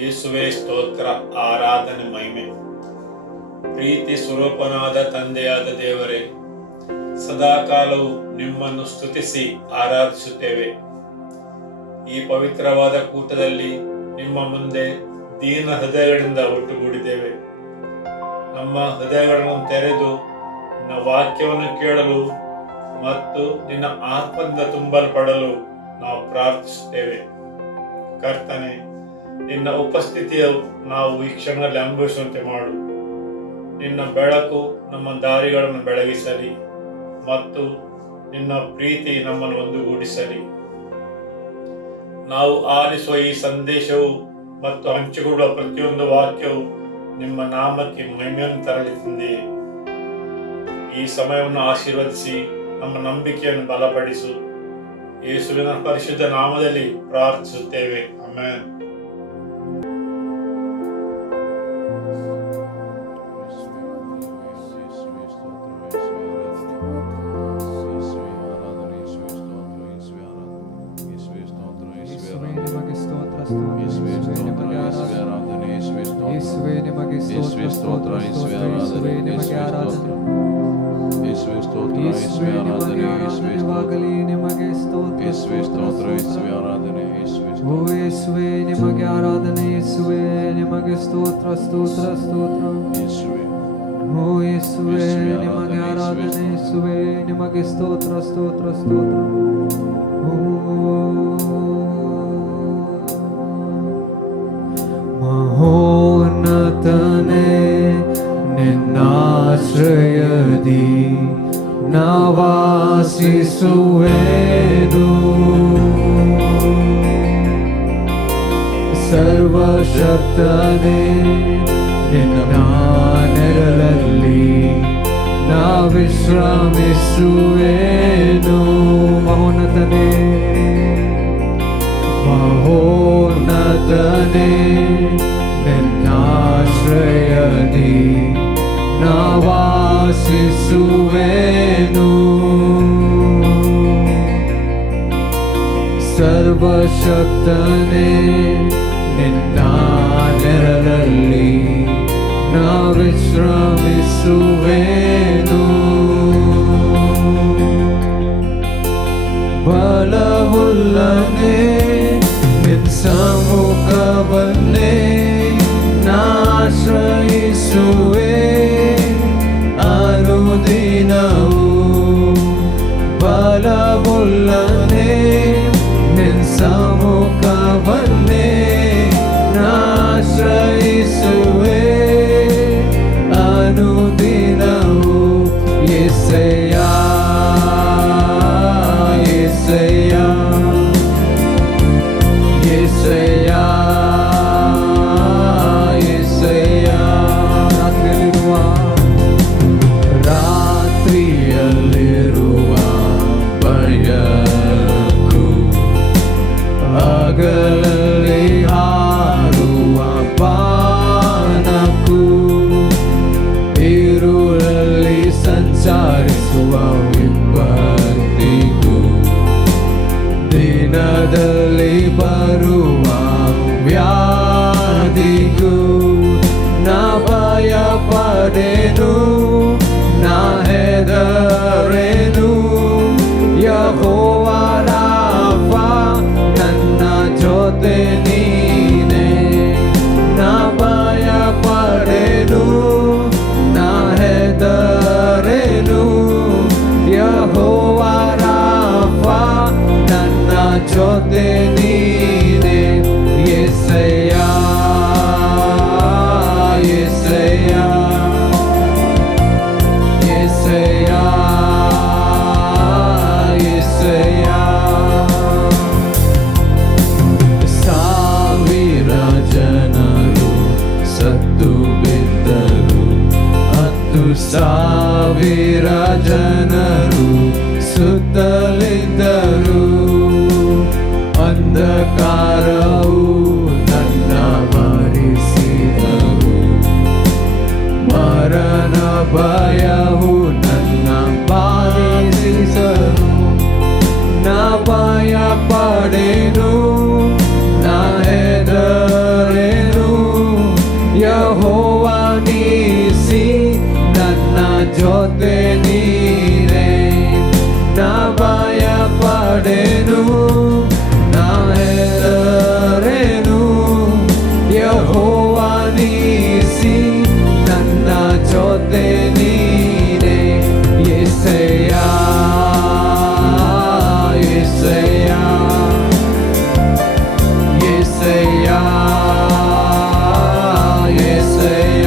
ಯೇಸುವೆ ಸ್ತೋತ್ರ, ಆರಾಧನೆ, ಮಹಿಮೆ. ಪ್ರೀತಿ ಸ್ವರೂಪನಾದ ತಂದೆಯಾದ ದೇವರೇ, ಸದಾಕಾಲವು ನಿಮ್ಮನ್ನು ಸ್ತುತಿಸಿ ಆರಾಧಿಸುತ್ತೇವೆ. ಈ ಪವಿತ್ರವಾದ ಕೂಟದಲ್ಲಿ ನಿಮ್ಮ ಮುಂದೆ ದೀನ ಹೃದಯಗಳಿಂದ ಒಟ್ಟುಗೂಡಿದ್ದೇವೆ. ನಮ್ಮ ಹೃದಯಗಳನ್ನು ತೆರೆದು ನಿನ್ನ ವಾಕ್ಯವನ್ನು ಕೇಳಲು ಮತ್ತು ನಿನ್ನ ಆತ್ಮದಿಂದ ತುಂಬಲ್ಪಡಲು ನಾವು ಪ್ರಾರ್ಥಿಸುತ್ತೇವೆ. ಕರ್ತನೆ, ನಿನ್ನ ಉಪಸ್ಥಿತಿಯು ನಾವು ಈ ಕ್ಷಣದಲ್ಲಿ ಅನುಭವಿಸುವಂತೆ ಮಾಡು. ನಿನ್ನ ಬೆಳಕು ನಮ್ಮ ದಾರಿಗಳನ್ನು ಬೆಳಗಿಸಲಿ ಮತ್ತು ನಿನ್ನ ಪ್ರೀತಿ ನಮ್ಮನ್ನು ಒಂದುಗೂಡಿಸಲಿ. ನಾವು ಆಲಿಸುವ ಈ ಸಂದೇಶವು ಮತ್ತು ಹಂಚಿಕೊಳ್ಳುವ ಪ್ರತಿಯೊಂದು ವಾಕ್ಯವು ನಿಮ್ಮ ನಾಮಕ್ಕೆ ಮಹಿಮೆಯನ್ನು ತರಲಿ ತಂದೆಯೇ. ಈ ಸಮಯವನ್ನು ಆಶೀರ್ವದಿಸಿ ನಮ್ಮ ನಂಬಿಕೆಯನ್ನು ಬಲಪಡಿಸು. ಯೇಸುವಿನ ಪರಿಶುದ್ಧ ನಾಮದಲ್ಲಿ ಪ್ರಾರ್ಥಿಸುತ್ತೇವೆ. ಆಮೆನ್. ನಿಮಗೆ ಆರಾಧನೆ, ಯೇಸುವೆ ನಿಮಗೆ ಸ್ತೋತ್ರ ಸ್ತೋತ್ರ ಸ್ತೋತ್ರ. ಓ ಯೇಸುವೆ ನಿಮಗೆ ಆರಾಧನೆ, ಯೇಸುವೆ ನಿಮಗೆ ಸ್ತೋತ್ರ ಸ್ತೋತ್ರ ಸ್ತೋತ್ರ. ಮಹೋನ್ನತನೇ ನಿನ್ನಾಶ್ರಯದಿ ನಾವಾಸಿಸುವೆನು. ಸರ್ವಶಕ್ತನೇ ನಿನ್ನ ನೆರಳಲ್ಲಿ ನಾ ವಿಶ್ರಮಿಸುವೆನು. ಮಹೋನ್ನತನೇ ಮಹೋನ್ನತನೇ ನಿನ್ನಾಶ್ರಯದಿ ನಾ ವಾಸಿಸುವೆನು. ಸರ್ವಶಕ್ತನೇ ನಿನ್ನ ನೆರಳಲ್ಲಿ ನಾ ವಿಶ್ರಮಿಸುವೆನು. ಬಲವುಳ್ಳನೇ ನಿನ್ನ ಸಮ್ಮುಖವನ್ನೇ ನಾಶ್ರಯಿಸುವೆ ಅನುದಿನವೂ. ಬಲವುಳ್ಳನೇ ನಿನ್ನ ಸಮ್ಮುಖವನ್ನೇ ನಾಶ್ರಯಿಸುವೆ ಅನುದಿನವೂ. ಯೆಸಯ್ಯ ಯೆಸಯ್ಯ ಯೆಸಯ್ಯ ಯೆಸಯ್ಯ. ರಾತ್ರಿಯಲ್ಲಿರುವ ಭಯಕ್ಕೂ ಹಗಲಲ್ಲಿ ಹಾರುವ ಬಾಣಕ್ಕೂ ಇರುಳಲ್ಲಿ ಸಂಚರಿಸುವ ವಿಪತ್ತಿಗೂ ದಿನದಲ್ಲಿ ಬರುವ ವ್ಯಾಧಿಗೂ ನಾ ಭಯ ಪಡೆನು, ನಾ ಹೆದರೆನು. ಯೆಹೋವ ರಾಫ ನನ್ನ ಜೊತೆ ನೀನೆ, ನಾ ಭಯ ಪಡೆನು, ನಾ ಹೆದರೆನು. ಯೆಹೋವ ರಾಫ ನನ್ನ ಜೊತೆ ನೀನೆ. ಯೆಸಯ್ಯ ಯೆಸಯ್ಯ ಯೆಸಯ್ಯ ಯೆಸಯ್ಯ. ಸಾವಿರ ಜನರು ಸತ್ತು ಬಿದ್ದರು, 10,000 ಜನರು ಸುತ್ತಲಿದ್ದರು. ಅಂಧಕಾರವು ನನ್ನ ಭರಿಸಿದರು, ಮರಣ ಭಯವು ನನ್ನ ಬಾಧಿಸಿದರು. ನಾ ಭಯ ಪಡೆನು, ನಾ ಹೆದರೆನು. ನಾ ಹೆದರೆನು. ಯೆಹೋವ ನೀಸಿ ನನ್ನ ಜೊತೆ ನೀನೆ. ಯೆಸಯ್ಯ ಯೆಸಯ್ಯ ಯೆಸಯ್ಯ ಯೆಸಯ್ಯ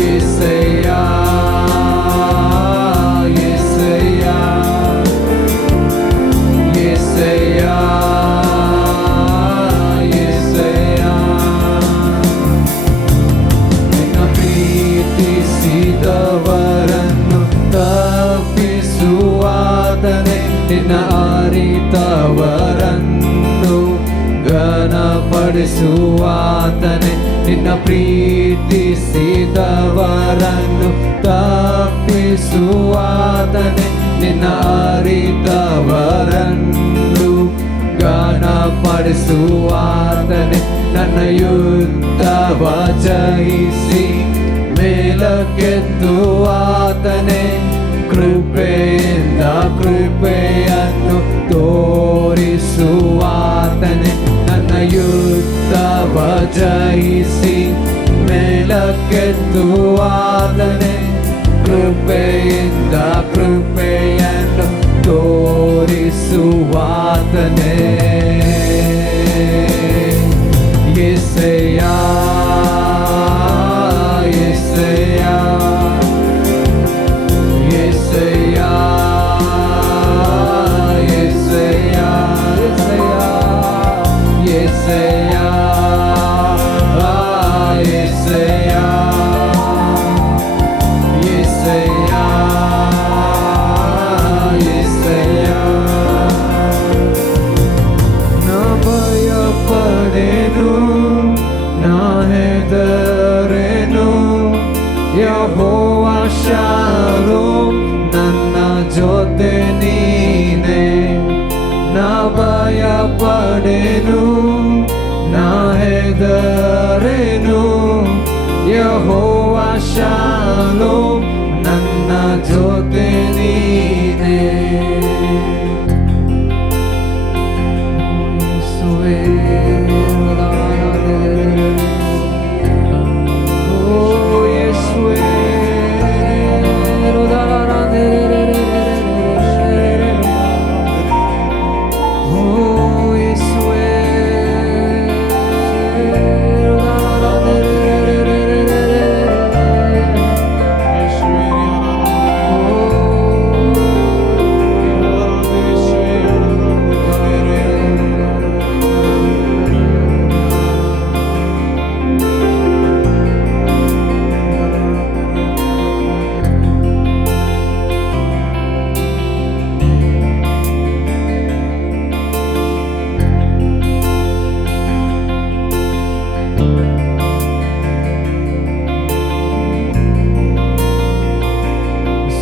ಯೆಸಯ್ಯ ಯೆಸಯ್ಯ ಯೆಸಯ್ಯ ಯೆಸಯ್ಯ. ನಿನ್ನ ಪ್ರೀತಿಸಿದವರನ್ನು ತಪ್ಪಿಸುವಾತನೇ. ನಿನ್ನ ಅರಿತವರನ್ನು ಘನಪಡಿಸುವಾತನೇ. ನಿನ್ನ ಪ್ರೀತಿಸಿದವರನ್ನು ತಪ್ಪಿಸುವಾತನೇ. ನಿನ್ನ ಅರಿತವರನ್ನು ಘನಪಡಿಸುವಾತನೇ. ನನ್ನ ಯುದ್ಧವ ಜಯಿಸಿ ಮೇಲಕ್ಕೆತ್ತುವಾತನೇ. ಕೃಪೆಯಿಂದ ಕೃಪೆಯನ್ನು ತೋರಿಸುವಾತನೇ. ನನ್ನ ಯುದ್ಧವ ಜಯಿಸಿ ಮೇಲಕ್ಕೆತ್ತುವಾತನೇ. ಕೃಪೆಯಿಂದ ಕೃಪೆಯನ್ನು ತೋರಿಸುವಾತನೇ. ಯೆಸಯ್ಯ ಯೆಸಯ್ಯ ಯೆಸಯ್ಯ ಯೆಸಯ್ಯ ಯೆಸಯ್ಯ ಯೆಸಯ್ಯ ಯೆಸಯ್ಯ ಯೆಸಯ್ಯ. ನಾ ಭಯಪಡೆನು, ನಾ ಹೆದರೆನು. ಯೆಹೋವ ಶಾಲೋಮ್ ನನ್ನ ಜೊತೆ ನೀನೆ. ನಾ ಭಯಪಡೆನು, ನಾ ಹೆದರೆನು. ಯೆಹೋವ ಶಾಲೋಮ್ ನನ್ನ ಜೊತೆ ನೀನೆ. ಯೇಸುವೇ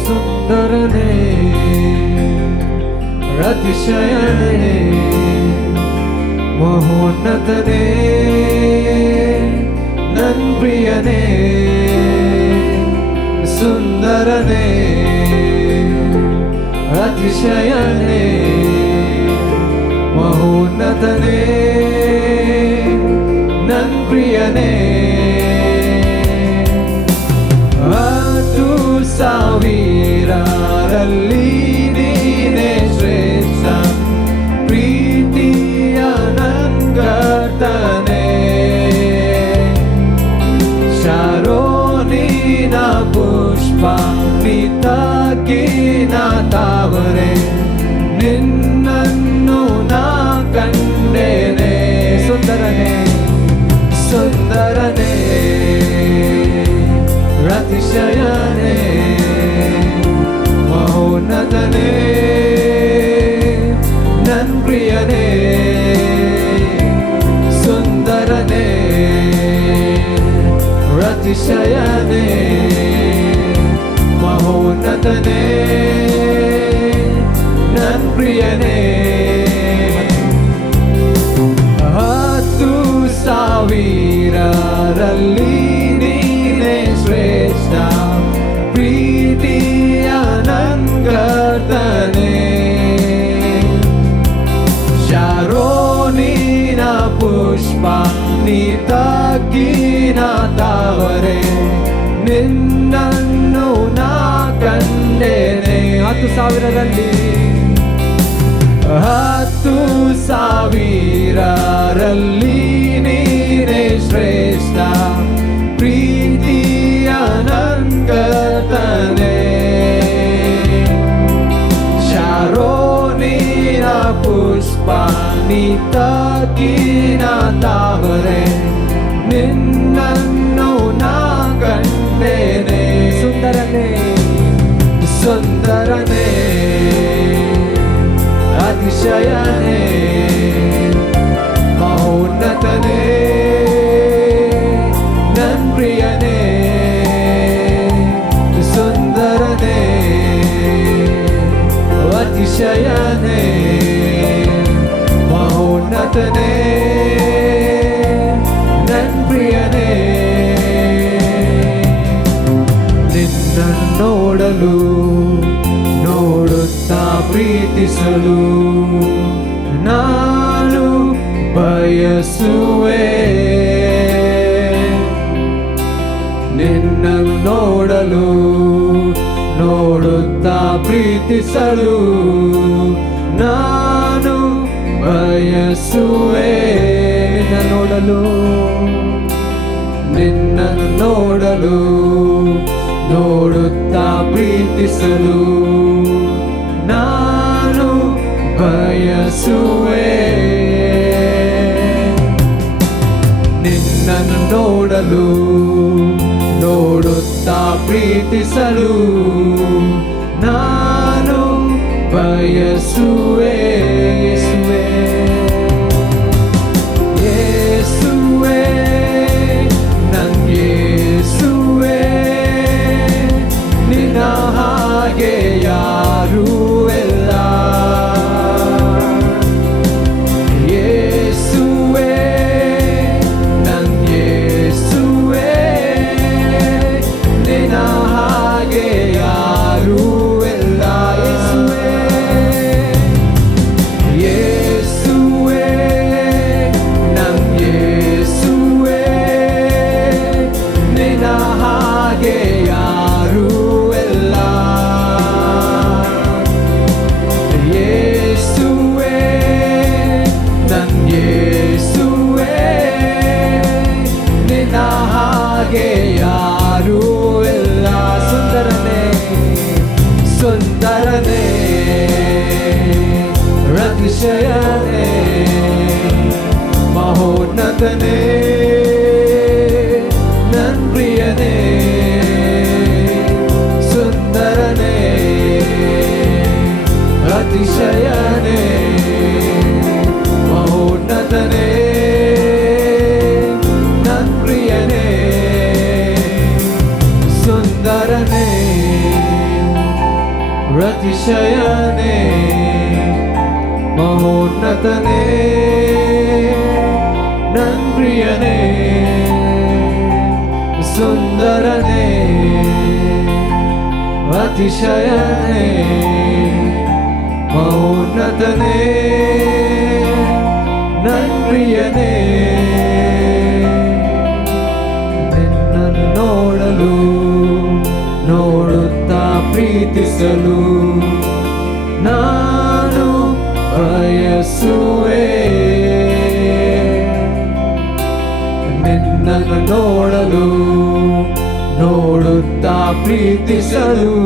ಸುಂದರನೇ ಅತಿಶಯನೇ ಮಹೋನ್ನತನೇ ನನ್ ಪ್ರಿಯನೇ. ಸುಂದರನೇ ಅತಿಶಯನೇ ಮಹೋನ್ನತನೇ ನನ್ ಪ್ರಿಯನೇ. 10,000ರಲ್ಲಿ ನೀನೇ ಶ್ರೇಷ್ಠ. ಪ್ರೀತಿಯ ನನ್ ಕರ್ತನೇ. ಶಾರೋನಿನ ಪುಷ್ಪ ನಿತಕಿನ ತಾವರೆ. ನಿನ್ನನ್ನು ನಾ ಕಂಡೆನೆ. ಸುಂದರನೇ ಸುಂದರನೇ ಅತಿಶಯನೇ ಮಹೋನ್ನತನೇ ನನ್ ಪ್ರಿಯನೇ. ಸುಂದರನೇ ಅತಿಶಯನೇ ಮಹೋನ್ನತನೇ ನನ್ ಪ್ರಿಯನೇ. ತಗ್ಗಿನ ತಾವರೆ ನಿನ್ನನ್ನು ನಾ ಕಂಡೇನೆ. 10,000ರಲ್ಲಿ 10,000ರಲ್ಲಿ ನೀನೇ ಶ್ರೇಷ್ಠ, ಪ್ರೀತಿಯ ನಂಗತನೆ. ಶಾರೋನಿನ ಪುಷ್ಪ ನೀ ತಗ್ಗಿನ ತಾವರೆ ನಿನ್ನನ್ನು ನಾ ಕಂಡೇನೆ. ಸುಂದರನೇ ಸುಂದರನೇ ಅತಿಶಯನೇ ಮಹೋನ್ನತನೇ ನನ್ ಪ್ರಿಯನೇ. ಸುಂದರನೇ ಅತಿಶಯನೇ ಮಹೋನ್ನತನೇ ನನ್ ಪ್ರಿಯನೇ. ನಿನ್ನನ್ನು ನೋಡಲು ನೋಡುತ್ತಾ ಪ್ರೀತಿಸಲು ನಾನು ಬಯಸುವೆ. ನಿನ್ನನ್ನು ನೋಡಲು ನೋಡುತ್ತಾ ಪ್ರೀತಿಸಲು ನಾನು ಬಯಸುವೆ. ನಿನ್ನನ್ನು ನೋಡಲು ನೋಡುತ್ತಾ ಪ್ರೀತಿಸಲು ನಾನು ಬಯಸುವೆ. ನಿನ್ನನ್ನು ನೋಡಲು ನೋಡುತ್ತಾ ಪ್ರೀತಿಸಲು ನಾನು ಬಯಸುವೆ. ಯೇಸುವೆ ನನ್ ಯೇಸುವೆ ನಿನ್ನ ಹಾಗೆ ಯಾರೂ ಇಲ್ಲ. ಯೇಸುವೆ ನನ್ ಯೇಸುವೆ ನಿನ್ನ ಹಾಗೆ ಯಾರೂ ಇಲ್ಲ. ಯೇಸುವೆ ನನ್ ಯೇಸುವೆ ನಿನ್ನ ಹಾಗೆ ಯಾರೂ ಇಲ್ಲ. ಯೇಸುವೆ ನನ್ ಯೇಸುವೆ ನಿನ್ನ ಹಾಗೆ ಯಾರೂ ಇಲ್ಲ. ಸುಂದರನೇ ಸುಂದರನೇ ಅತಿಶಯನೇ ಮಹೋನ್ನತನೇ ನನ್ ಪ್ರಿಯನೇ. ಸುಂದರನೇ ಅತಿಶಯನೇ ಮಹೋನ್ನತನೇ ನನ್ ಪ್ರಿಯನೇ. ಸುಂದರನೇ ಅತಿಶಯನೇ ಮಹೋನ್ನತನೇ ನನ್ ಪ್ರಿಯನೇ. ಸುಂದರನೇ ಅತಿಶಯನೇ ಮಹೋನ್ನತನೇ ನನ್ ಪ್ರಿಯನೇ. ನಿನ್ನನ್ನು ನೋಡಲು ನೋಡುತ್ತಾ ಪ್ರೀತಿಸಲು ನಾನು ಬಯಸುವೆ. ನಿನ್ನನ್ನು ನೋಡಲು ನೋಡುತ್ತಾ ಪ್ರೀತಿಸಲು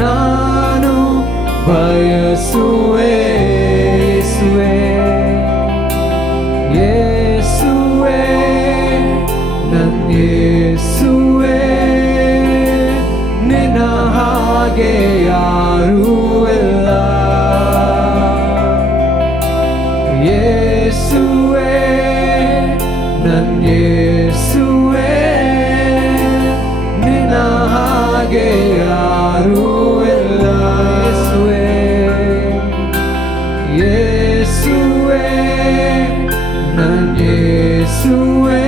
ನಾನು ಬಯಸುವೆ. ಯೇಸುವೆ ನನ್ ಯೇಸುವೆ ನಿನ್ನ ಹಾಗೆ ಯಾರೂ ಇಲ್ಲ. ಯೇಸುವೆ ನನ್ ಯೇಸುವೆ ನಿನ್ನ ಹಾಗೆ ಯಾರೂ ಇಲ್ಲ. ಯೇಸುವೆ ನನ್ ಯೇಸುವೆ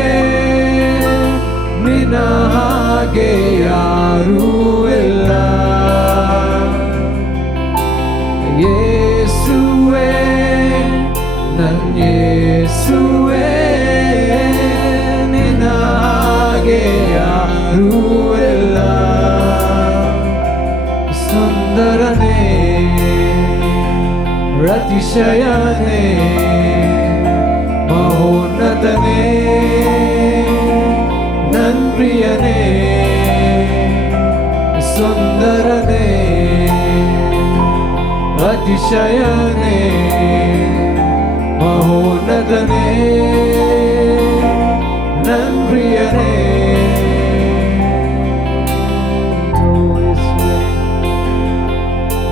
ನಿನ್ನ ಹಾಗೆ ಯಾರೂ ಇಲ್ಲ. ಯೇಸುವೆ ನನ್ ಯೇಸುವೆ ಎಲ್ಲ ಸುಂದರನೇ ಅತಿಶಯನೇ ಮಹೋನ್ನತನೇ ನನ್ ಪ್ರಿಯನೇ ಸುಂದರನೇ ಅತಿಶಯನೇ ಮಹೋನ್ನತನೇ ನನ್ ಪ್ರಿಯನೇ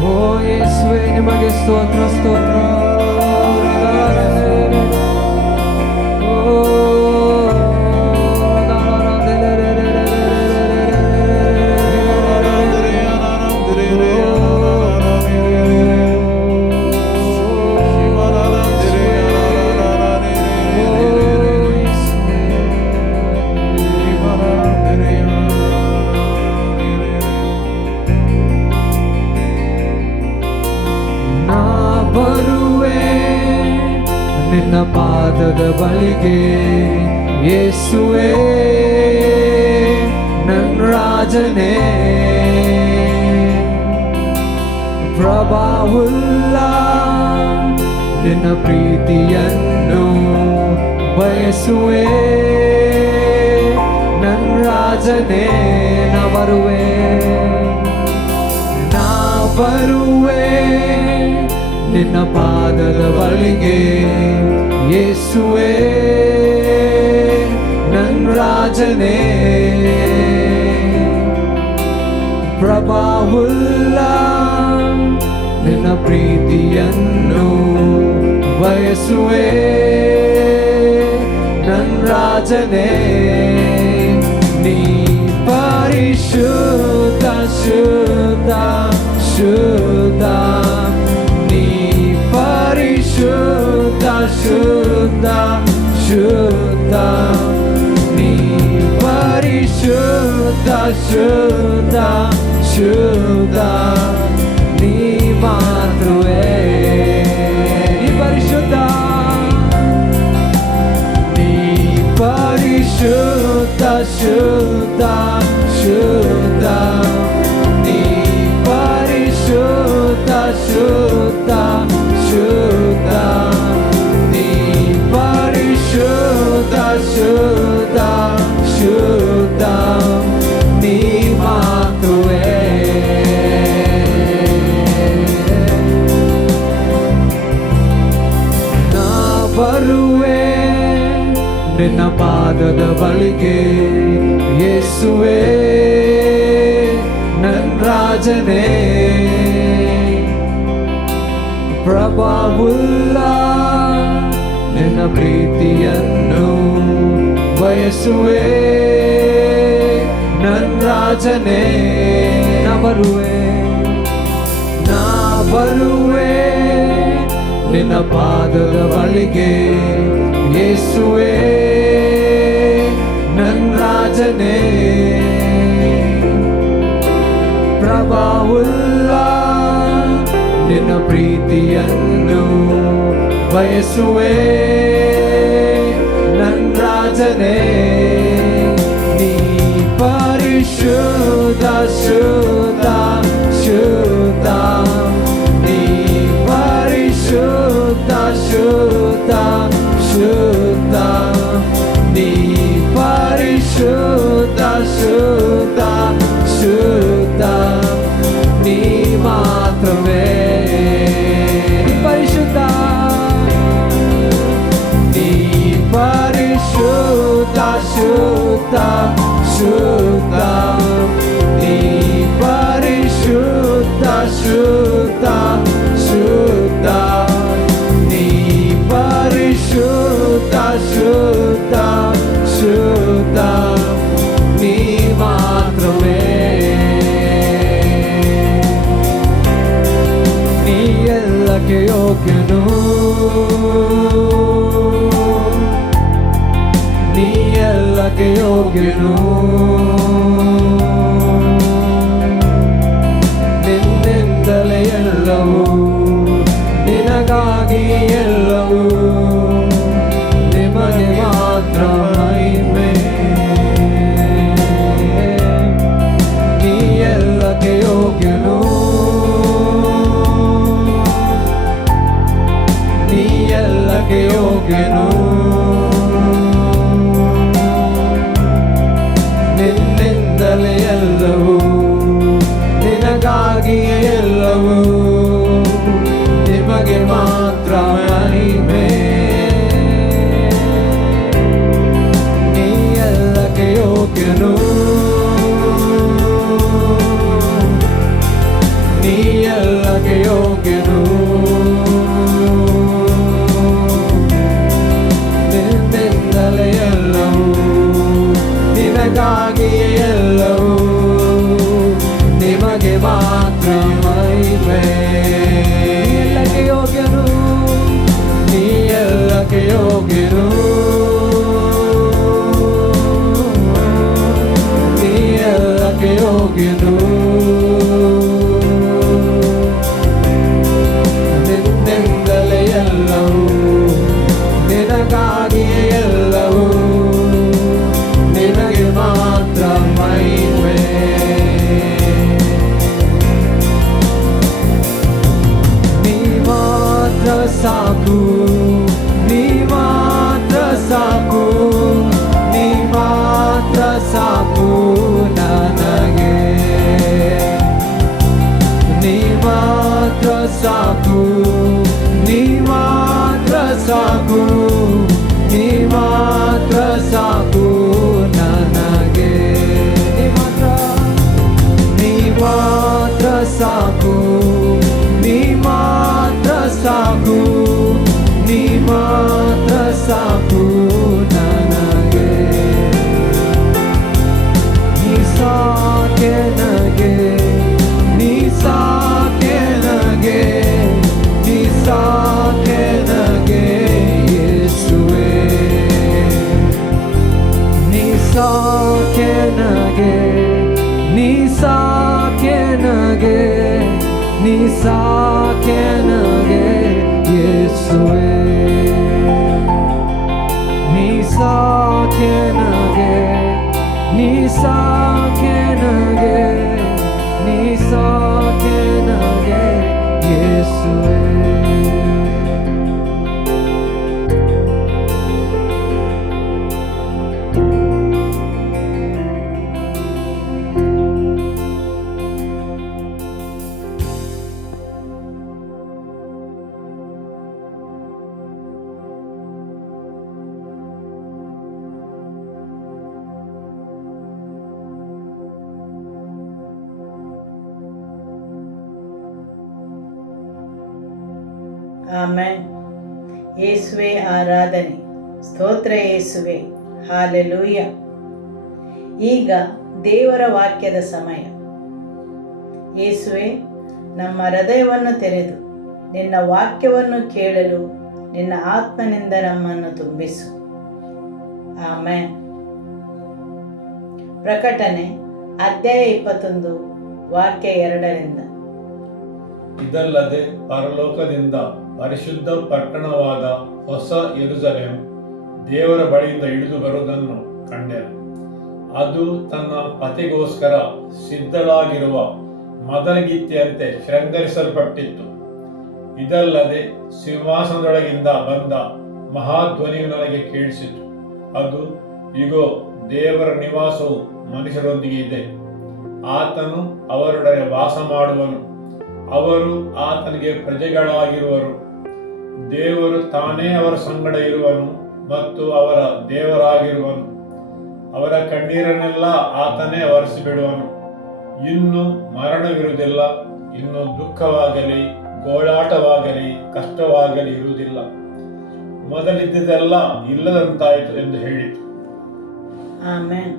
ಓ ಯೇಸುವೆ ನಿಮಗೆ ಸ್ತೋತ್ರ ಸ್ತೋತ್ರ ನಿನ್ನ ಪಾದದ ಬಳಿಗೆ ಯೇಸುವೇ ನನ್ನ ರಾಜನೇ ಪ್ರಭಾವುಲ್ಲ ನಿನ್ನ ಪ್ರೀತಿಯನ್ನು ಬಯಸುವೆ ನನ್ನ ರಾಜನೇ ನಾ ಬರುವೆ ನಿನ್ನ ಪಾದದ ಬಳಿಗೆ ಯೇಸುವೇ ನನ್ನ ರಾಜನೇ ಪ್ರಭಾವುಲ್ಲ ನಿನ್ನ ಪ್ರೀತಿಯನ್ನು ಬಯಸುವೆ ನನ್ನ ರಾಜನೇ ನೀ ಪರಿಶುದ್ಧ ಶುದ್ಧ ಶುದ್ಧ ಶುದ್ಧ ಶುದ್ಧ ಶುದ್ಧ ನೀ ಪರಿಶುದ್ಧ ಶುದ್ಧ ಶುದ್ಧ ನೀ ಮಾತೃವೇ ನೀ ಪರಿಶುದ್ಧ ನೀ ಪರಿಶುದ್ಧ ಶುದ್ಧ ಶುದ್ಧ ನೀ ಪರಿಶುದ್ಧ ಶುದ್ಧ ಶುದ್ಧ ನೀ ಪರಿಶುದ್ಧ ಶುದ್ಧ ಶುದ್ಧ ನೀ ಮಾತೃವೇ ನಾ ಬರುವೆ ನಿನ್ನ ಪಾದದ ಬಳಿಗೆ ಯೇಸುವೇ ನನ್ನ ರಾಜನೇ ಪ್ರಭಾವುಲ್ಲ ನಿನ್ನ ಪ್ರೀತಿಯನ್ನು ಬಯಸುವೆ ನನ್ನ ರಾಜನೇ ನಾ ಬರುವೆ ನಿನ್ನ ಪಾದದ ಬಳಿಗೆ ಯೇಸುವೇ ನನ್ನ ರಾಜನೇ ಪ್ರಭಾವುಲ್ಲ ನಿನ್ನ ಪ್ರೀತಿಯನ್ನು ಬಯಸುವೆ ನನ್ನ ರಾಜನೇ ನೀ ಪರಿಶುದ್ಧ ಶುದ್ಧ ಶುದ್ಧ ನೀ ಪರಿಶುದ್ಧ ಶುದ್ಧ ಶುದ್ಧ ನೀ ಪರಿಶುದ್ಧ ಶುದ್ಧ ಶುದ್ಧ ನೀ ಮಾತ್ರವೇ ಪರಿಶುದ್ಧ ನೀ ಪರಿಶುದ್ಧ ಶುದ್ಧ ಶುದ್ಧ ನೀ ಪರಿಶುದ್ಧ ಶುದ್ಧ ಶುದ್ಧ ನೀ ಪರಿಶುದ್ಧ ಶುದ್ಧ ಶುದ್ಧ ನೀ ಮಾತ್ರವೇ ನೀ ಎಲ್ಲಕ್ಕೆ ಯೋಗ್ಯನು ನೀ ಎಲ್ಲಕ್ಕೆ ಯೋಗ್ಯನು ನಿನ್ನಿಂದಲೇ ಎಲ್ಲವೂ ನಿನಗಾಗಿ ಎಲ್ಲವೂ ನಿಮಗೆ ಮಾತ್ರ ಮಹಿಮೆ ಯೋಗ್ಯನು, ನಿನ್ನಿಂದಲೇ ಎಲ್ಲವೂ, ನಿನಗಾಗಿಯೇ ಎಲ್ಲವೂ, ನಿಮಗೆ ಮಾತ್ರ ಮಹಿಮೆ. ನೀ ಎಲ್ಲಕ್ಕೆ ಯೋಗ್ಯನು, ನೀ ಎಲ್ಲಕ್ಕೆ ಯೋಗ್ಯನು, ನಿನ್ನಿಂದಲೇ ಎಲ್ಲವೂ, ನಿನಗಾಗಿಯೇ ಎಲ್ಲವೂ, ನಿಮಗೆ ಮಾತ್ರ ಮಹಿಮೆ. ಎಲ್ಲಕ್ಕೆ ಯೋಗ್ಯನು, ನೀ ಎಲ್ಲಕ್ಕೆ ಯೋಗ್ಯನು, ನೀ ಎಲ್ಲಕ್ಕೆ ಯೋಗ್ಯನು, ನಿನ್ನಿಂದಲೇ ಎಲ್ಲವೂ, ನಿನಗಾಗಿಯೇ ಎಲ್ಲವೂ, ನಿನಗೆ ಮಾತ್ರ ಮಹಿಮೆ. ನೀ ಮಾತ್ರ ಸಾಕು, ನೀ ಮಾತ್ರ ಸಾಕು, ನೀ ಮಾತ್ರ ಸಾಕು ನನಗೆ. ನೀ ಮಾತ್ರ ಸಾಕು, ನೀ ಮಾತ್ರ ಸಾಕು, ನೀ ಮಾತ್ರ ಸಾಕು ನನಗೆ. ನೀ ಮಾತ್ರ, ನೀ ಮಾತ್ರ ಸಾಕು, ನೀ ಮಾತ್ರ ಸಾಕು, ನೀ ಮಾತ್ರ ಸಾಕು ನನಗೆ. ನೀ ಸಾಕೆ ನನಗೆ, ನೀ ಸಾಕೆ ನನಗೆ, ನೀ ಸಾಕೆ ನನಗೆ ಯೇಸುವೇ. ನೀ ಸಾಕೆ ನನಗೆ, ನೀ ಸಾಕೆ ನನಗೆ, ನೀ ಸಾಕೆ ನನಗೆ ಯೇಸುವೇ. ನೀ ಸಾಕೆ ನನಗೆ, ನೀ ಸಾಕೆ ನನಗೆ, ನೀ ಸಾಕೆ ನನಗೆ ಯೇಸುವೇ. ಆಮೆನ್. ಯೇಸುವೆ ಆರಾಧನೆ, ಸ್ತೋತ್ರ ಯೇಸುವೆ, ಹಾಲೆಲೂಯ. ಈಗ ದೇವರ ವಾಕ್ಯದ ಸಮಯ. ಯೇಸುವೆ, ನಮ್ಮ ಹೃದಯವನ್ನು ತೆರೆದು ನಿನ್ನ ವಾಕ್ಯವನ್ನು ಕೇಳಲು ನಿನ್ನ ಆತ್ಮನಿಂದ ನಮ್ಮನ್ನು ತುಂಬಿಸು. ಆಮೆನ್. ಪ್ರಕಟಣೆ ಅಧ್ಯಾಯ 21 ವಾಕ್ಯ 2ರಿಂದ. ಇದಲ್ಲದೆ ಪರಲೋಕದಿಂದ ಪರಿಶುದ್ಧ ಪಟ್ಟಣವಾದ ಹೊಸ ಯೆರೂಸಲೇಮ್ ದೇವರ ಬಳಿಯಿಂದ ಇಳಿದು ಬರುವುದನ್ನು ಕಂಡೆನು. ಅದು ತನ್ನ ಪತಿಗೋಸ್ಕರ ಸಿದ್ಧಳಾಗಿರುವ ಮದನಗಿತ್ತಿಯಂತೆ ಶೃಂಗರಿಸಲ್ಪಟ್ಟಿತ್ತು. ಇದಲ್ಲದೆ ಸಿಂಹಾಸನದೊಳಗಿಂದ ಬಂದ ಮಹಾಧ್ವನಿಯು ನನಗೆ ಕೇಳಿಸಿತು. ಅದು, ಇಗೋ, ದೇವರ ನಿವಾಸವು ಮನುಷ್ಯರೊಂದಿಗೆ ಇದೆ. ಆತನು ಅವರೊಡನೆ ವಾಸ ಮಾಡುವನು. ಅವರು ಆತನಿಗೆ ಪ್ರಜೆಗಳಾಗಿರುವರು. ದೇವರು ತಾನೇ ಅವರ ಸಂಗಡ ಇರುವನು ಮತ್ತು ಅವರ ದೇವರಾಗಿರುವನು. ಅವರ ಕಣ್ಣೀರನ್ನೆಲ್ಲ ಆತನೇ ಒರೆಸಿಬಿಡುವನು. ಇನ್ನು ಮರಣವಿರುವುದಿಲ್ಲ, ಇನ್ನು ದುಃಖವಾಗಲಿ, ಗೋಳಾಟವಾಗಲಿ, ಕಷ್ಟವಾಗಲಿ ಇರುವುದಿಲ್ಲ. ಮೊದಲಿದ್ದುದೆಲ್ಲ ಇಲ್ಲದಂತಾಯಿತು ಎಂದು ಹೇಳಿತು. ಆಮೆನ್.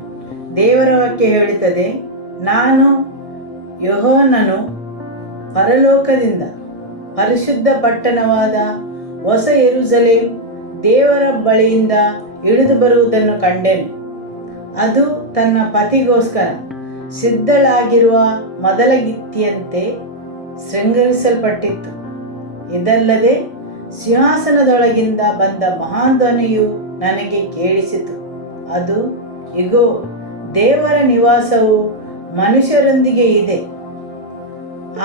ದೇವರ ವಾಕ್ಯ ಹೇಳುತ್ತದೆ, ನಾನು ಯೆಹೋವನು ಪರಲೋಕದಿಂದ ಪರಿಶುದ್ಧ ಪಟ್ಟಣವಾದ ಹೊಸ ಯೆರೂಸಲೇಮ್ ದೇವರ ಬಳಿಯಿಂದ ಇಳಿದು ಬರುವುದನ್ನು ಕಂಡೆನು. ಅದು ತನ್ನ ಪತಿಗೋಸ್ಕರ ಸಿದ್ಧಳಾಗಿರುವ ಮದಲಗಿತ್ತಿಯಂತೆ ಶೃಂಗರಿಸಲ್ಪಟ್ಟಿತ್ತು. ಇದಲ್ಲದೆ ಸಿಂಹಾಸನದೊಳಗಿಂದ ಬಂದ ಮಹಾಧ್ವನಿಯು ನನಗೆ ಕೇಳಿಸಿತು. ಅದು, ಇಗೋ, ದೇವರ ನಿವಾಸವು ಮನುಷ್ಯರೊಂದಿಗೆ ಇದೆ.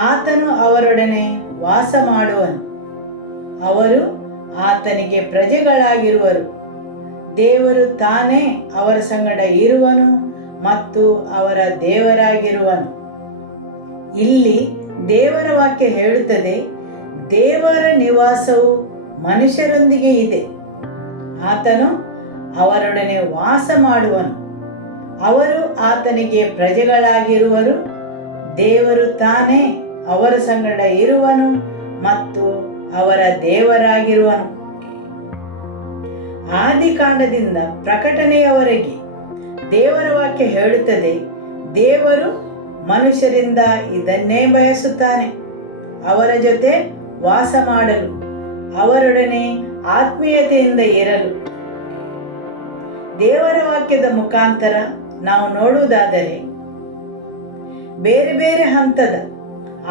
ಆತನು ಅವರೊಡನೆ ವಾಸ ಮಾಡುವನು. ಅವರು ಆತನಿಗೆ ಪ್ರಜೆಗಳಾಗಿರುವರು. ದೇವರು ತಾನೇ ಅವರ ಸಂಗಡ ಇರುವನು ಮತ್ತು ಅವರ ದೇವರಾಗಿರುವನು. ಇಲ್ಲಿ ದೇವರ ವಾಕ್ಯ ಹೇಳುತ್ತದೆ, ದೇವರ ನಿವಾಸವು ಮನುಷ್ಯರೊಂದಿಗೆ ಇದೆ. ಆತನು ಅವರೊಡನೆ ವಾಸ ಮಾಡುವನು. ಅವರು ಆತನಿಗೆ ಪ್ರಜೆಗಳಾಗಿರುವರು. ದೇವರು ತಾನೇ ಅವರ ಸಂಗಡ ಇರುವನು ಮತ್ತು ಅವರ ದೇವರಾಗಿರುವನು. ಆದಿಕಾಂಡದಿಂದ ಪ್ರಕಟಣೆಯವರೆಗೆ ದೇವರ ವಾಕ್ಯ ಹೇಳುತ್ತದೆ, ದೇವರು ಮನುಷ್ಯರಿಂದ ಇದನ್ನೇ ಬಯಸುತ್ತಾನೆ, ಅವರ ಜೊತೆ ವಾಸ ಮಾಡಲು, ಅವರೊಡನೆ ಆತ್ಮೀಯತೆಯಿಂದ ಇರಲು. ದೇವರ ವಾಕ್ಯದ ಮುಖಾಂತರ ನಾವು ನೋಡುವುದಾದರೆ ಬೇರೆ ಬೇರೆ ಹಂತದ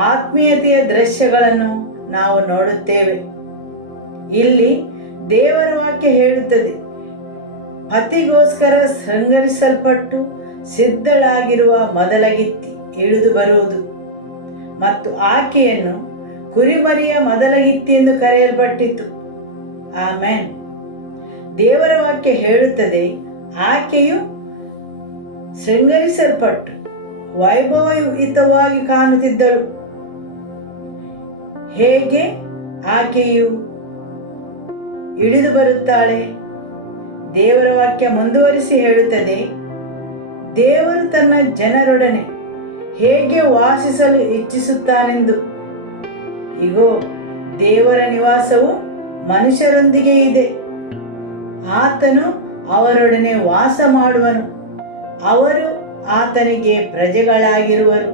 ಆತ್ಮೀಯತೆಯ ದೃಶ್ಯಗಳನ್ನು ನಾವು ನೋಡುತ್ತೇವೆ. ಇಲ್ಲಿ ದೇವರ ವಾಕ್ಯ ಹೇಳುತ್ತದೆ, ಪತಿಗೋಸ್ಕರ ಶೃಂಗರಿಸಲ್ಪಟ್ಟು ಸಿದ್ಧಳಾಗಿರುವ ಮೊದಲಗಿತ್ತಿ ಇಳಿದು ಬರುವುದು ಮತ್ತು ಆಕೆಯನ್ನು ಕುರಿಮರಿಯ ಮೊದಲಗಿತ್ತಿ ಎಂದು ಕರೆಯಲ್ಪಟ್ಟಿತು. ಆಮೆನ್. ದೇವರ ವಾಕ್ಯ ಹೇಳುತ್ತದೆ, ಆಕೆಯು ಶೃಂಗರಿಸಲ್ಪಟ್ಟು ವೈಭವಯುತವಾಗಿ ಕಾಣುತ್ತಿದ್ದಳು. ಹೇಗೆ ಆಕೆಯು ಇಳಿದು ಬರುತ್ತಾಳೆ? ದೇವರ ವಾಕ್ಯ ಮುಂದುವರಿಸಿ ಹೇಳುತ್ತದೆ, ದೇವರು ತನ್ನ ಜನರೊಡನೆ ಹೇಗೆ ವಾಸಿಸಲು ಇಚ್ಛಿಸುತ್ತಾನೆಂದು. ಇಗೋ, ದೇವರ ನಿವಾಸವು ಮನುಷ್ಯರೊಂದಿಗೆ ಇದೆ. ಆತನು ಅವರೊಡನೆ ವಾಸ ಮಾಡುವನು. ಅವರು ಆತನಿಗೆ ಪ್ರಜೆಗಳಾಗಿರುವರು.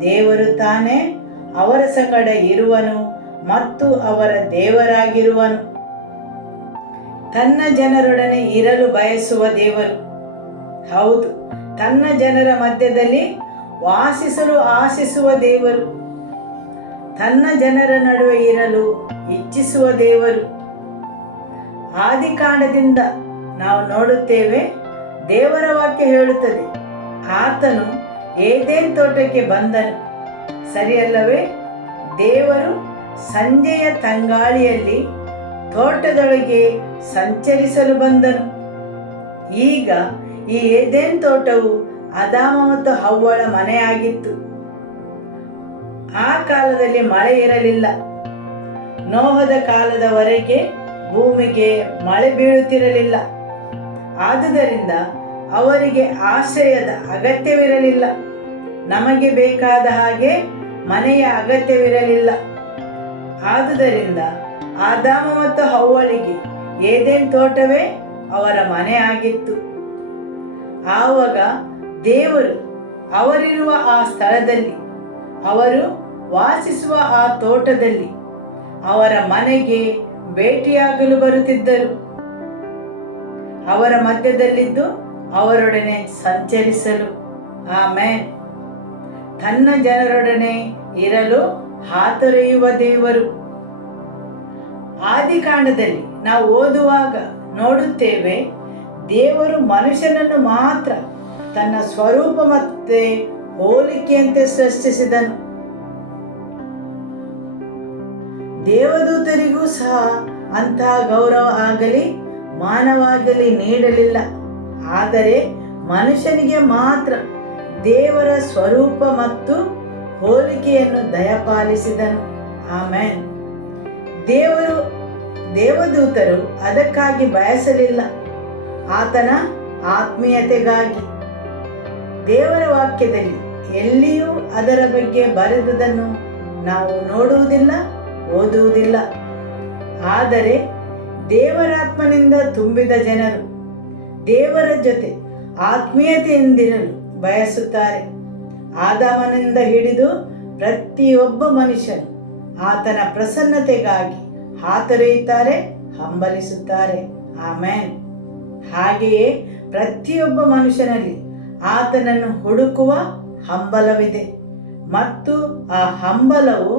ದೇವರು ತಾನೇ ಅವರ ಸಂಗಡ ಇರುವನು ಮತ್ತು ಅವರ ದೇವರಾಗಿರುವನು. ತನ್ನ ಜನರೊಡನೆ ಇರಲು ಬಯಸುವ ದೇವರು. ಹೌದು, ತನ್ನ ಜನರ ಮಧ್ಯದಲ್ಲಿ ವಾಸಿಸಲು ಆಶಿಸುವ ದೇವರು. ತನ್ನ ಜನರ ನಡುವೆ ಇರಲು ಇಚ್ಛಿಸುವ ದೇವರು. ಆದಿಕಾಂಡದಿಂದ ನಾವು ನೋಡುತ್ತೇವೆ, ದೇವರ ವಾಕ್ಯ ಹೇಳುತ್ತದೆ, ಆತನು ಏದೇನ್ ತೋಟಕ್ಕೆ ಬಂದನು. ಸರಿಯಲ್ಲವೇ? ದೇವರು ಸಂಜೆಯ ತಂಗಾಳಿಯಲ್ಲಿ ತೋಟದೊಳಗೆ ಸಂಚರಿಸಲು ಬಂದನು. ಈಗ ಈ ಏದೇನ್ ತೋಟವು ಆದಾಮ ಮತ್ತು ಹವ್ವಳ ಮನೆಯಾಗಿತ್ತು. ಆ ಕಾಲದಲ್ಲಿ ಮಳೆ ಇರಲಿಲ್ಲ. ನೋಹದ ಕಾಲದವರೆಗೆ ಭೂಮಿಗೆ ಮಳೆ ಬೀಳುತ್ತಿರಲಿಲ್ಲ. ಆದುದರಿಂದ ಅವರಿಗೆ ಆಶ್ರಯದ ಅಗತ್ಯವಿರಲಿಲ್ಲ. ನಮಗೆ ಬೇಕಾದ ಹಾಗೆ ಮನೆಯ ಅಗತ್ಯವಿರಲಿಲ್ಲ. ಆದುದರಿಂದ ಆದಾಮ ಮತ್ತು ಹವ್ವಳಿಗೆ ಏದೇನ್ ತೋಟವೇ ಅವರ ಮನೆ ಆಗಿತ್ತು. ಆವಾಗ ದೇವರು ಅವರಿರುವ ಆ ಸ್ಥಳದಲ್ಲಿ, ಅವರು ವಾಸಿಸುವ ಆ ತೋಟದಲ್ಲಿ ಅವರ ಮನೆಗೆ ಭೇಟಿಯಾಗಲು ಬರುತ್ತಿದ್ದರು. ಅವರ ಮಧ್ಯದಲ್ಲಿದ್ದು ಅವರೊಡನೆ ಸಂಚರಿಸಲು. ಆಮೆನ್. ತನ್ನ ಜನರೊಡನೆ ಇರಲು ಹಾತೊರೆಯುವ ದೇವರು. ಆದಿಕಾಂಡದಲ್ಲಿ ನಾವು ಓದುವಾಗ ನೋಡುತ್ತೇವೆ, ದೇವರು ಮನುಷ್ಯನನ್ನು ಮಾತ್ರ ತನ್ನ ಸ್ವರೂಪ ಮತ್ತೆ ಹೋಲಿಕೆಯಂತೆ ಸೃಷ್ಟಿಸಿದನು. ದೇವದೂತರಿಗೂ ಸಹ ಅಂತಹ ಗೌರವ ಆಗಲಿ ಮಾನವಾಗಲಿ ನೀಡಲಿಲ್ಲ. ಆದರೆ ಮನುಷ್ಯನಿಗೆ ಮಾತ್ರ ದೇವರ ಸ್ವರೂಪ ಮತ್ತು ಹೋಲಿಕೆಯನ್ನು ದಯಪಾಲಿಸಿದನು. ಆಮೆನ್. ದೇವದೂತರು ಅದಕ್ಕಾಗಿ ಬಯಸಲಿಲ್ಲ, ಆತನ ಆತ್ಮೀಯತೆಗಾಗಿ. ದೇವರ ವಾಕ್ಯದಲ್ಲಿ ಎಲ್ಲಿಯೂ ಅದರ ಬಗ್ಗೆ ಬರೆದುದನ್ನು ನಾವು ನೋಡುವುದಿಲ್ಲ, ಓದುವುದಿಲ್ಲ. ಆದರೆ ದೇವರಾತ್ಮನಿಂದ ತುಂಬಿದ ಜನರು ದೇವರ ಜೊತೆ ಆತ್ಮೀಯತೆಯಿಂದಿರಲು ಬಯಸುತ್ತಾರೆ. ಆದಾಮನಿಂದ ಹಿಡಿದು ಪ್ರತಿಯೊಬ್ಬ ಮನುಷ್ಯನು ಆತನ ಪ್ರಸನ್ನತೆಗಾಗಿ ಹಾತೊರೆಯುತ್ತಾರೆ, ಹಂಬಲಿಸುತ್ತಾರೆ. ಆಮೆನ್. ಹಾಗೆಯೇ ಪ್ರತಿಯೊಬ್ಬ ಮನುಷ್ಯನಲ್ಲಿ ಆತನನ್ನು ಹುಡುಕುವ ಹಂಬಲವಿದೆ ಮತ್ತು ಆ ಹಂಬಲವು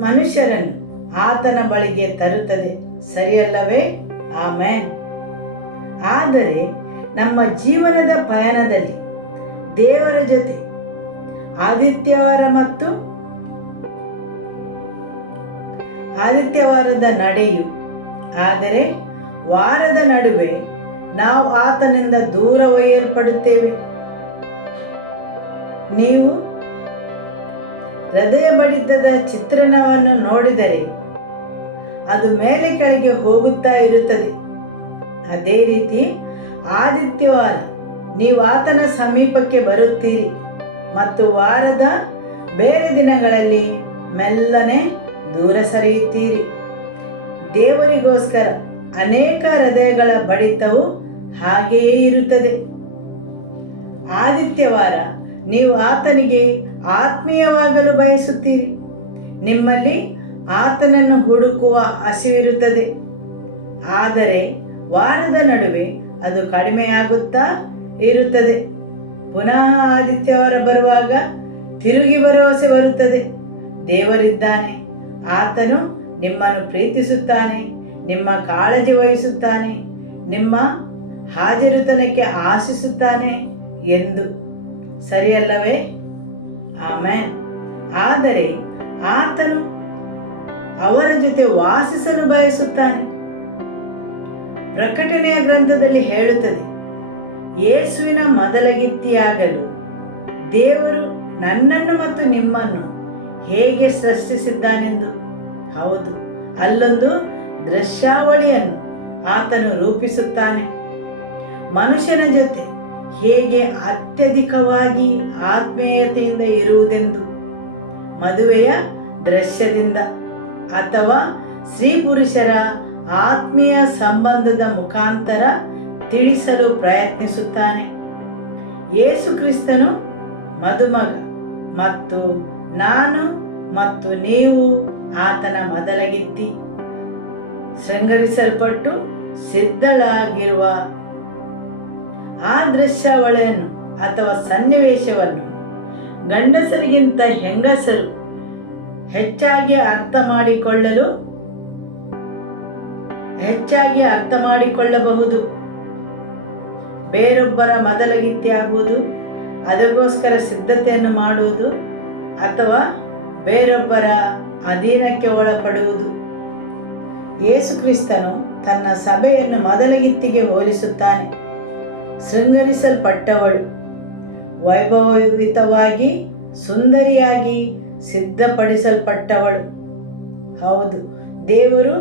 ಮನುಷ್ಯರನ್ನು ಆತನ ಬಳಿಗೆ ತರುತ್ತದೆ. ಸರಿಯಲ್ಲವೇ? ಆಮೆನ್. ಆದರೆ ನಮ್ಮ ಜೀವನದ ಪಯಣದಲ್ಲಿ ದೇವರ ಜೊತೆ ಆದಿತ್ಯವಾರದ ನಡೆಯು ಆದರೆ ವಾರದ ನಡುವೆ ನಾವು ಆತನಿಂದ ದೂರ ಒಯ್ಯಲ್ಪಡುತ್ತೇವೆ. ನೀವು ಹೃದಯ ಬಡಿತದ ಚಿತ್ರಣವನ್ನು ನೋಡಿದರೆ ಅದು ಮೇಲೆ ಕೆಳಗೆ ಹೋಗುತ್ತಾ ಇರುತ್ತದೆ. ಅದೇ ರೀತಿ ಆದಿತ್ಯವಾರ ನೀವು ಆತನ ಸಮೀಪಕ್ಕೆ ಬರುತ್ತೀರಿ ಮತ್ತು ವಾರದ ಬೇರೆ ದಿನಗಳಲ್ಲಿ ಮೆಲ್ಲನೆ ದೂರ ಸರಿಯುತ್ತೀರಿ. ದೇವರಿಗೋಸ್ಕರ ಅನೇಕ ಹೃದಯಗಳ ಬಡಿತವು ಹಾಗೆಯೇ ಇರುತ್ತದೆ. ಆದಿತ್ಯವಾರ ನೀವು ಆತನಿಗೆ ಆತ್ಮೀಯವಾಗಲು ಬಯಸುತ್ತೀರಿ. ನಿಮ್ಮಲ್ಲಿ ಆತನನ್ನು ಹುಡುಕುವ ಹಸಿವಿರುತ್ತದೆ. ಆದರೆ ವಾರದ ನಡುವೆ ಅದು ಕಡಿಮೆಯಾಗುತ್ತಾ ಇರುತ್ತದೆ. ಪುನಃ ಆದಿತ್ಯವಾರ ಬರುವಾಗ ತಿರುಗಿ ಭರವಸೆ ಬರುತ್ತದೆ. ದೇವರಿದ್ದಾನೆ, ಆತನು ನಿಮ್ಮನ್ನು ಪ್ರೀತಿಸುತ್ತಾನೆ, ನಿಮ್ಮ ಕಾಳಜಿ ವಹಿಸುತ್ತಾನೆ, ನಿಮ್ಮ ಹಾಜರುತನಕ್ಕೆ ಆಶಿಸುತ್ತಾನೆ ಎಂದು. ಸರಿಯಲ್ಲವೇ? ಆಮೆನ್. ಆದರೆ ಆತನು ಅವರ ಜೊತೆ ವಾಸಿಸಲು ಬಯಸುತ್ತಾನೆ. ಪ್ರಕಟಣೆಯ ಗ್ರಂಥದಲ್ಲಿ ಹೇಳುತ್ತದೆ, ಯೇಸುವಿನ ಮೊದಲಗಿತ್ತಿಯಾಗಲು ದೇವರು ನನ್ನನ್ನು ಮತ್ತು ನಿಮ್ಮನ್ನು ಹೇಗೆ ಸೃಷ್ಟಿಸಿದ್ದಾನೆಂದು. ಹೌದು, ಅಲ್ಲೊಂದು ದೃಶ್ಯಾವಳಿಯನ್ನು ಆತನು ರೂಪಿಸುತ್ತಾನೆ. ಮನುಷ್ಯನ ಜೊತೆ ಹೇಗೆ ಅತ್ಯಧಿಕವಾಗಿ ಆತ್ಮೀಯತೆಯಿಂದ ಇರುವುದೆಂದು ಮದುವೆಯ ದೃಶ್ಯದಿಂದ ಅಥವಾ ಸ್ತ್ರೀ ಪುರುಷರ ಆತ್ಮೀಯ ಸಂಬಂಧದ ಮುಖಾಂತರ ತಿಳಿಸಲು ಪ್ರಯತ್ನಿಸುತ್ತಾನೆ. ಯೇಸು ಕ್ರಿಸ್ತನು ಮದುಮಗ ಮತ್ತು ನಾನು ಮತ್ತು ನೀವು ಆತನ ಮೊದಲಗಿತ್ತಿ. ಶೃಂಗರಿಸಲ್ಪಟ್ಟು ಸಿದ್ಧಳಾಗಿರುವ ಆ ದೃಶ್ಯಾವಳಿಯನ್ನು ಅಥವಾ ಸನ್ನಿವೇಶವನ್ನು ಗಂಡಸರಿಗಿಂತ ಹೆಂಗಸರು ಹೆಚ್ಚಾಗಿ ಅರ್ಥ ಮಾಡಿಕೊಳ್ಳಬಹುದು. ಬೇರೊಬ್ಬರ ಮೊದಲಗಿತ್ತಿಯಾಗುವುದು, ಅದಕ್ಕೋಸ್ಕರ ಸಿದ್ಧತೆಯನ್ನು ಮಾಡುವುದು ಅಥವಾ ಬೇರೊಬ್ಬರ ಅಧೀನಕ್ಕೆ ಒಳಪಡುವುದು. ಯೇಸು ಕ್ರಿಸ್ತನು ತನ್ನ ಸಭೆಯನ್ನು ಮೊದಲಗಿತ್ತಿಗೆ ಹೋಲಿಸುತ್ತಾನೆ. ಶೃಂಗರಿಸಲ್ಪಟ್ಟವಳು, ವೈಭವಯುತವಾಗಿ ಸುಂದರಿಯಾಗಿ ಸಿದ್ಧಪಡಿಸಲ್ಪಟ್ಟವಳು. ಹೌದು, ದೇವರು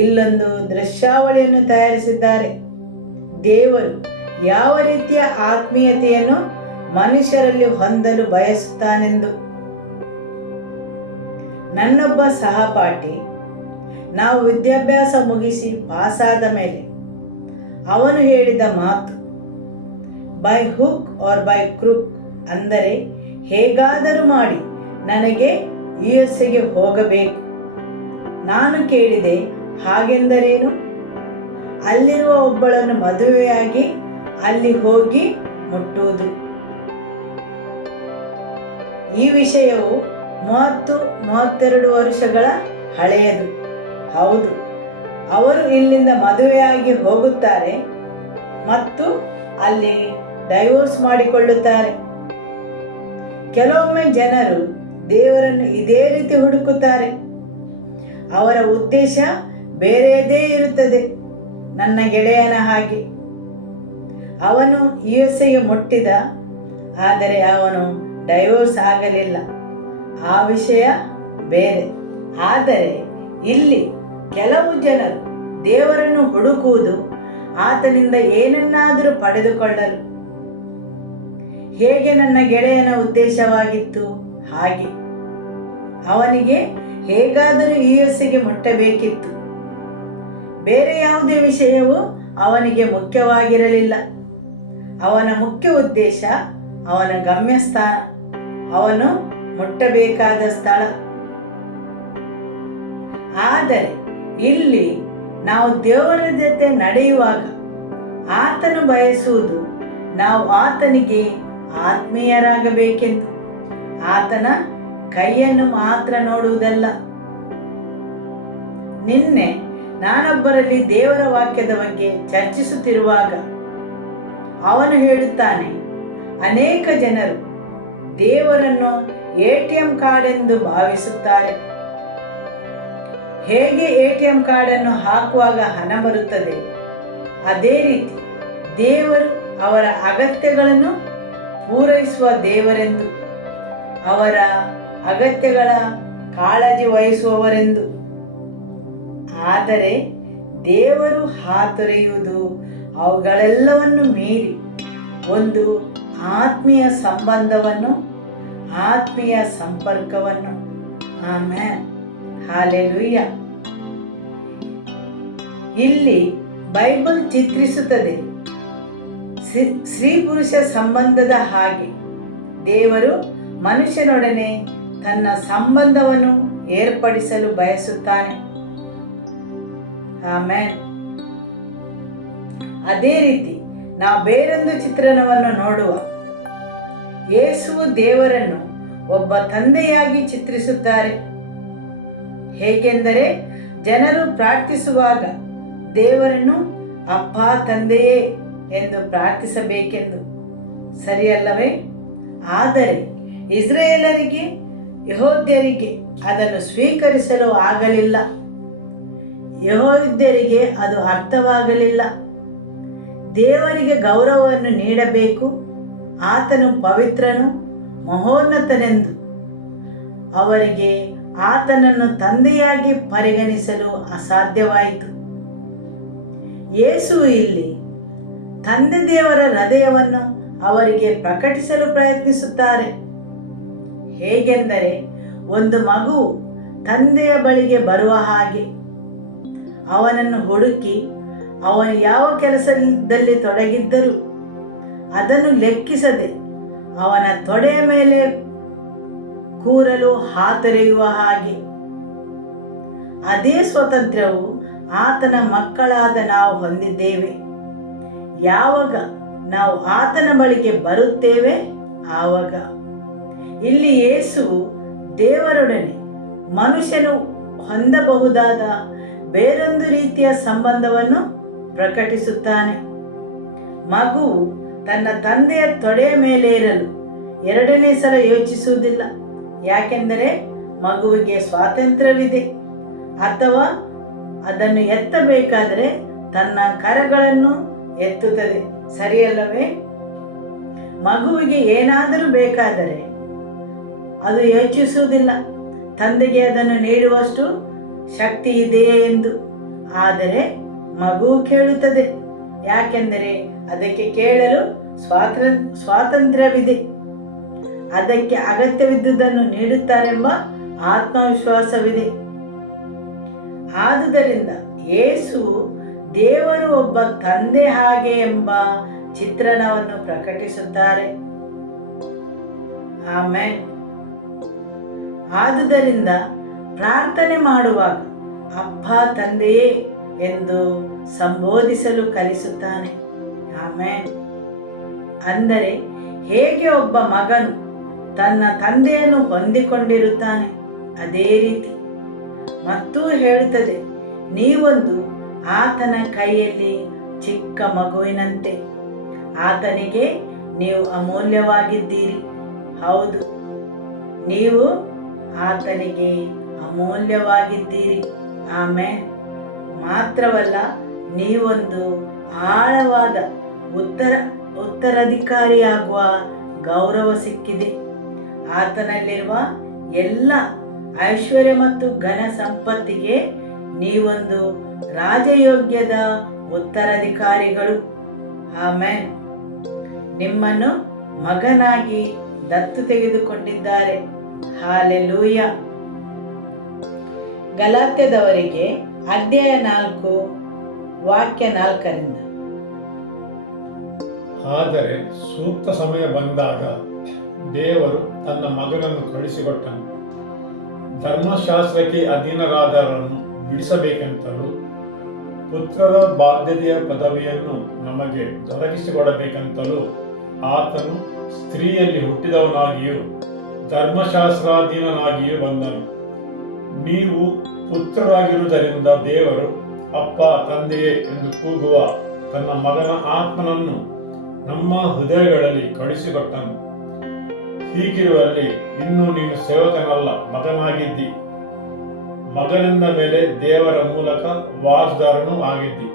ಇಲ್ಲೊಂದು ದೃಶ್ಯಾವಳಿಯನ್ನು ತಯಾರಿಸಿದ್ದಾರೆ. ದೇವರು ಯಾವ ರೀತಿಯ ಆತ್ಮೀಯತೆಯನ್ನು ಮನುಷ್ಯರಲ್ಲಿ ಹೊಂದಲು ಬಯಸುತ್ತಾನೆಂದು. ನನ್ನೊಬ್ಬ ಸಹಪಾಠಿ ನಾವು ವಿದ್ಯಾಭ್ಯಾಸ ಮುಗಿಸಿ ಪಾಸಾದ ಮೇಲೆ ಅವನು ಹೇಳಿದ ಮಾತು, by hook R by crook, ಅಂದರೆ ಹೇಗಾದರೂ ಮಾಡಿ ನನಗೆ ಯುಎಸ್ಎಗೆ ಹೋಗಬೇಕು. ನಾನು ಕೇಳಿದೆ, ಹಾಗೆಂದರೇನು? ಅಲ್ಲಿರುವ ಒಬ್ಬಳನ್ನು ಮದುವೆಯಾಗಿ ಅಲ್ಲಿ ಹೋಗಿ ಮುಟ್ಟುವುದು. ಈ ವಿಷಯವು 30-32 ವರ್ಷಗಳ ಹಳೆಯದು. ಹೌದು, ಅವರು ಇಲ್ಲಿಂದ ಮದುವೆಯಾಗಿ ಹೋಗುತ್ತಾರೆ ಮತ್ತು ಅಲ್ಲಿ ಡೈವೋರ್ಸ್ ಮಾಡಿಕೊಳ್ಳುತ್ತಾರೆ. ಕೆಲವೊಮ್ಮೆ ಜನರು ದೇವರನ್ನು ಇದೇ ರೀತಿ ಹುಡುಕುತ್ತಾರೆ. ಅವರ ಉದ್ದೇಶ ಬೇರೆಯದೇ ಇರುತ್ತದೆ. ನನ್ನ ಗೆಳೆಯನ ಹಾಗೆ, ಅವನು ಯುಎಸ್ಎಗೆ ಮುಟ್ಟಿದ, ಆದರೆ ಅವನು ಡೈವೋರ್ಸ್ ಆಗಲಿಲ್ಲ. ಆ ವಿಷಯ ಬೇರೆ. ಆದರೆ ಇಲ್ಲಿ ಕೆಲವು ಜನರು ದೇವರನ್ನು ಹುಡುಕುವುದು ಆತನಿಂದ ಏನನ್ನಾದರೂ ಪಡೆದುಕೊಳ್ಳಲು. ಹೇಗೆ ನನ್ನ ಗೆಳೆಯನ ಉದ್ದೇಶವಾಗಿತ್ತು ಹಾಗೆ ಅವನಿಗೆ ಹೇಗಾದರೂ ಯುಎಸ್ಎಗೆ ಮುಟ್ಟಬೇಕಿತ್ತು. ಬೇರೆ ಯಾವುದೇ ವಿಷಯವು ಅವನಿಗೆ ಮುಖ್ಯವಾಗಿರಲಿಲ್ಲ. ಅವನ ಮುಖ್ಯ ಉದ್ದೇಶ ಅವನ ಗಮ್ಯಸ್ಥಾನ, ಅವನು ಮುಟ್ಟಬೇಕಾದ ಸ್ಥಳ. ಆದರೆ ಇಲ್ಲಿ ನಾವು ದೇವರ ಜೊತೆ ನಡೆಯುವಾಗ ಆತನು ಬಯಸುವುದು ನಾವು ಆತನಿಗೆ ಆತ್ಮೀಯರಾಗಬೇಕೆಂದು. ಆತನ ಕೈಯನ್ನು ಮಾತ್ರ ನೋಡುವುದಲ್ಲ. ನಿನ್ನೆ ನಾನೊಬ್ಬರಲ್ಲಿ ದೇವರ ವಾಕ್ಯದ ಬಗ್ಗೆ ಚರ್ಚಿಸುತ್ತಿರುವಾಗ ಅವನು ಹೇಳುತ್ತಾನೆ, ಅನೇಕ ಜನರು ದೇವರನ್ನು ATM ಕಾರ್ಡ್ ಎಂದು ಭಾವಿಸುತ್ತಾರೆ. ಹೇಗೆ ATM ಕಾರ್ಡನ್ನು ಹಾಕುವಾಗ ಹಣ ಬರುತ್ತದೆ, ಅದೇ ರೀತಿ ದೇವರು ಅವರ ಅಗತ್ಯಗಳನ್ನು ಪೂರೈಸುವ ದೇವರೆಂದು, ಅವರ ಅಗತ್ಯಗಳ ಕಾಳಜಿ ವಹಿಸುವವರೆಂದು. ಆದರೆ ದೇವರು ಹಾತೊರೆಯುವುದು ಅವುಗಳೆಲ್ಲವನ್ನು ಮೀರಿ ಒಂದು ಆತ್ಮೀಯ ಸಂಬಂಧವನ್ನು, ಆತ್ಮೀಯ ಸಂಪರ್ಕವನ್ನು. Amen, hallelujah. ಇಲ್ಲಿ ಬೈಬಲ್ ಚಿತ್ರಿಸುತ್ತದೆ ಸ್ತ್ರೀ ಪುರುಷ ಸಂಬಂಧದ ಹಾಗೆ ದೇವರು ಮನುಷ್ಯನೊಡನೆ ತನ್ನ ಸಂಬಂಧವನ್ನು ಏರ್ಪಡಿಸಲು ಬಯಸುತ್ತಾನೆ. ಆಮೆನ್. ಅದೇ ರೀತಿ ನಾವು ಬೇರೊಂದು ಚಿತ್ರಣವನ್ನು ನೋಡುವ. ಯೇಸುವು ದೇವರನ್ನು ಒಬ್ಬ ತಂದೆಯಾಗಿ ಚಿತ್ರಿಸುತ್ತಾರೆ. ಹೇಗೆಂದರೆ ಜನರು ಪ್ರಾರ್ಥಿಸುವಾಗ ದೇವರನ್ನು ಅಪ್ಪ ತಂದೆಯೇ ಎಂದು ಪ್ರಾರ್ಥಿಸಬೇಕೆಂದು, ಸರಿಯಲ್ಲವೇ? ಆದರೆ ಇಸ್ರಾಯೇಲರಿಗೆ, ಯೆಹೂದ್ಯರಿಗೆ ಅದನ್ನು ಸ್ವೀಕರಿಸಲು ಆಗಲಿಲ್ಲ. ಯೆಹೂದ್ಯರಿಗೆ ಅದು ಅರ್ಥವಾಗಲಿಲ್ಲ. ದೇವರಿಗೆ ಗೌರವವನ್ನು ನೀಡಬೇಕು, ಆತನು ಪವಿತ್ರನು, ಮಹೋನ್ನತನೆಂದು. ಅವರಿಗೆ ಆತನನ್ನು ತಂದೆಯಾಗಿ ಪರಿಗಣಿಸಲು ಅಸಾಧ್ಯವಾಯಿತು. ಯೇಸು ಇಲ್ಲಿ ತಂದೆ ದೇವರ ಹೃದಯವನ್ನು ಅವರಿಗೆ ಪ್ರಕಟಿಸಲು ಪ್ರಯತ್ನಿಸುತ್ತಾರೆ. ಹೇಗೆಂದರೆ ಒಂದು ಮಗು ತಂದೆಯ ಬಳಿಗೆ ಬರುವ ಹಾಗೆ ಅವನನ್ನು ಹುಡುಕಿ ಅವನು ಯಾವ ಕೆಲಸದಲ್ಲಿ ತೊಡಗಿದ್ದರೂ ಅದನ್ನು ಲೆಕ್ಕಿಸದೆ ಅವನ ತೊಡೆಯ ಮೇಲೆ ಕೂರಲು ಹಾತೊರೆಯುವ ಹಾಗೆ. ಅದೇ ಸ್ವಾತಂತ್ರ್ಯವು ಆತನ ಮಕ್ಕಳಾದ ನಾವು ಹೊಂದಿದ್ದೇವೆ. ಯಾವಾಗ ನಾವು ಆತನ ಬಳಿಗೆ ಬರುತ್ತೇವೆ ಆವಾಗ. ಇಲ್ಲಿ ಯೇಸು ದೇವರೊಡನೆ ಮನುಷ್ಯನು ಹೊಂದಬಹುದಾದ ಬೇರೊಂದು ರೀತಿಯ ಸಂಬಂಧವನ್ನು ಪ್ರಕಟಿಸುತ್ತಾನೆ. ಮಗುವು ತನ್ನ ತಂದೆಯ ತೊಡೆಯ ಮೇಲೆ ಇರಲು ಎರಡನೇ ಸಲ ಯೋಚಿಸುವುದಿಲ್ಲ. ಯಾಕೆಂದರೆ ಮಗುವಿಗೆ ಸ್ವಾತಂತ್ರ್ಯವಿದೆ. ಅಥವಾ ಅದನ್ನು ಎತ್ತಬೇಕಾದರೆ ತನ್ನ ಕರಗಳನ್ನು ಎತ್ತುತ್ತದೆ, ಸರಿಯಲ್ಲವೇ? ಮಗುವಿಗೆ ಏನಾದರೂ ಬೇಕಾದರೆ ಅದು ಯೋಚಿಸುವುದಿಲ್ಲ ತಂದೆಗೆ ಅದನ್ನು ನೀಡುವಷ್ಟು ಶಕ್ತಿ ಇದೆಯೇ ಎಂದು. ಆದರೆ ಮಗು ಕೇಳುತ್ತದೆ, ಯಾಕೆಂದರೆ ಅದಕ್ಕೆ ಕೇಳಲು ಸ್ವಾತಂತ್ರ್ಯವಿದೆ. ಅದಕ್ಕೆ ಅಗತ್ಯವಿದ್ದುದನ್ನು ನೀಡುತ್ತಾರೆಂಬ ಆತ್ಮವಿಶ್ವಾಸವಿದೆ. ಆದುದರಿಂದ ಯೇಸು ದೇವರು ಒಬ್ಬ ತಂದೆ ಹಾಗೆ ಎಂಬ ಚಿತ್ರಣವನ್ನು ಪ್ರಕಟಿಸುತ್ತಾರೆ. ಆಮೆನ್. ಆದುದರಿಂದ ಪ್ರಾರ್ಥನೆ ಮಾಡುವಾಗ ಅಪ್ಪ ತಂದೆಯೇ ಎಂದು ಸಂಬೋಧಿಸಲು ಕಲಿಸುತ್ತಾನೆ. ಆಮೆನ್. ಅಂದರೆ ಹೇಗೆ ಒಬ್ಬ ಮಗನು ತನ್ನ ತಂದೆಯನ್ನು ಹೊಂದಿಕೊಂಡಿರುತ್ತಾನೆ, ಅದೇ ರೀತಿ ಮತ್ತು ಹೇಳುತ್ತದೆ, ನೀವೊಂದು ಆತನ ಕೈಯಲ್ಲಿ ಚಿಕ್ಕ ಮಗುವಿನಂತೆ. ಆತನಿಗೆ ನೀವು ಅಮೂಲ್ಯವಾಗಿದ್ದೀರಿ. ಹೌದು, ನೀವು ಆತನಿಗೆ ಅಮೂಲ್ಯವಾಗಿದ್ದೀರಿ. ಆಮೇಲೆ ಮಾತ್ರವಲ್ಲ, ನೀವೊಂದು ಆಳವಾದ ಉತ್ತರಾಧಿಕಾರಿಯಾಗುವ ಗೌರವ ಸಿಕ್ಕಿದೆ. ಆತನಲ್ಲಿರುವ ಎಲ್ಲ ಐಶ್ವರ್ಯ ಮತ್ತು ಘನ ಸಂಪತ್ತಿಗೆ ನೀವೊಂದು ರಾಜಯೋಗ್ಯದ ಉತ್ತರಾಧಿಕಾರಿಗಳು. ಆಮೆನ್. ನಿಮ್ಮನ್ನು ಮಗನಾಗಿ ದತ್ತು ತೆಗೆದುಕೊಂಡಿದ್ದಾರೆ. ಹಾಲೆಲೂಯ. ಗಲಾತ್ಯದವರಿಗೆ ಅಧ್ಯಾಯ 4 ವಾಕ್ಯ 4. ಆದರೆ ಸೂಕ್ತ ಸಮಯ ಬಂದಾಗ ದೇವರು ತನ್ನ ಮಗನನ್ನು ಕಳಿಸಿಕೊಟ್ಟನು. ಧರ್ಮಶಾಸ್ತ್ರಕ್ಕೆ ಅಧೀನರಾದವರನ್ನು ಬಿಡಿಸಬೇಕೆಂತಲೂ ಪುತ್ರರ ಬಾಧ್ಯತೆಯ ಪದವಿಯನ್ನು ನಮಗೆ ದೊರಕಿಸಿಕೊಡಬೇಕೆಂತಲೂ ಆತನು ಸ್ತ್ರೀಯಲ್ಲಿ ಹುಟ್ಟಿದವನಾಗಿಯೂ ಧರ್ಮಶಾಸ್ತ್ರಾಧೀನನಾಗಿಯೂ ಬಂದನು. ನೀವು ಪುತ್ರರಾಗಿರುವುದರಿಂದ ದೇವರು ಅಪ್ಪ ತಂದೆಯೇ ಎಂದು ಕೂಗುವ ತನ್ನ ಮಗನ ಆತ್ಮನನ್ನು ನಮ್ಮ ಹೃದಯಗಳಲ್ಲಿ ಕಳಿಸಿಕೊಟ್ಟನು. ಹೀಗಿರುವಲ್ಲಿ ಇನ್ನು ನೀನು ಸೇವಕನಲ್ಲ, ಮಗನಾಗಿದ್ದಿ. ಮಗನೆಂದ ಮೇಲೆ ದೇವರ ಮೂಲಕ ವಾಗ್ದಾರನೂ ಆಗಿದ್ದಿ.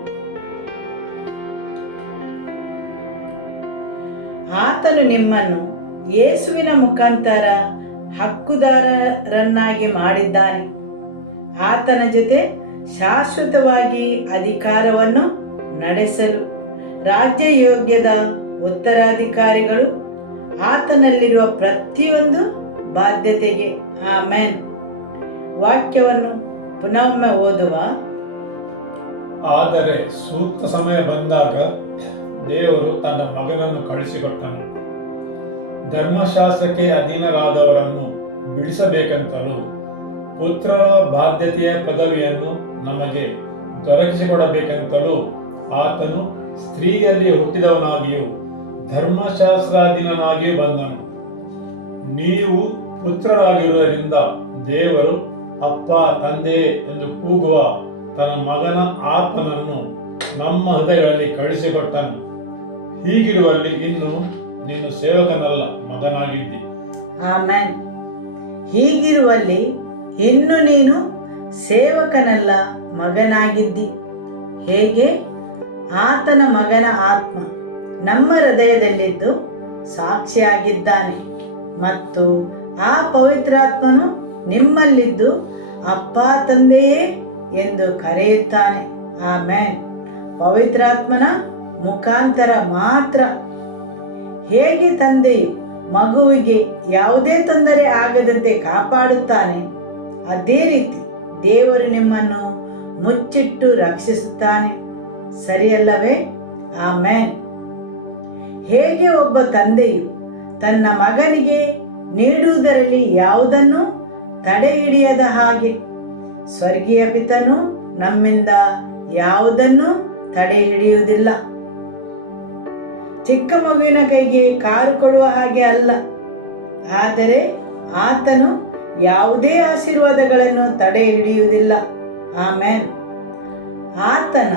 ಆತನು ನಿಮ್ಮನ್ನು ಯೇಸುವಿನ ಮುಖಾಂತರ ಹಕ್ಕುದಾರರನ್ನಾಗಿ ಮಾಡಿದ್ದಾನೆ. ಆತನ ಜೊತೆ ಶಾಶ್ವತವಾಗಿ ಅಧಿಕಾರವನ್ನು ನಡೆಸಲು ರಾಜ್ಯಯೋಗ್ಯದ ಉತ್ತರಾಧಿಕಾರಿಗಳು ಆತನಲ್ಲಿರುವ ಪ್ರತಿಯೊಂದು ಬಾಧ್ಯತೆಗೆ. ಆಮೆನ್. ವಾಕ್ಯವನ್ನು ಪುನೊಮ್ಮೆ ಓದುವ. ಆದರೆ ಸೂಕ್ತ ಸಮಯ ಬಂದಾಗ ದೇವರು ತನ್ನ ಮಗನನ್ನು ಕಳಿಸಿಕೊಟ್ಟನು. ಧರ್ಮಶಾಸ್ತ್ರಕ್ಕೆ ಅಧೀನರಾದವರನ್ನು ಬಿಡಿಸಬೇಕೆಂತಲೂ ಪುತ್ರರ ಬಾಧ್ಯತೆಯ ಪದವಿಯನ್ನು ನಮಗೆ ದೊರಕಿಸಿಕೊಡಬೇಕೆಂತಲೂ ಆತನು ಸ್ತ್ರೀಯಲ್ಲಿ ಹುಟ್ಟಿದವನಾಗಿಯೂ ಧರ್ಮಶಾಸ್ತ್ರಾಧೀನನಾಗಿಯೂ ಬಂದನು. ನೀವು ಪುತ್ರರಾಗಿರುವುದರಿಂದ ದೇವರು ಅಪ್ಪ ತಂದೆ ಎಂದು ಕೂಗುವ ತನ್ನ ಮಗನ ಆತ್ಮನನ್ನು ನಮ್ಮ ಹೃದಯಗಳಲ್ಲಿ ಕಳಿಸಿಕೊಟ್ಟನು. ಹೀಗಿರುವಲ್ಲಿ ಇನ್ನು ನೀನು ಸೇವಕನಲ್ಲ, ಮಗನಾಗಿದ್ದಿ. ಆಮೆನ್. ಹೀಗಿರುವಲ್ಲಿ ಇನ್ನು ನೀನು ಸೇವಕನಲ್ಲ, ಮಗನಾಗಿದ್ದಿ. ಹೇಗೆ? ಆತನ ಮಗನ ಆತ್ಮ ನಮ್ಮ ಹೃದಯದಲ್ಲಿದ್ದು ಸಾಕ್ಷಿಯಾಗಿದ್ದಾನೆ ಮತ್ತು ಆ ಪವಿತ್ರಾತ್ಮನು ನಿಮ್ಮಲ್ಲಿದ್ದು ಅಪ್ಪ ತಂದೆಯೇ ಎಂದು ಕರೆಯುತ್ತಾನೆ. ಆಮೆನ್. ಪವಿತ್ರಾತ್ಮನ ಮುಖಾಂತರ ಮಾತ್ರ. ಹೇಗೆ ತಂದೆಯು ಮಗುವಿಗೆ ಯಾವುದೇ ತೊಂದರೆ ಆಗದಂತೆ ಕಾಪಾಡುತ್ತಾನೆ, ಅದೇ ರೀತಿ ದೇವರು ನಿಮ್ಮನ್ನು ಮುಚ್ಚಿಟ್ಟು ರಕ್ಷಿಸುತ್ತಾನೆ. ಸರಿಯಲ್ಲವೇ? ಆಮೆನ್. ಹೇಗೆ ಒಬ್ಬ ತಂದೆಯು ತನ್ನ ಮಗನಿಗೆ ನೀಡುವುದರಲ್ಲಿ ಯಾವುದನ್ನು ತಡೆ ಹಿಡಿಯದ ಹಾಗೆ ಸ್ವರ್ಗೀಯ ಪಿತನು ನಮ್ಮಿಂದ ಯಾವುದನ್ನು ತಡೆ ಹಿಡಿಯುವುದಿಲ್ಲ. ಚಿಕ್ಕ ಮಗುವಿನ ಕೈಗೆ ಕಾರು ಕೊಡುವ ಹಾಗೆ ಅಲ್ಲ, ಆದರೆ ಆತನು ಯಾವುದೇ ಆಶೀರ್ವಾದಗಳನ್ನು ತಡೆ ಹಿಡಿಯುವುದಿಲ್ಲ. ಆಮೆನ್. ಆತನ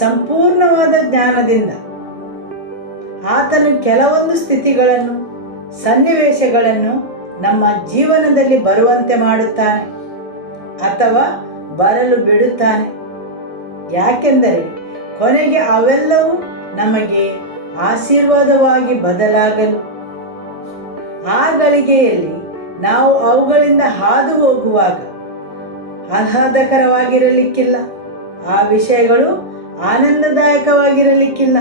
ಸಂಪೂರ್ಣವಾದ ಜ್ಞಾನದಿಂದ ಆತನು ಕೆಲವೊಂದು ಸ್ಥಿತಿಗಳನ್ನು, ಸನ್ನಿವೇಶಗಳನ್ನು ನಮ್ಮ ಜೀವನದಲ್ಲಿ ಬರುವಂತೆ ಮಾಡುತ್ತಾನೆ ಅಥವಾ ಬರಲು ಬಿಡುತ್ತಾನೆ. ಯಾಕೆಂದರೆ ಕೊನೆಗೆ ಅವೆಲ್ಲವೂ ನಮಗೆ ಆಶೀರ್ವಾದವಾಗಿ ಬದಲಾಗಲು. ಆ ಗಳಿಗೆಯಲ್ಲಿ ನಾವು ಅವುಗಳಿಂದ ಹಾದು ಹೋಗುವಾಗ ಆಹ್ಲಾದಕರವಾಗಿರಲಿಕ್ಕಿಲ್ಲ, ಆ ವಿಷಯಗಳು ಆನಂದದಾಯಕವಾಗಿರಲಿಕ್ಕಿಲ್ಲ.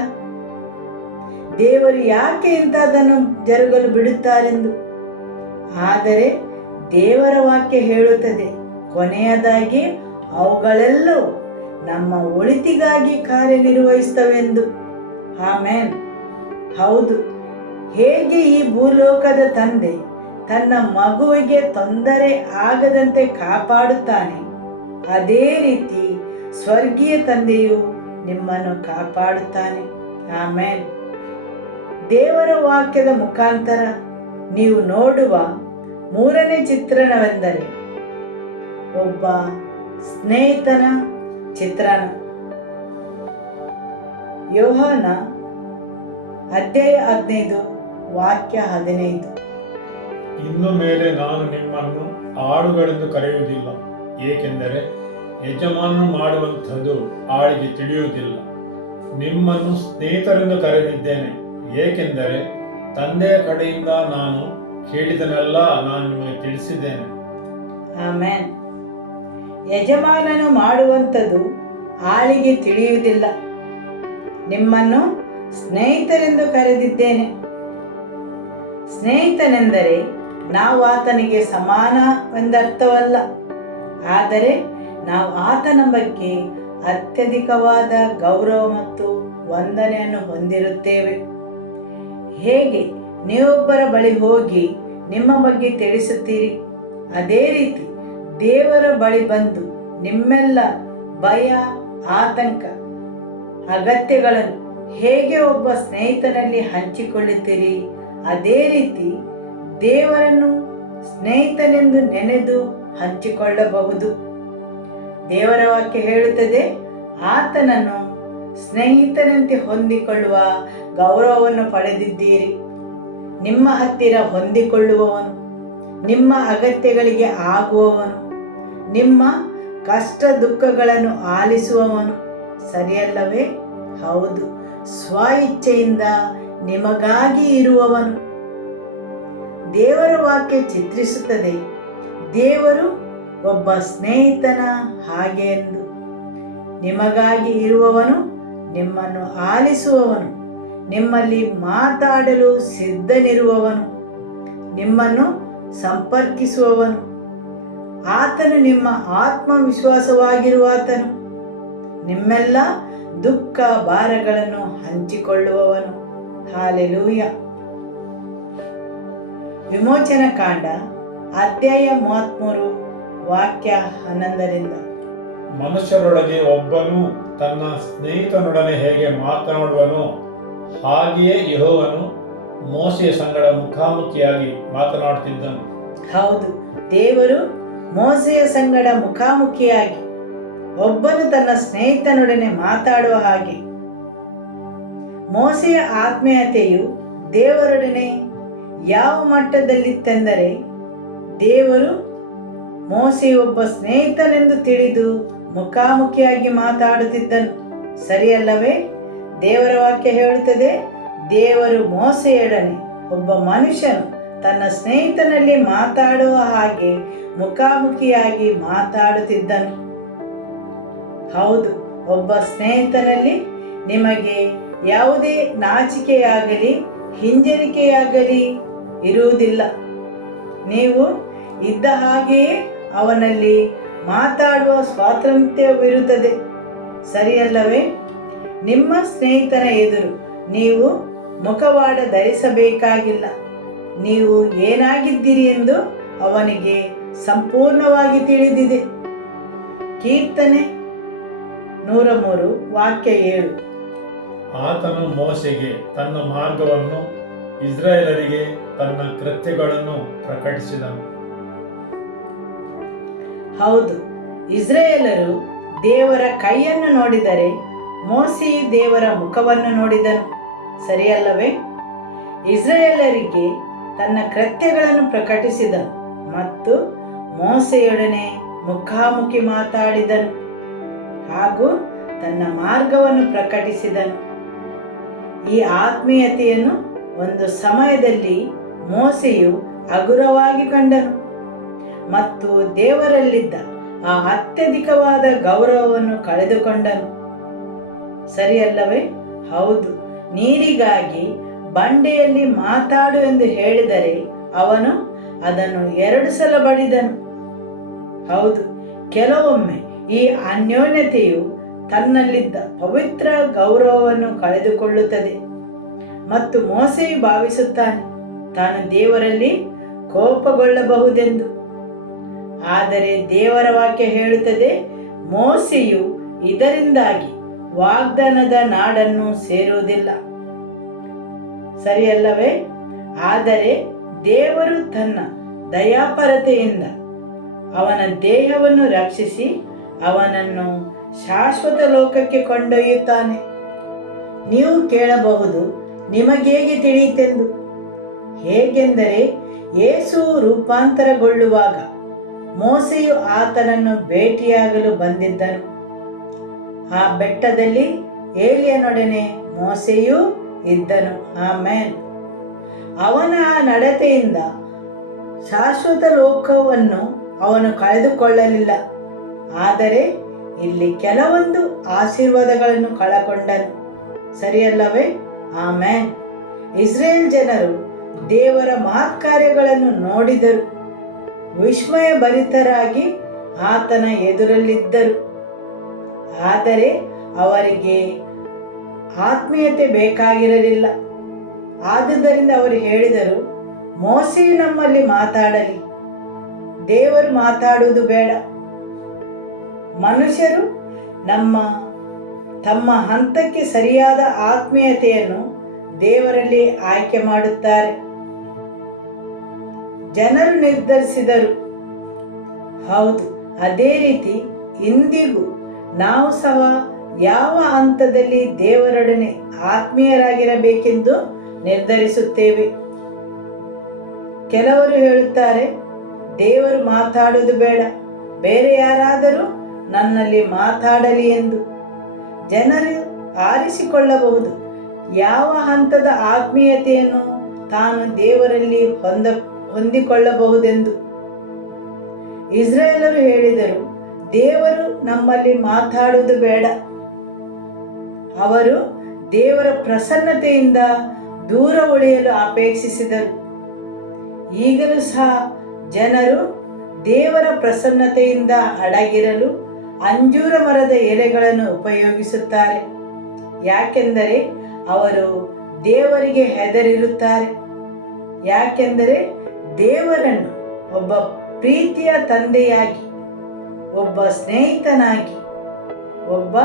ದೇವರು ಯಾಕೆ ಇಂಥದ್ದನ್ನು ಜರುಗಲು ಬಿಡುತ್ತಾರೆಂದು. ಆದರೆ ದೇವರ ವಾಕ್ಯ ಹೇಳುತ್ತದೆ, ಕೊನೆಯದಾಗಿ ಅವುಗಳೆಲ್ಲವೂ ನಮ್ಮ ಒಳಿತಿಗಾಗಿ ಕಾರ್ಯನಿರ್ವಹಿಸುತ್ತವೆಂದು. ಆಮೆನ್. ಹೌದು. ಹೇಗೆ ಈ ಭೂಲೋಕದ ತಂದೆ ತನ್ನ ಮಗುವಿಗೆ ತೊಂದರೆ ಆಗದಂತೆ ಕಾಪಾಡುತ್ತಾನೆ, ಅದೇ ರೀತಿ ಸ್ವರ್ಗೀಯ ತಂದೆಯು ನಿಮ್ಮನ್ನು ಕಾಪಾಡುತ್ತಾನೆ. ಆಮೆನ್. ದೇವರ ವಾಕ್ಯದ ಮುಖಾಂತರ ನೀವು ನೋಡುವ ಮೂರನೇ ಚಿತ್ರಣವೆಂದರೆ ಒಬ್ಬ ಸ್ನೇಹಿತನ ಚಿತ್ರಣ. ಯೋಹಾನ ಅಧ್ಯಾಯ 15 ವಾಕ್ಯ 15. ಇನ್ನು ಮೇಲೆ ನಾನು ನಿಮ್ಮನ್ನು ಆಳುಗಳೆಂದು ಕರೆಯುವುದಿಲ್ಲ, ಏಕೆಂದರೆ ಯಜಮಾನನು ಮಾಡುವಂಥದ್ದು ಆಳಿಗೆ ತಿಳಿಯುವುದಿಲ್ಲ. ನಿಮ್ಮನ್ನು ಸ್ನೇಹಿತರೆಂದು ಕರೆದಿದ್ದೇನೆ, ಏಕೆಂದರೆ ತಂದೆಯ ಕಡೆಯಿಂದ ನಾನು ಕೇಳಿದನೆಲ್ಲ ನಾನು ನಿಮಗೆ ತಿಳಿಸಿದ್ದೇನೆ. ಆಮೆನ್. ಯಜಮಾನನು ಮಾಡುವಂಥದ್ದು ಆಳಿಗೆ ತಿಳಿಯುವುದಿಲ್ಲ. ನಿಮ್ಮನ್ನು ಸ್ನೇಹಿತರೆಂದು ಕರೆದಿದ್ದೇನೆ. ಸ್ನೇಹಿತನೆಂದರೆ ನಾವು ಆತನಿಗೆ ಸಮಾನವೆಂದರ್ಥವಲ್ಲ, ಆದರೆ ನಾವು ಆತನ ಬಗ್ಗೆ ಅತ್ಯಧಿಕವಾದ ಗೌರವ ಮತ್ತು ವಂದನೆಯನ್ನು ಹೊಂದಿರುತ್ತೇವೆ. ಹೇಗೆ ನೀವೊಬ್ಬರ ಬಳಿ ಹೋಗಿ ನಿಮ್ಮ ಬಗ್ಗೆ ತಿಳಿಸುತ್ತೀರಿ, ಅದೇ ರೀತಿ ದೇವರ ಬಳಿ ಬಂದು ನಿಮ್ಮೆಲ್ಲ ಭಯ, ಆತಂಕ, ಅಗತ್ಯಗಳನ್ನು ಹೇಗೆ ಒಬ್ಬ ಸ್ನೇಹಿತನಲ್ಲಿ ಹಂಚಿಕೊಳ್ಳುತ್ತೀರಿ, ಅದೇ ರೀತಿ ದೇವರನ್ನು ಸ್ನೇಹಿತನೆಂದು ನೆನೆದು ಹಂಚಿಕೊಳ್ಳಬಹುದು. ದೇವರ ವಾಕ್ಯ ಹೇಳುತ್ತದೆ, ಆತನನ್ನು ಸ್ನೇಹಿತನಂತೆ ಹೊಂದಿಕೊಳ್ಳುವ ಗೌರವವನ್ನು ಪಡೆದಿದ್ದೀರಿ. ನಿಮ್ಮ ಹತ್ತಿರ ಹೊಂದಿಕೊಳ್ಳುವವನು, ನಿಮ್ಮ ಅಗತ್ಯಗಳಿಗೆ ಆಗುವವನು, ನಿಮ್ಮ ಕಷ್ಟ ದುಃಖಗಳನ್ನು ಆಲಿಸುವವನು, ಸರಿಯಲ್ಲವೇ? ಹೌದು, ಸ್ವ ಇಚ್ಛೆಯಿಂದ ನಿಮಗಾಗಿ ಇರುವವನು. ದೇವರ ವಾಕ್ಯ ಚಿತ್ರಿಸುತ್ತದೆ, ದೇವರು ಒಬ್ಬ ಸ್ನೇಹಿತನ ಹಾಗೆ ಎಂದು. ನಿಮಗಾಗಿ ಇರುವವನು, ನಿಮ್ಮನ್ನು ಆಲಿಸುವವನು, ನಿಮ್ಮಲ್ಲಿ ಮಾತಾಡಲು ಸಿದ್ಧನಿರುವವನು, ನಿಮ್ಮನ್ನು ಸಂಪರ್ಕಿಸುವವನು. ಆತನು ನಿಮ್ಮ ಆತ್ಮವಿಶ್ವಾಸವಾಗಿರುವಾತನು, ನಿಮ್ಮೆಲ್ಲ ದುಃಖ ಭಾರಗಳನ್ನು ಹಂಚಿಕೊಳ್ಳುವವನು. ಹಾಲೆಲೂಯ. ವಿಮೋಚನ ಕಾಂಡ ಅಧ್ಯಾಯ 33 ವಾಕ್ಯ 11ರಿಂದ. ಮನುಷ್ಯರೊಳಗೆ ಒಬ್ಬನು ತನ್ನ ಸ್ನೇಹಿತನೊಡನೆ ಹೇಗೆ ಮಾತನಾಡುವನೋ ಹಾಗೆಯೇ ಯೆಹೋವನು ಮೋಶೆಯ ಸಂಗಡ ಮುಖಾಮುಖಿಯಾಗಿ ಮಾತನಾಡುತ್ತಿದ್ದನು. ಹೌದು, ದೇವರು ಮೋಸೆಯ ಸಂಗಡ ಮುಖಾಮುಖಿಯಾಗಿ ಒಬ್ಬನು ತನ್ನ ಸ್ನೇಹಿತನೊಡನೆ ಮಾತಾಡುವ ಹಾಗೆ. ಮೋಸೆಯ ಆತ್ಮೀಯತೆಯು ದೇವರೊಡನೆ ಯಾವ ಮಟ್ಟದಲ್ಲಿತ್ತೆಂದರೆ, ದೇವರು ಮೋಸೆ ಒಬ್ಬ ಸ್ನೇಹಿತನೆಂದು ತಿಳಿದು ಮುಖಾಮುಖಿಯಾಗಿ ಮಾತಾಡುತ್ತಿದ್ದನು, ಸರಿಯಲ್ಲವೇ? ದೇವರ ವಾಕ್ಯ ಹೇಳುತ್ತದೆ, ದೇವರು ಮೋಸೆಯೊಡನೆ ಒಬ್ಬ ಮನುಷ್ಯನು ತನ್ನ ಸ್ನೇಹಿತನಲ್ಲಿ ಮಾತಾಡುವ ಹಾಗೆ ಮುಖಾಮುಖಿಯಾಗಿ ಮಾತಾಡುತ್ತಿದ್ದನು. ಹೌದು, ಒಬ್ಬ ಸ್ನೇಹಿತನಲ್ಲಿ ನಿಮಗೆ ಯಾವುದೇ ನಾಚಿಕೆಯಾಗಲಿ ಹಿಂಜರಿಕೆಯಾಗಲಿ ಇರುವುದಿಲ್ಲ. ನೀವು ಇದ್ದ ಹಾಗೆಯೇ ಅವನಲ್ಲಿ ಮಾತಾಡುವ ಸ್ವಾತಂತ್ರ್ಯವಿರುತ್ತದೆ, ಸರಿಯಲ್ಲವೇ? ನಿಮ್ಮ ಸ್ನೇಹಿತನ ಎದುರು ನೀವು ಮುಖವಾಡ ಧರಿಸಬೇಕಾಗಿಲ್ಲ. ನೀವು ಏನಾಗಿದ್ದೀರಿ ಎಂದು ಅವನಿಗೆ ಸಂಪೂರ್ಣವಾಗಿ ತಿಳಿದಿದೆ. ಕೀರ್ತನೆ 103 ವಾಕ್ಯ 7. ಆತನು ಮೋಶೆಗೆ ತನ್ನ ಮಾರ್ಗವನ್ನು, ಇಸ್ರಾಯೇಲರಿಗೆ ತನ್ನ ಕೃತ್ಯಗಳನ್ನು ಪ್ರಕಟಿಸಿದನು. ಹೌದು, ಇಸ್ರಾಯೇಲರು ದೇವರ ಕೈಯನ್ನು ನೋಡಿದರೆ ಮೋಶೆಯು ದೇವರ ಮುಖವನ್ನು ನೋಡಿದನು, ಸರಿಯಲ್ಲವೇ? ಇಸ್ರಾಯೇಲರಿಗೆ ತನ್ನ ಕೃತ್ಯಗಳನ್ನು ಪ್ರಕಟಿಸಿದನು ಮತ್ತು ಮೋಶೆಯೊಡನೆ ಮುಖಾಮುಖಿ ಮಾತಾಡಿದನು ಹಾಗೂ ತನ್ನ ಮಾರ್ಗವನ್ನು ಪ್ರಕಟಿಸಿದನು. ಈ ಆತ್ಮೀಯತೆಯನ್ನು ಒಂದು ಸಮಯದಲ್ಲಿ ಮೋಶೆಯು ಹಗುರವಾಗಿ ಕಂಡನು ಮತ್ತು ದೇವರಲ್ಲಿದ್ದ ಆ ಅತ್ಯಧಿಕವಾದ ಗೌರವವನ್ನು ಕಳೆದುಕೊಂಡನು, ಸರಿಯಲ್ಲವೇ? ಹೌದು, ನೀರಿಗಾಗಿ ಬಂಡೆಯಲ್ಲಿ ಮಾತಾಡು ಎಂದು ಹೇಳಿದರೆ ಅವನು ಅದನ್ನು 2 ಸಲ ಬಡಿದನು. ಹೌದು, ಕೆಲವೊಮ್ಮೆ ಈ ಅನ್ಯೋನ್ಯತೆಯು ತನ್ನಲ್ಲಿದ್ದ ಪವಿತ್ರ ಗೌರವವನ್ನು ಕಳೆದುಕೊಳ್ಳುತ್ತದೆ ಮತ್ತು ಮೋಶೆಯು ಭಾವಿಸುತ್ತಾನೆ ತಾನು ದೇವರಲ್ಲಿ ಕೋಪಗೊಳ್ಳಬಹುದೆಂದು. ಆದರೆ ದೇವರ ವಾಕ್ಯ ಹೇಳುತ್ತದೆ, ಮೋಶೆಯು ಇದರಿಂದಾಗಿ ವಾಗ್ದಾನದ ನಾಡನ್ನು ಸೇರುವುದಿಲ್ಲ, ಸರಿಯಲ್ಲವೇ? ಆದರೆ ದೇವರು ತನ್ನ ದಯಾಪರತೆಯಿಂದ ಅವನ ದೇಹವನ್ನು ರಕ್ಷಿಸಿ ಅವನನ್ನು ಶಾಶ್ವತ ಲೋಕಕ್ಕೆ ಕೊಂಡೊಯ್ಯುತ್ತಾನೆ. ನೀವು ಕೇಳಬಹುದು, ನಿಮಗೇಗೆ ತಿಳಿಯಿತೆಂದು? ಹೇಗೆಂದರೆ, ಯೇಸು ರೂಪಾಂತರಗೊಳ್ಳುವಾಗ ಮೋಶೆಯು ಆತನನ್ನು ಭೇಟಿಯಾಗಲು ಬಂದಿದ್ದನು. ಆ ಬೆಟ್ಟದಲ್ಲಿ ಏಲಿಯನೊಡನೆ ಮೋಶೆಯೂ ಇದ್ದನು. ಆಮೆನ್. ಅವನ ಆ ನಡತೆಯಿಂದ ಶಾಶ್ವತ ಲೋಕವನ್ನು ಅವನು ಕಳೆದುಕೊಳ್ಳಲಿಲ್ಲ, ಆದರೆ ಇಲ್ಲಿ ಕೆಲವೊಂದು ಆಶೀರ್ವಾದಗಳನ್ನು ಕಳಕೊಂಡನು, ಸರಿಯಲ್ಲವೇ? ಆಮೆನ್. ಇಸ್ರೇಲ್ ಜನರು ದೇವರ ಮಹತ್ಕಾರ್ಯಗಳನ್ನು ನೋಡಿದರು, ವಿಸ್ಮಯ ಭರಿತರಾಗಿ ಆತನ ಎದುರಲ್ಲಿದ್ದರು. ಆದರೆ ಅವರಿಗೆ ಆತ್ಮೀಯತೆ ಬೇಕಾಗಿರಲಿಲ್ಲ. ಆದುದರಿಂದ ಅವರು ಹೇಳಿದರು, ಮೋಶೆಯು ನಮ್ಮಲ್ಲಿ ಮಾತಾಡಲಿ, ದೇವರು ಮಾತಾಡುವುದು ಬೇಡ. ಮನುಷ್ಯರು ತಮ್ಮ ಹಂತಕ್ಕೆ ಸರಿಯಾದ ಆತ್ಮೀಯತೆಯನ್ನು ದೇವರಲ್ಲಿ ಆಯ್ಕೆ ಮಾಡುತ್ತಾರೆ. ಜನರು ನಿರ್ಧರಿಸಿದರು. ಹೌದು, ಅದೇ ರೀತಿ ಇಂದಿಗೂ ನಾವು ಸಹ ಯಾವ ಹಂತದಲ್ಲಿ ದೇವರೊಡನೆ ಆತ್ಮೀಯರಾಗಿರಬೇಕೆಂದು ನಿರ್ಧರಿಸುತ್ತೇವೆ. ಕೆಲವರು ಹೇಳುತ್ತಾರೆ, ದೇವರು ಮಾತಾಡುವುದು ಬೇಡ, ಬೇರೆ ಯಾರಾದರೂ ನನ್ನಲ್ಲಿ ಮಾತಾಡಲಿ ಎಂದು ಜನರು ಆರಿಸಿಕೊಳ್ಳಬಹುದು. ಯಾವ ಹಂತದ ಆತ್ಮೀಯತೆಯನ್ನು ತಾನು ದೇವರಲ್ಲಿ ಹೊಂದಿಕೊಳ್ಳಬಹುದೆಂದು ಇಸ್ರಾಯೇಲರು ಹೇಳಿದರು. ದೇವರು ನಮ್ಮಲ್ಲಿ ಮಾತಾಡುವುದು ಬೇಡ. ಅವರು ದೇವರ ಪ್ರಸನ್ನತೆಯಿಂದ ದೂರ ಉಳಿಯಲು ಅಪೇಕ್ಷಿಸಿದರು. ಈಗಲೂ ಸಹ ಜನರು ದೇವರ ಪ್ರಸನ್ನತೆಯಿಂದ ಅಡಗಿರಲು ಅಂಜೂರ ಮರದ ಎಲೆಗಳನ್ನು ಉಪಯೋಗಿಸುತ್ತಾರೆ. ಯಾಕೆಂದರೆ ಅವರು ದೇವರಿಗೆ ಹೆದರಿರುತ್ತಾರೆ. ಯಾಕೆಂದರೆ ದೇವರನ್ನು ಒಬ್ಬ ಪ್ರೀತಿಯ ತಂದೆಯಾಗಿ, ಒಬ್ಬ ಸ್ನೇಹಿತನಾಗಿ, ಒಬ್ಬ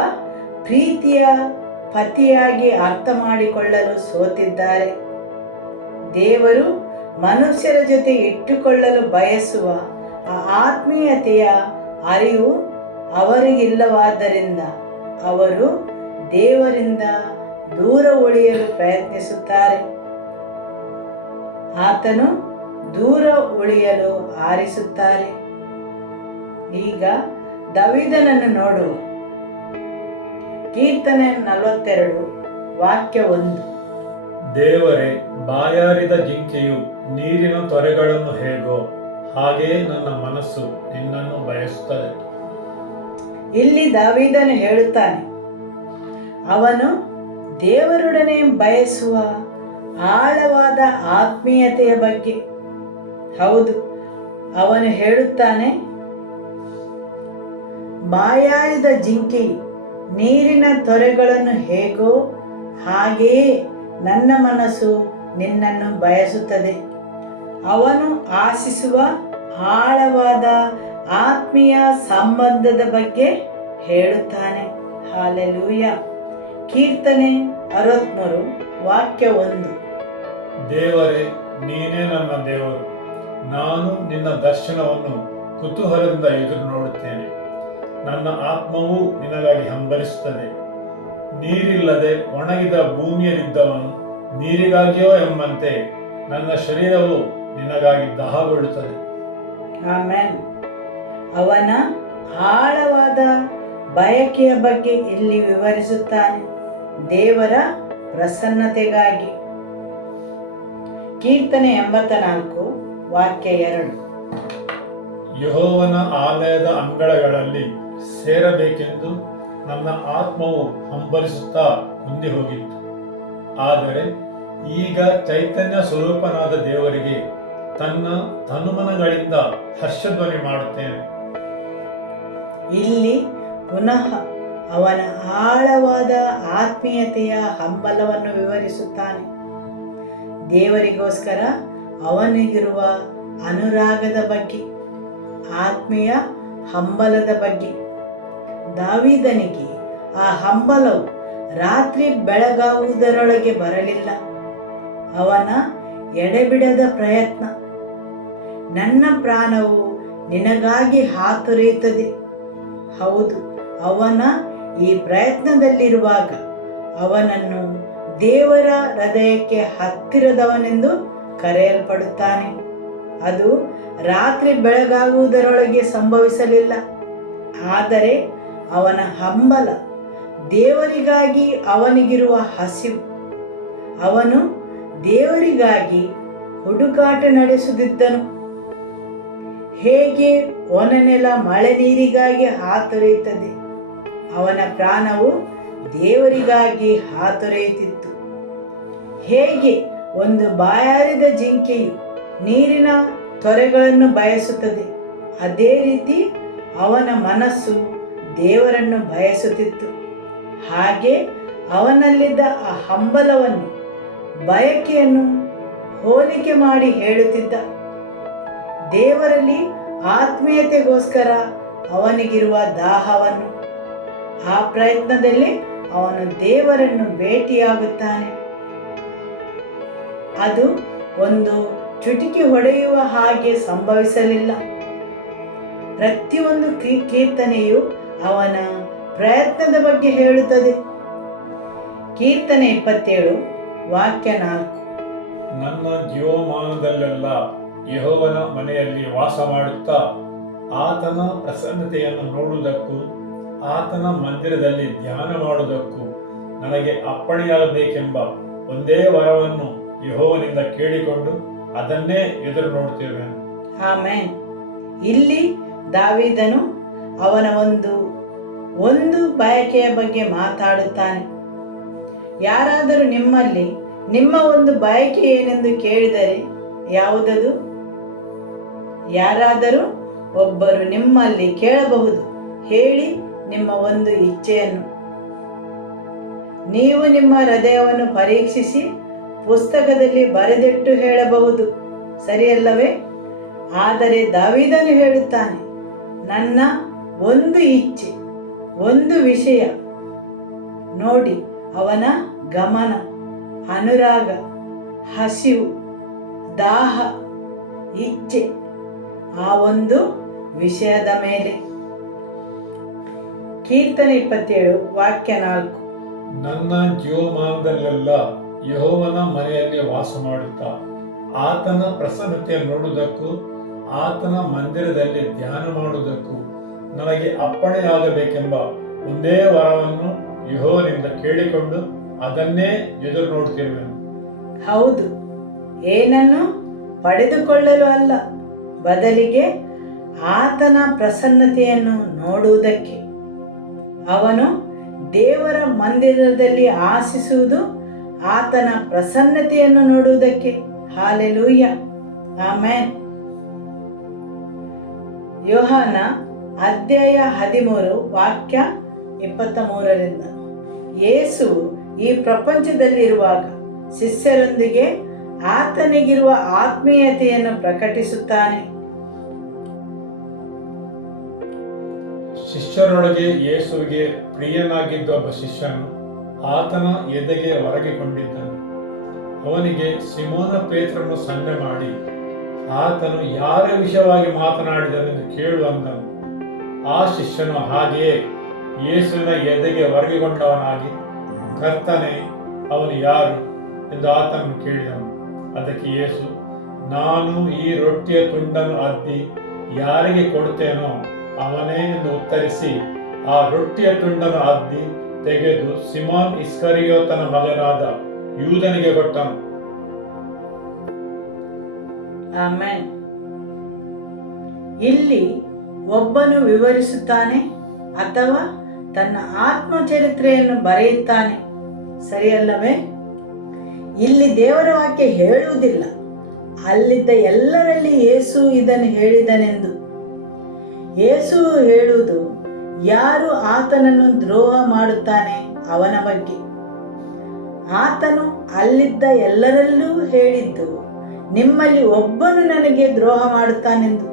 ಪ್ರೀತಿಯ ಪತಿಯಾಗಿ ಅರ್ಥ ಮಾಡಿಕೊಳ್ಳಲು ಸೋತಿದ್ದಾರೆ. ದೇವರು ಮನುಷ್ಯರ ಜೊತೆ ಇಟ್ಟುಕೊಳ್ಳಲು ಬಯಸುವ ಆ ಆತ್ಮೀಯತೆಯ ಅರಿವು ಅವರಿಗಿಲ್ಲವಾದ್ದರಿಂದ ಅವರು ದೇವರಿಂದ ದೂರ ಉಳಿಯಲು ಪ್ರಯತ್ನಿಸುತ್ತಾರೆ. ಆತನು ದೂರ ಉಳಿಯಲು ಆರಿಸುತ್ತಾರೆ. ಈಗ ದಾವೀದನನ್ನು ನೋಡುವ. ಕೀರ್ತನೆ 42 ವಾಕ್ಯ 1. ದೇವರೇ, ಬಾಯಾರಿದ ಜಿಂಕೆಯು ನೀರಿನ ತೊರೆಗಳನ್ನು ಹೇಗೋ ಹಾಗೆಯೇ ನನ್ನ ಮನಸ್ಸು ನಿನ್ನನ್ನು ಬಯಸುತ್ತದೆ. ಇಲ್ಲಿ ದಾವೀದನು ಹೇಳುತ್ತಾನೆ, ಅವನು ದೇವರೊಡನೆ ಬಯಸುವ ಆಳವಾದ ಆತ್ಮೀಯತೆಯ ಬಗ್ಗೆ. ಹೌದು, ಅವನು ಹೇಳುತ್ತಾನೆ, ಬಾಯಾರಿದ ಜಿಂಕೆಯು ನೀರಿನ ತೊರೆಗಳನ್ನು ಹೇಗೋ ಹಾಗೆಯೇ ನನ್ನ ಮನಸ್ಸು ನಿನ್ನನ್ನು ಬಯಸುತ್ತದೆ. ಅವನು ಆಶಿಸುವ ಆಳವಾದ ಆತ್ಮೀಯ ಸಂಬಂಧದ ಬಗ್ಗೆ ಹೇಳುತ್ತಾನೆ. ಹಾಲೆಲೂಯ. ಕೀರ್ತನೆ 63 ವಾಕ್ಯ 1. ದೇವರೇ, ನೀನೇ ನನ್ನ ದೇವರು. ನಾನು ನಿನ್ನ ದರ್ಶನವನ್ನು ಕುತೂಹಲದಿಂದ ಎದುರು ನೋಡುತ್ತೇನೆ. ನನ್ನ ಆತ್ಮವು ನಿನಗಾಗಿ ಹಂಬಲಿಸುತ್ತದೆ. ನೀರಿಲ್ಲದೆ ಒಣಗಿದ ಭೂಮಿಯಲ್ಲಿದ್ದವನು ನೀರಿಗಾಗಿಯೋ ಎಂಬಂತೆ ನನ್ನ ಶರೀರವು ನಿನಗಾಗಿ ದಾಹಗೊಳ್ಳುತ್ತದೆ. ಆಮೆನ್. ಅವನ ಆಳವಾದ ಬಯಕೆಯ ಬಗ್ಗೆ ಇಲ್ಲಿ ವಿವರಿಸುತ್ತಾನೆ, ದೇವರ ಪ್ರಸನ್ನತೆಗಾಗಿ. ಕೀರ್ತನೆ 84 ವಾಕ್ಯ 2. ಯೆಹೋವನ ಆಲಯದ ಅಂಗಳಗಳಲ್ಲಿ ಸೇರಬೇಕೆಂದು ನನ್ನ ಆತ್ಮವು ಹಂಬಲಿಸುತ್ತಾ ಕುಂದಿ ಹೋಗಿತ್ತು. ಆದರೆ ಈಗ ಚೈತನ್ಯ ಸ್ವರೂಪನಾದ ದೇವರಿಗೆ ತನ್ನ ತನುಮನಗಳಿಂದ ಹರ್ಷಧ್ವನಿ ಮಾಡುತ್ತೇನೆ. ಇಲ್ಲಿ ಪುನಃ ಅವನ ಆಳವಾದ ಆತ್ಮೀಯತೆಯ ಹಂಬಲವನ್ನು ವಿವರಿಸುತ್ತಾನೆ. ದೇವರಿಗೋಸ್ಕರ ಅವನಿಗಿರುವ ಅನುರಾಗದ ಬಗ್ಗೆ, ಆತ್ಮೀಯ ಹಂಬಲದ ಬಗ್ಗೆ. ದಾವೀದನಿಗೆ ಆ ಹಂಬಲವು ರಾತ್ರಿ ಬೆಳಗಾಗುವುದರೊಳಗೆ ಬರಲಿಲ್ಲ. ಅವನ ಎಡೆಬಿಡದ ಪ್ರಯತ್ನ. ನನ್ನ ಪ್ರಾಣವು ನಿನಗಾಗಿ ಹಾತೊರೆಯುತ್ತದೆ. ಹೌದು, ಅವನ ಈ ಪ್ರಯತ್ನದಲ್ಲಿರುವಾಗ ಅವನನ್ನು ದೇವರ ಹೃದಯಕ್ಕೆ ಹತ್ತಿರದವನೆಂದು ಕರೆಯಲ್ಪಡುತ್ತಾನೆ. ಅದು ರಾತ್ರಿ ಬೆಳಗಾಗುವುದರೊಳಗೆ ಸಂಭವಿಸಲಿಲ್ಲ. ಆದರೆ ಅವನ ಹಂಬಲ, ದೇವರಿಗಾಗಿ ಅವನಿಗಿರುವ ಹಸಿವು. ಅವನು ದೇವರಿಗಾಗಿ ಹುಡುಕಾಟ ನಡೆಸುತ್ತಿದ್ದನು. ಹೇಗೆ ಒಣನೆಲ ಮಳೆ ನೀರಿಗಾಗಿ ಹಾತೊರೆಯುತ್ತದೆ, ಅವನ ಪ್ರಾಣವು ದೇವರಿಗಾಗಿ ಹಾತೊರೆಯುತ್ತಿತ್ತು. ಹೇಗೆ ಒಂದು ಬಾಯಾರಿದ ಜಿಂಕೆಯು ನೀರಿನ ತೊರೆಗಳನ್ನು ಬಯಸುತ್ತದೆ, ಅದೇ ರೀತಿ ಅವನ ಮನಸ್ಸು ದೇವರನ್ನು ಬಯಸುತ್ತಿತ್ತು. ಹಾಗೆ ಅವನಲ್ಲಿದ್ದ ಆ ಹಂಬಲವನ್ನು, ಬಯಕೆಯನ್ನು ಹೋಲಿಕೆ ಮಾಡಿ ಹೇಳುತ್ತಿದ್ದ. ದೇವರಲ್ಲಿ ಆತ್ಮೀಯತೆಗೋಸ್ಕರ ಅವನಿಗಿರುವ ದಾಹವನ್ನು. ಆ ಪ್ರಯತ್ನದಲ್ಲಿ ಅವನು ದೇವರನ್ನು ಭೇಟಿಯಾಗುತ್ತಾನೆ. ಅದು ಒಂದು ಚುಟುಕಿ ಹೊಡೆಯುವ ಹಾಗೆ ಸಂಭವಿಸಲಿಲ್ಲ. ಪ್ರತಿಯೊಂದು ಕೀರ್ತನೆಯು ಅವನ ಪ್ರಯತ್ನದ ಬಗ್ಗೆ ಹೇಳುತ್ತದೆ. ಕೀರ್ತನೆ 27 ವಾಕ್ಯ 4. ನನ್ನ ಜೀವಮಾನದಲ್ಲೆಲ್ಲ ಯೆಹೋವನ ಮನೆಯಲ್ಲಿ ವಾಸ ಮಾಡುತ್ತಾ ಆತನ ಪ್ರಸನ್ನತೆಯನ್ನು ನೋಡುವುದಕ್ಕೂ ಆತನ ಮಂದಿರದಲ್ಲಿ ಧ್ಯಾನ ಮಾಡುವುದಕ್ಕೂ ನನಗೆ ಅಪ್ಪಣೆಯಾಗಬೇಕೆಂಬ ಒಂದೇ ವರವನ್ನು ಯೆಹೋವನಿಂದ ಕೇಳಿಕೊಂಡು ಅದನ್ನೇ ಎದುರು ನೋಡ್ತೇವೆ. ಆಮೆನ್. ಇಲ್ಲಿ ದಾವೀದನು ಅವನ ಒಂದು ಬಯಕೆಯ ಬಗ್ಗೆ ಮಾತಾಡುತ್ತಾನೆ. ಯಾರಾದರೂ ನಿಮ್ಮಲ್ಲಿ ನಿಮ್ಮ ಒಂದು ಬಯಕೆ ಏನೆಂದು ಕೇಳಿದರೆ ಯಾವುದದು? ಯಾರಾದರೂ ಒಬ್ಬರು ನಿಮ್ಮಲ್ಲಿ ಕೇಳಬಹುದು, ಹೇಳಿ ನಿಮ್ಮ ಒಂದು ಇಚ್ಛೆಯನ್ನು. ನೀವು ನಿಮ್ಮ ಹೃದಯವನ್ನು ಪರೀಕ್ಷಿಸಿ ಪುಸ್ತಕದಲ್ಲಿ ಬರೆದಿಟ್ಟು ಹೇಳಬಹುದು, ಸರಿಯಲ್ಲವೇ? ಆದರೆ ದಾವೀದನು ಹೇಳುತ್ತಾನೆ, ನನ್ನ ಒಂದು ಇಚ್ಛೆ, ಒಂದು ವಿಷಯ. ನೋಡಿ, ಅವನ ಗಮನ, ಅನುರಾಗ, ಹಸಿವು, ದಾಹ, ಇಚ್ಛೆ ಆ ಒಂದು ವಿಷಯದ ಮೇಲೆ. ಕೀರ್ತನೆ 27 ವಾಕ್ಯ 4. ನನ್ನ ಜೀವಮಾನದಲ್ಲೆಲ್ಲ ಯೆಹೋವನ ಮನೆಯಲ್ಲಿ ವಾಸ ಮಾಡುತ್ತಾ ಆತನ ಪ್ರಸನ್ನತೆಯನ್ನು ನೋಡುವುದಕ್ಕೂ ಆತನ ಮಂದಿರದಲ್ಲಿ ಧ್ಯಾನ ಮಾಡುವುದಕ್ಕೂ ನನಗೆ ಅಪ್ಪಣೆಯಾಗಬೇಕೆಂಬ ಒಂದೇ ವರವನ್ನು ಯೆಹೋವನಿಂದ ಕೇಳಿಕೊಂಡು ಅದನ್ನೇ ಎದುರು ನೋಡ್ತೇವೆ. ಹೌದು, ಏನನ್ನು ಪಡೆದುಕೊಳ್ಳಲು ಅಲ್ಲ, ಬದಲಿಗೆ ಆತನ ಪ್ರಸನ್ನತೆಯನ್ನು ನೋಡುವುದಕ್ಕೆ. ಅವನು ದೇವರ ಮಂದಿರದಲ್ಲಿ ಆಶಿಸುವುದು ಆತನ ಪ್ರಸನ್ನತೆಯನ್ನು ನೋಡುವುದಕ್ಕೆ. Hallelujah, amen. ಯೋಹಾನ ಅಧ್ಯಾಯ 13 ವಾಕ್ಯ 23ರಿಂದ. ಯೇಸು ಈ ಪ್ರಪಂಚದಲ್ಲಿರುವಾಗ ಶಿಷ್ಯರೊಂದಿಗೆ ಆತನಿಗಿರುವ ಆತ್ಮೀಯತೆಯನ್ನು ಪ್ರಕಟಿಸುತ್ತಾನೆ. ಶಿಷ್ಯರೊಳಗೆ ಯೇಸುವಿಗೆ ಪ್ರಿಯನಾಗಿದ್ದ ಒಬ್ಬ ಶಿಷ್ಯನು ಆತನ ಎದೆಗೆ ಒರಗಿಕೊಂಡಿದ್ದನು. ಅವನಿಗೆ ಸಿಮೋನ ಪೇತ್ರನು ಸನ್ನೆ ಮಾಡಿ ಆತನು ಯಾರ ವಿಷಯವಾಗಿ ಮಾತನಾಡಿದನೆಂದು ಕೇಳುವಂದನು. ಆ ಶಿಷ್ಯನು ಹಾಗೆಯೇ ಯೇಸುವಿನ ಎದೆಗೆ ಒರಗಿಕೊಂಡವನಾಗಿ, ಕರ್ತನೇ, ಅವನು ಯಾರು ಎಂದು ಆತನನ್ನು ಕೇಳಿದನು. ಅದಕ್ಕೆ ಯೇಸು, ನಾನು ಈ ರೊಟ್ಟಿಯ ತುಂಡನ್ನು ಅದ್ದಿ ಯಾರಿಗೆ ಕೊಡುತ್ತೇನೋ ಅವನೇ ಎಂದು ಉತ್ತರಿಸಿ, ಆ ರೊಟ್ಟಿಯ ತುಂಡನ್ನು ಅದ್ದಿ ತೆಗೆದು ಸಿಮೋನ್ ಇಸ್ಕರಿಯೋತನ ಮಗನಾದ ಯೂದನಿಗೆ ಕೊಟ್ಟನು. ಆಮೆನ್. ಇಲ್ಲಿ ಒಬ್ಬನು ವಿವರಿಸುತ್ತಾನೆ ಅಥವಾ ತನ್ನ ಆತ್ಮಚರಿತ್ರೆಯನ್ನು ಬರೆಯುತ್ತಾನೆ, ಸರಿಯಲ್ಲವೇ? ಇಲ್ಲಿ ದೇವರ ವಾಕ್ಯ ಹೇಳುವುದಿಲ್ಲ, ಅಲ್ಲಿದ್ದ ಎಲ್ಲರಲ್ಲಿ ಯೇಸು ಇದನ್ನು ಹೇಳಿದನೆಂದು. ಯೇಸು ಹೇಳುವುದು ಯಾರು ಆತನನ್ನು ದ್ರೋಹ ಮಾಡುತ್ತಾನೆ ಅವನ ಬಗ್ಗೆ. ಆತನು ಅಲ್ಲಿದ್ದ ಎಲ್ಲರಲ್ಲೂ ಹೇಳಿದ್ದು, ನಿಮ್ಮಲ್ಲಿ ಒಬ್ಬನು ನನಗೆ ದ್ರೋಹ ಮಾಡುತ್ತಾನೆಂದು.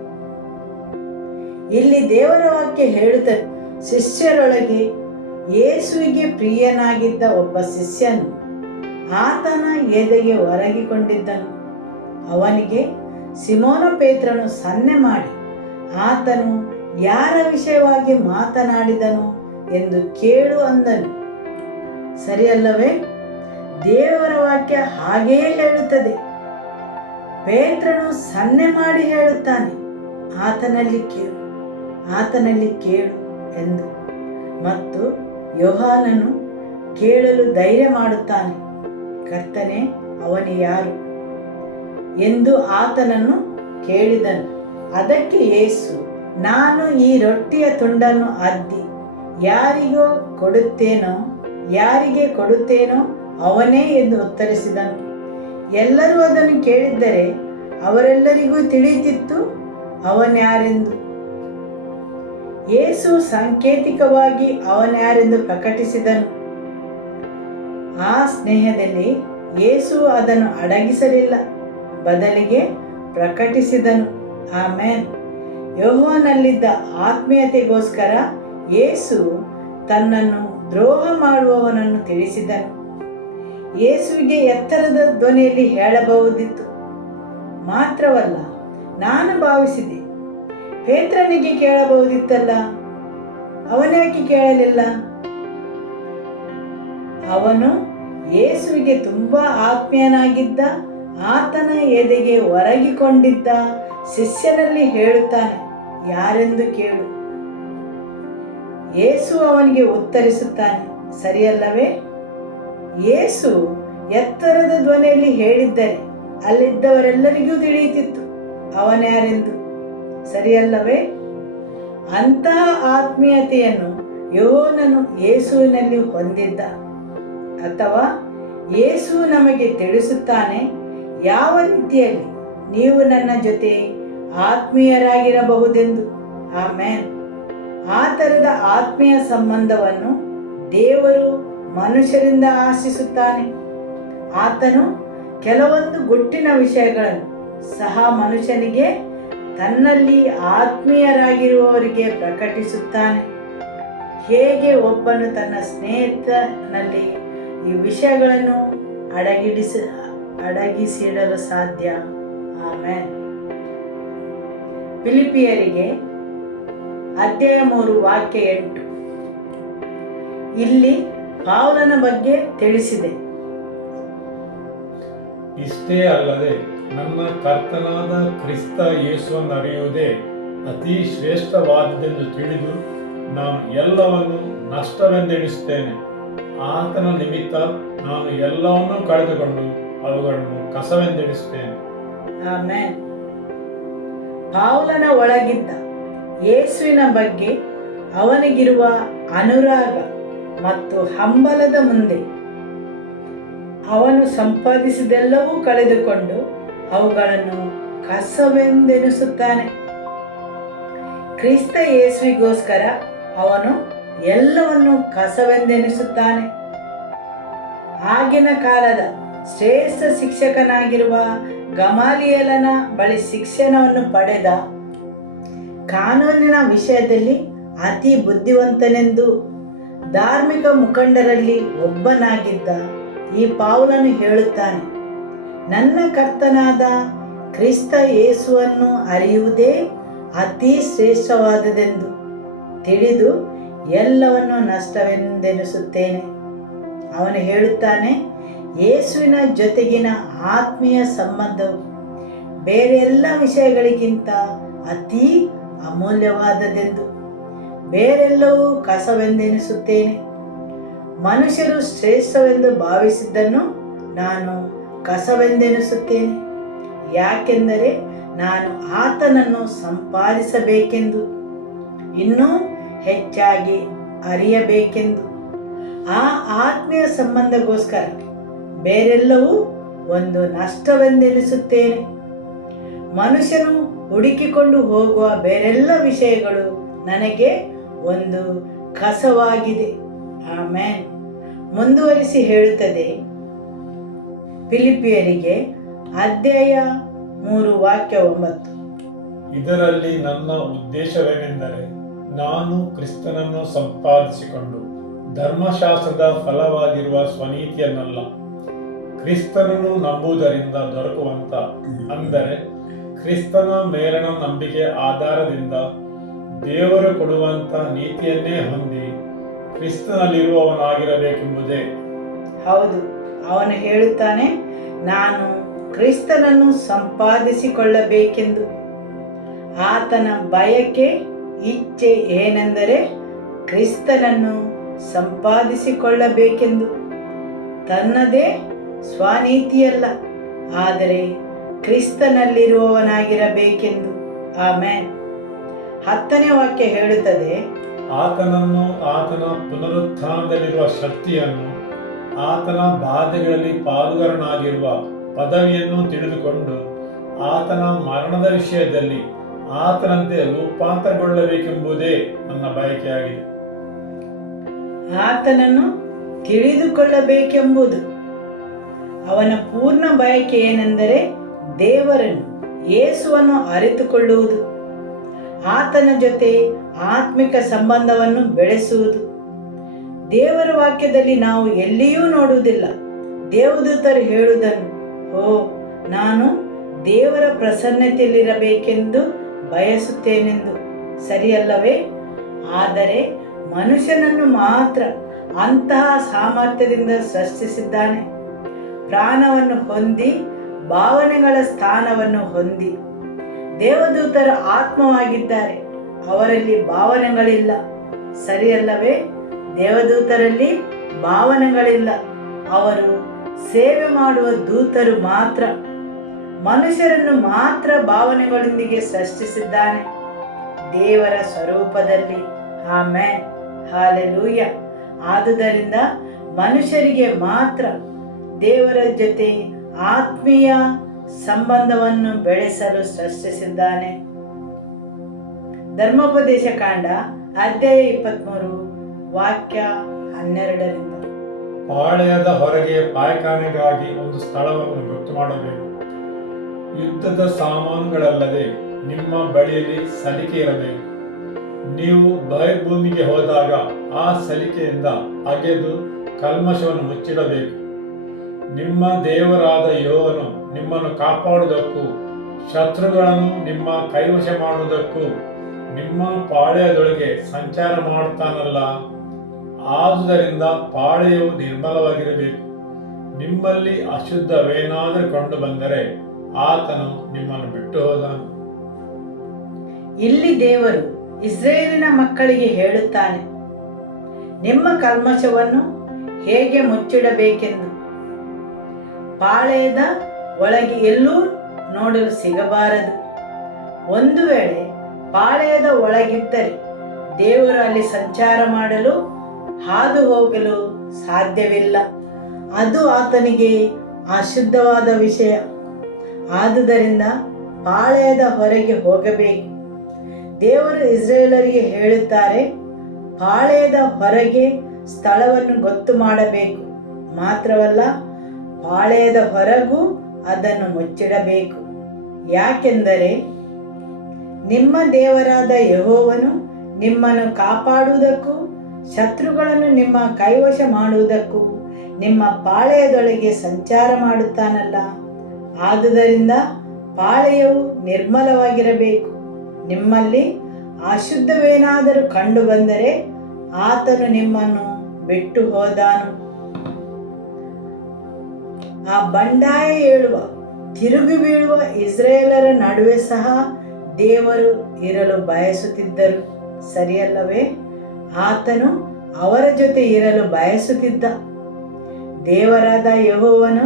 ಇಲ್ಲಿ ದೇವರ ವಾಕ್ಯ ಹೇಳುತ್ತದೆ, ಶಿಷ್ಯರೊಳಗೆ ಯೇಸುವಿಗೆ ಪ್ರಿಯನಾಗಿದ್ದ ಒಬ್ಬ ಶಿಷ್ಯನು ಆತನ ಎದೆಗೆ ಒರಗಿಕೊಂಡಿದ್ದನು. ಅವನಿಗೆ ಸಿಮೋನ ಪೇತ್ರನು ಸನ್ನೆ ಮಾಡಿ ಆತನು ಯಾರ ವಿಷಯವಾಗಿ ಮಾತನಾಡಿದನು ಎಂದು ಕೇಳು ಅಂದನು. ಸರಿಯಲ್ಲವೇ? ದೇವರ ವಾಕ್ಯ ಹಾಗೆಯೇ ಹೇಳುತ್ತದೆ. ಪೇತ್ರನು ಸನ್ನೆ ಮಾಡಿ ಹೇಳುತ್ತಾನೆ, ಆತನಲ್ಲಿ ಕೇಳು, ಆತನಲ್ಲಿ ಕೇಳು ಎಂದು. ಮತ್ತು ಯೋಹಾನನು ಕೇಳಲು ಧೈರ್ಯ ಮಾಡುತ್ತಾನೆ, ಕರ್ತನೇ, ಅವನು ಯಾರು ಎಂದು ಆತನನ್ನು ಕೇಳಿದನು. ಅದಕ್ಕೆ ಯೇಸು, ನಾನು ಈ ರೊಟ್ಟಿಯ ತುಂಡನ್ನು ಅದ್ದಿ ಯಾರಿಗೆ ಕೊಡುತ್ತೇನೋ ಅವನೇ ಎಂದು ಉತ್ತರಿಸಿದನು. ಎಲ್ಲರೂ ಅದನ್ನು ಕೇಳಿದ್ದರೆ ಅವರೆಲ್ಲರಿಗೂ ತಿಳಿಯುತ್ತಿತ್ತು ಅವನ್ಯಾರೆಂದು. ಯೇಸು ಸಾಂಕೇತಿಕವಾಗಿ ಅವನ್ಯಾರೆಂದು ಪ್ರಕಟಿಸಿದನು. ಆ ಸ್ನೇಹದಲ್ಲಿ ಯೇಸು ಅದನ್ನು ಅಡಗಿಸಲಿಲ್ಲ, ಬದಲಿಗೆ ಪ್ರಕಟಿಸಿದನು. ಆಮೆನ್. ಯೆಹೋವನಲ್ಲಿದ್ದ ಆತ್ಮೀಯತೆಗೋಸ್ಕರ ಯೇಸು ತನ್ನನ್ನು ದ್ರೋಹ ಮಾಡುವವನನ್ನು ತಿಳಿಸಿದನು. ಯೇಸುವಿಗೆ ಎತ್ತರದ ಧ್ವನಿಯಲ್ಲಿ ಹೇಳಬಹುದಿತ್ತು. ಮಾತ್ರವಲ್ಲ, ನಾನು ಭಾವಿಸಿದೆ, ಪೇತ್ರನಿಗೆ ಕೇಳಬಹುದಿತ್ತಲ್ಲ, ಅವನ್ಯಾಕೆ ಕೇಳಲಿಲ್ಲ? ಅವನು ಯೇಸುವಿಗೆ ತುಂಬಾ ಆತ್ಮೀಯನಾಗಿದ್ದ, ಆತನ ಎದೆಗೆ ಒರಗಿಕೊಂಡಿದ್ದ ಶಿಷ್ಯನಲ್ಲಿ ಹೇಳುತ್ತಾನೆ, ಯಾರೆಂದು ಕೇಳು. ಯೇಸು ಅವನಿಗೆ ಉತ್ತರಿಸುತ್ತಾನೆ, ಸರಿಯಲ್ಲವೇ? ಯೇಸು ಎತ್ತರದ ಧ್ವನಿಯಲ್ಲಿ ಹೇಳಿದ್ದರೆ ಅಲ್ಲಿದ್ದವರೆಲ್ಲರಿಗೂ ತಿಳಿಯುತ್ತಿತ್ತು ಅವನ್ಯಾರೆಂದು, ಸರಿಯಲ್ಲವೇ? ಅಂತಹ ಆತ್ಮೀಯತೆಯನ್ನು ಯೋಹಾನನು ಯೇಸುವಿನಲ್ಲಿ ಹೊಂದಿದ್ದ. ಅಥವಾ ಯೇಸು ನಮಗೆ ತಿಳಿಸುತ್ತಾನೆ, ಯಾವ ರೀತಿಯಲ್ಲಿ ನೀವು ನನ್ನ ಜೊತೆ ಆತ್ಮೀಯರಾಗಿರಬಹುದೆಂದು. ಆಮೇನ್. ಆ ಥರದ ಆತ್ಮೀಯ ಸಂಬಂಧವನ್ನು ದೇವರು ಮನುಷ್ಯರಿಂದ ಆಶಿಸುತ್ತಾನೆ. ಆತನು ಕೆಲವೊಂದು ಗುಟ್ಟಿನ ವಿಷಯಗಳನ್ನು ಸಹ ಮನುಷ್ಯನಿಗೆ ತನ್ನಲ್ಲಿ ಆತ್ಮೀಯರಾಗಿರುವವರಿಗೆ ಪ್ರಕಟಿಸುತ್ತಾನೆ. ಹೇಗೆ ಒಬ್ಬನು ತನ್ನ ಸ್ನೇಹಿತನಲ್ಲಿ ಈ ವಿಷಯಗಳನ್ನು ಅಡಗಿಸಿಡಲು ಸಾಧ್ಯ? ಆಮೇನ್. ಫಿಲಿಪಿಯರಿಗೆ ಅಧ್ಯಾಯ 3 ವಾಕ್ಯ 8 ಇಲ್ಲಿ ಪೌಲನ ಬಗ್ಗೆ ತಿಳಿಸಿದೆ. ಇಷ್ಟೇ ಅಲ್ಲದೆ ನನ್ನ ಕರ್ತನಾದ ಕ್ರಿಸ್ತ ಯೇಸುವನ್ನು ಅರಿಯುವುದೇ ಅತಿ ಶ್ರೇಷ್ಠವಾದದೆಂದು ತಿಳಿದು ನಾನು ಎಲ್ಲವನ್ನು ನಷ್ಟವೆಂದೆಣಿಸುತ್ತೇನೆ. ಆತನ ನಿಮಿತ್ತ ನಾನು ಎಲ್ಲವನ್ನೂ ಕಳೆದುಕೊಂಡು ಅವುಗಳನ್ನು ಕಸವೆಂದೆಣಿಸುತ್ತೇನೆ. ಆಮೇನ್. ಪೌಲನ ಒಳಗಿದ್ದ ಯೇಸುವಿನ ಬಗ್ಗೆ ಅವನಿಗಿರುವ ಅನುರಾಗ ಮತ್ತು ಹಂಬಲದ ಮುಂದೆ ಅವನು ಸಂಪಾದಿಸಿದೆಲ್ಲವೂ ಕಳೆದುಕೊಂಡು ಅವುಗಳನ್ನು ಕಸವೆಂದೆನಿಸುತ್ತಾನೆ. ಕ್ರಿಸ್ತ ಯೇಸುವಿಗೋಸ್ಕರ ಅವನು ಎಲ್ಲವನ್ನು ಕಸವೆಂದೆನಿಸುತ್ತಾನೆ. ಆಗಿನ ಕಾಲದ ಶ್ರೇಷ್ಠ ಶಿಕ್ಷಕನಾಗಿರುವ ಗಮಾಲಿಯೇಲನ ಬಳಿ ಶಿಕ್ಷಣವನ್ನು ಪಡೆದ, ಕಾನೂನಿನ ವಿಷಯದಲ್ಲಿ ಅತಿ ಬುದ್ಧಿವಂತನೆಂದು ಧಾರ್ಮಿಕ ಮುಖಂಡರಲ್ಲಿ ಒಬ್ಬನಾಗಿದ್ದ ಈ ಪೌಲನು ಹೇಳುತ್ತಾನೆ, ನನ್ನ ಕರ್ತನಾದ ಕ್ರಿಸ್ತ ಯೇಸುವನ್ನು ಅರಿಯುವುದೇ ಅತಿ ಶ್ರೇಷ್ಠವಾದದೆಂದು ತಿಳಿದು ಎಲ್ಲವನ್ನು ನಷ್ಟವೆಂದೆನಿಸುತ್ತೇನೆ. ಅವನು ಹೇಳುತ್ತಾನೆ, ಯೇಸುವಿನ ಜೊತೆಗಿನ ಆತ್ಮೀಯ ಸಂಬಂಧವು ಬೇರೆ ಎಲ್ಲ ವಿಷಯಗಳಿಗಿಂತ ಅತಿ ಅಮೂಲ್ಯವಾದದೆಂದು, ಬೇರೆಲ್ಲವೂ ಕಸವೆಂದೆನಿಸುತ್ತೇನೆ. ಮನುಷ್ಯರು ಶ್ರೇಷ್ಠವೆಂದು ಭಾವಿಸಿದ್ದನ್ನು ನಾನು ಕಸವೆಂದೆನಿಸುತ್ತೇನೆ. ಯಾಕೆಂದರೆ ನಾನು ಆತನನ್ನು ಸಂಪಾದಿಸಬೇಕೆಂದು, ಇನ್ನೂ ಹೆಚ್ಚಾಗಿ ಅರಿಯಬೇಕೆಂದು. ಆ ಆತ್ಮೀಯ ಸಂಬಂಧಗೋಸ್ಕರ ಬೇರೆಲ್ಲವೂ ಒಂದು ನಷ್ಟವೆಂದೆನಿಸುತ್ತೇನೆ. ಮನುಷ್ಯನು ಹುಡುಕಿಕೊಂಡು ಹೋಗುವ ಬೇರೆಲ್ಲ ವಿಷಯಗಳು ನನಗೆ ಒಂದು ಕಸವಾಗಿದೆ. ಆಮೇನ್. ಮುಂದುವರಿಸಿ ಹೇಳುತ್ತದೆ ಫಿಲಿಪಿಯರಿಗೆ ಅಧ್ಯಾಯ 3 ವಾಕ್ಯ 9 ಇದರಲ್ಲಿ ನನ್ನ ಉದ್ದೇಶವೇನೆಂದರೆ ನಾನು ಕ್ರಿಸ್ತನನ್ನು ಸಂಪಾದಿಸಿಕೊಂಡು ಧರ್ಮಶಾಸ್ತ್ರದ ಫಲವಾಗಿರುವ ಸ್ವನೀತಿಯನ್ನಲ್ಲ, ಕ್ರಿಸ್ತನನ್ನು ನಂಬುವುದರಿಂದ ದೊರಕುವಂತ, ಅಂದರೆ ಕ್ರಿಸ್ತನ ಮೇಲಣ ನಂಬಿಕೆ ಆಧಾರದಿಂದ ದೇವರು ಕೊಡುವಂತ ನೀತಿಯನ್ನೇ ಹೊಂದಿ ಕ್ರಿಸ್ತನಲ್ಲಿರುವವನಾಗಿರಬೇಕೆಂಬುದೇ. ಹೌದು, ಅವನು ಹೇಳುತ್ತಾನೆ, ನಾನು ಕ್ರಿಸ್ತನನ್ನು ಸಂಪಾದಿಸಿಕೊಳ್ಳಬೇಕೆಂದು. ಆತನ ಬಯಕೆ ಇಚ್ಛೆ ಏನೆಂದರೆ ಕ್ರಿಸ್ತನನ್ನು ಸಂಪಾದಿಸಿಕೊಳ್ಳಬೇಕೆಂದು. ತನ್ನದೇ ಸ್ವನೀತಿಯಲ್ಲ, ಆದರೆ ಕ್ರಿಸ್ತನಲ್ಲಿರುವವನಾಗಿರಬೇಕೆಂದು. ಆಮೇನ್. 10ನೇ ವಾಕ್ಯ ಹೇಳುತ್ತದೆ, ಆತನನ್ನು, ಆತನ ಪುನರುತ್ಥಾನದಲ್ಲಿರುವ ಶಕ್ತಿಯನ್ನು, ಆತನ ಬಾಧೆಗಳಲ್ಲಿ ಪಾಲುಗಾರನಾಗಿರುವ ಪದವಿಯನ್ನು ತಿಳಿದುಕೊಂಡು ಆತನ ಮರಣದ ವಿಷಯದಲ್ಲಿ ಆತನಂತೆ ರೂಪಾಂತರಗೊಳ್ಳಬೇಕೆಂಬುದೇ ನನ್ನ ಬಯಕೆಯಾಗಿದೆ. ಆತನನ್ನು ತಿಳಿದುಕೊಳ್ಳಬೇಕೆಂಬುದು ಅವನ ಪೂರ್ಣ ಬಯಕೆ ಏನೆಂದರೆ ದೇವರನ್ನು, ಯೇಸುವನ್ನು ಅರಿತುಕೊಳ್ಳುವುದು, ಆತನ ಜೊತೆ ಆತ್ಮಿಕ ಸಂಬಂಧವನ್ನು ಬೆಳೆಸುವುದು. ದೇವರ ವಾಕ್ಯದಲ್ಲಿ ನಾವು ಎಲ್ಲಿಯೂ ನೋಡುವುದಿಲ್ಲ ದೇವದೂತರು ಹೇಳುವುದನ್ನು, ಓ ನಾನು ದೇವರ ಪ್ರಸನ್ನತೆಯಲ್ಲಿರಬೇಕೆಂದು ಬಯಸುತ್ತೇನೆಂದು, ಸರಿಯಲ್ಲವೇ? ಆದರೆ ಮನುಷ್ಯನನ್ನು ಮಾತ್ರ ಅಂತಹ ಸಾಮರ್ಥ್ಯದಿಂದ ಸೃಷ್ಟಿಸಿದ್ದಾನೆ. ಪ್ರಾಣವನ್ನು ಹೊಂದಿ ಭಾವನೆಗಳ ಸ್ಥಾನವನ್ನು ಹೊಂದಿ ದೇವದೂತರ ಆತ್ಮವಾಗಿದ್ದಾರೆ. ಅವರಲ್ಲಿ ಭಾವನೆಗಳಿಲ್ಲ, ಸರಿಯಲ್ಲವೇ? ದೇವದೂತರಲ್ಲಿ ಭಾವನೆಗಳಿಲ್ಲ, ಅವರು ಸೇವೆ ಮಾಡುವ ದೂತರು ಮಾತ್ರ. ಮನುಷ್ಯರನ್ನು ಮಾತ್ರ ಭಾವನೆಗಳೊಂದಿಗೆ ಸೃಷ್ಟಿಸಿದ್ದಾನೆ, ದೇವರ ಸ್ವರೂಪದಲ್ಲಿ. Amen, hallelujah. ಆದುದರಿಂದ ಮನುಷ್ಯರಿಗೆ ಮಾತ್ರ ದೇವರ ಜೊತೆ ಆತ್ಮೀಯ ಸಂಬಂಧವನ್ನು ಬೆಳೆಸಲು ಸೃಷ್ಟಿಸಿದ್ದಾನೆ. ಧರ್ಮೋಪದೇಶ ಕಾಂಡ ಅಧ್ಯಾಯ 23 ವಾಕ್ಯ 12. ಪಾಳೆಯದ ಹೊರಗೆ ಪಾಯಖಾನೆಗಾಗಿ ಒಂದು ಸ್ಥಳವನ್ನು ಗೊತ್ತು ಮಾಡಬೇಕು. ಯುದ್ಧದ ಸಾಮಾನುಗಳಲ್ಲದೆ ನಿಮ್ಮ ಬಳಿಯಲ್ಲಿ ಸಲಿಕೆ ಇರಬೇಕು. ನೀವು ಬಯಭೂಮಿಗೆ ಹೋದಾಗ ಆ ಸಲಿಕೆಯಿಂದ ಅಗೆದು ಕಲ್ಮಶವನ್ನು ಮುಚ್ಚಿಡಬೇಕು. ನಿಮ್ಮ ದೇವರಾದ ಯೆಹೋವನು ನಿಮ್ಮನ್ನು ಕಾಪಾಡುವುದಕ್ಕೂ ಶತ್ರುಗಳನ್ನು ನಿಮ್ಮ ಕೈವಶ ಮಾಡುವುದಕ್ಕೂ ನಿಮ್ಮ ಪಾಳೆಯದೊಳಗೆ ಸಂಚಾರ ಮಾಡುತ್ತಾನಲ್ಲ. ಆದುದರಿಂದ ಪಾಳೆಯವು ನಿರ್ಮಲವಾಗಿರಬೇಕು. ನಿಮ್ಮಲ್ಲಿ ಅಶುದ್ಧವೇನಾದರೂ ಕಂಡು ಬಂದರೆ ಆತನು ನಿಮ್ಮನ್ನು ಬಿಟ್ಟು ಹೋದನು. ಇಲ್ಲಿ ದೇವರು ಇಸ್ರೇಲಿನ ಮಕ್ಕಳಿಗೆ ಹೇಳುತ್ತಾನೆ, ನಿಮ್ಮ ಕಲ್ಮಶವನ್ನು ಹೇಗೆ ಮುಚ್ಚಿಡಬೇಕೆಂದು. ಪಾಳೆಯದ ಒಳಗೆ ಎಲ್ಲೂ ನೋಡಲು ಸಿಗಬಾರದು. ಒಂದು ವೇಳೆ ಪಾಳೆಯದ ಒಳಗಿದ್ದರೆ ದೇವರು ಅಲ್ಲಿ ಸಂಚಾರ ಮಾಡಲು ಹಾದು ಹೋಗಲು ಸಾಧ್ಯವಿಲ್ಲ. ಅದು ಆತನಿಗೆ ಅಶುದ್ಧವಾದ ವಿಷಯ. ಆದುದರಿಂದ ಪಾಳೆಯದ ಹೊರಗೆ ಹೋಗಬೇಕು. ದೇವರು ಇಸ್ರೇಲರಿಗೆ ಹೇಳುತ್ತಾರೆ, ಪಾಳೆಯದ ಹೊರಗೆ ಸ್ಥಳವನ್ನು ಗೊತ್ತು ಮಾಡಬೇಕು. ಮಾತ್ರವಲ್ಲ, ಪಾಳೆಯದ ಹೊರಗೂ ಅದನ್ನು ಮುಚ್ಚಿಡಬೇಕು. ಯಾಕೆಂದರೆ ನಿಮ್ಮ ದೇವರಾದ ಯೆಹೋವನು ನಿಮ್ಮನ್ನು ಕಾಪಾಡುವುದಕ್ಕೂ ಶತ್ರುಗಳನ್ನು ನಿಮ್ಮ ಕೈವಶ ಮಾಡುವುದಕ್ಕೂ ನಿಮ್ಮ ಪಾಳೆಯದೊಳಗೆ ಸಂಚಾರ ಮಾಡುತ್ತಾನಲ್ಲ. ಆದುದರಿಂದ ಪಾಳೆಯವು ನಿರ್ಮಲವಾಗಿರಬೇಕು. ನಿಮ್ಮಲ್ಲಿ ಅಶುದ್ಧವೇನಾದರೂ ಕಂಡು ಬಂದರೆ ಆತನು ನಿಮ್ಮನ್ನು ಬಿಟ್ಟು ಹೋದಾನು. ಆ ಬಂಡಾಯ ಏಳುವ, ತಿರುಗಿ ಬೀಳುವ ಇಸ್ರೇಲರ ನಡುವೆ ಸಹ ದೇವರು ಇರಲು ಬಯಸುತ್ತಿದ್ದರು, ಸರಿಯಲ್ಲವೇ? ಆತನು ಅವರ ಜೊತೆ ಇರಲು ಬಯಸುತ್ತಿದ್ದ. ದೇವರಾದ ಯೆಹೋವನು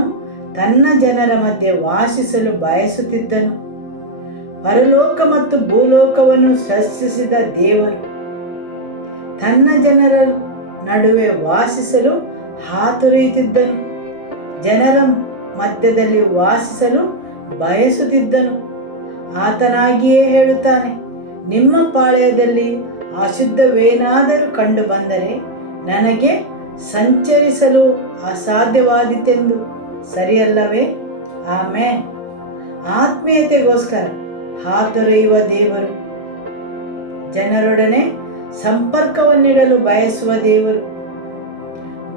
ತನ್ನ ಜನರ ಮಧ್ಯೆ ವಾಸಿಸಲು ಬಯಸುತ್ತಿದ್ದನು. ಪರಲೋಕ ಮತ್ತು ಭೂಲೋಕವನ್ನು ಸೃಷ್ಟಿಸಿದ ದೇವರು ತನ್ನ ಜನರ ನಡುವೆ ವಾಸಿಸಲು ಹಾತೊರೆಯುತ್ತಿದ್ದನು. ಜನರ ಮಧ್ಯದಲ್ಲಿ ವಾಸಿಸಲು ಬಯಸುತ್ತಿದ್ದನು. ಆತನಾಗಿಯೇ ಹೇಳುತ್ತಾನೆ, ನಿಮ್ಮ ಪಾಳೆಯದಲ್ಲಿ ಅಶುದ್ಧವೇನಾದರೂ ಕಂಡು ಬಂದರೆ ನನಗೆ ಸಂಚರಿಸಲು ಅಸಾಧ್ಯವಾದೀತೆಂದು, ಸರಿಯಲ್ಲವೇ? ಆಮೆನ್. ಆತ್ಮೀಯತೆಗೋಸ್ಕರ ಹಾತೊರೆಯುವ ದೇವರು, ಜನರೊಡನೆ ಸಂಪರ್ಕವನ್ನಿಡಲು ಬಯಸುವ ದೇವರು,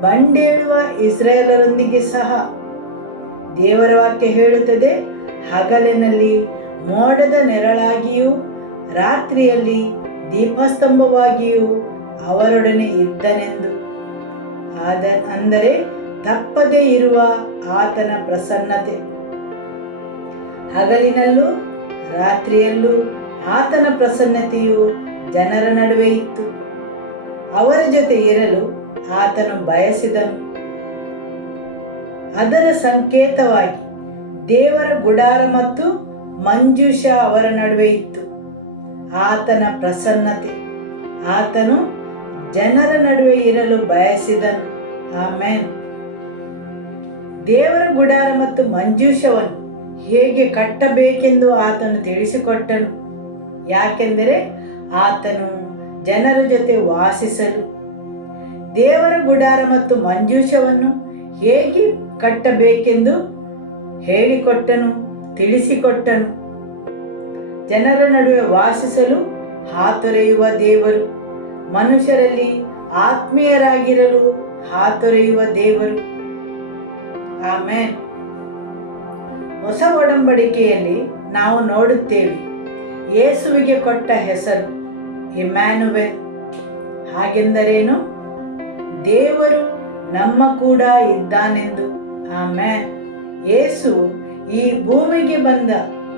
ಬಂಡೇಳುವ ಇಸ್ರಾಯೇಲರೊಂದಿಗೆ ಸಹ ದೇವರ ವಾಕ್ಯ ಹೇಳುತ್ತದೆ, ಹಗಲಿನಲ್ಲಿ ಮೋಡದ ನೆರಳಾಗಿಯೂ ರಾತ್ರಿಯಲ್ಲಿ ದೀಪಸ್ತಂಭವಾಗಿಯೂ ಅವರೊಡನೆ ಇದ್ದನೆಂದು. ಅಂದರೆ ತಪ್ಪದೇ ಇರುವ ಆತನ ಪ್ರಸನ್ನತೆ. ಹಗಲಿನಲ್ಲೂ ರಾತ್ರಿಯಲ್ಲೂ ಆತನ ಪ್ರಸನ್ನತೆಯು ಜನರ ನಡುವೆ ಇತ್ತು. ಅವರ ಜೊತೆ ಇರಲು ಆತನು ಬಯಸಿದನು. ಅದರ ಸಂಕೇತವಾಗಿ ದೇವರ ಗುಡಾರ ಮತ್ತು ಮಂಜೂಷ ಅವರ ನಡುವೆ ಇತ್ತು. ಆತನ ಪ್ರಸನ್ನತೆ. ಆತನು ಜನರ ನಡುವೆ ಇರಲು ಬಯಸಿದನು. ಆಮೆನ್. ದೇವರ ಗುಡಾರ ಮತ್ತು ಮಂಜೂಷವನ್ನು ಹೇಗೆ ಕಟ್ಟಬೇಕೆಂದು ಆತನು ತಿಳಿಸಿಕೊಟ್ಟನು. ಯಾಕೆಂದರೆ ಆತನು ಜನರ ಜೊತೆ ವಾಸಿಸಲು. ದೇವರ ಗುಡಾರ ಮತ್ತು ಮಂಜೂಷವನ್ನು ಹೇಗೆ ಕಟ್ಟಬೇಕೆಂದು ಹೇಳಿಕೊಟ್ಟನು, ತಿಳಿಸಿಕೊಟ್ಟನು. ಜನರ ನಡುವೆ ವಾಸಿಸಲು ಹಾತೊರೆಯುವ ದೇವರು, ಮನುಷ್ಯರಲ್ಲಿ ಆತ್ಮೀಯರಾಗಿರಲು ಹಾತೊರೆಯುವ ದೇವರು. ಆಮೆನ್. ಹೊಸ ಒಡಂಬಡಿಕೆಯಲ್ಲಿ ನಾವು ನೋಡುತ್ತೇವೆ, ಯೇಸುವಿಗೆ ಕೊಟ್ಟ ಹೆಸರು ಇಮ್ಯಾನುವೇಲ್. ಹಾಗೆಂದರೇನು? ದೇವರು ನಮ್ಮ ಕೂಡ ಇದ್ದಾನೆಂದು. ಆಮೆನ್. ಯೇಸು ಈ ಭೂಮಿಗೆ ಬಂದ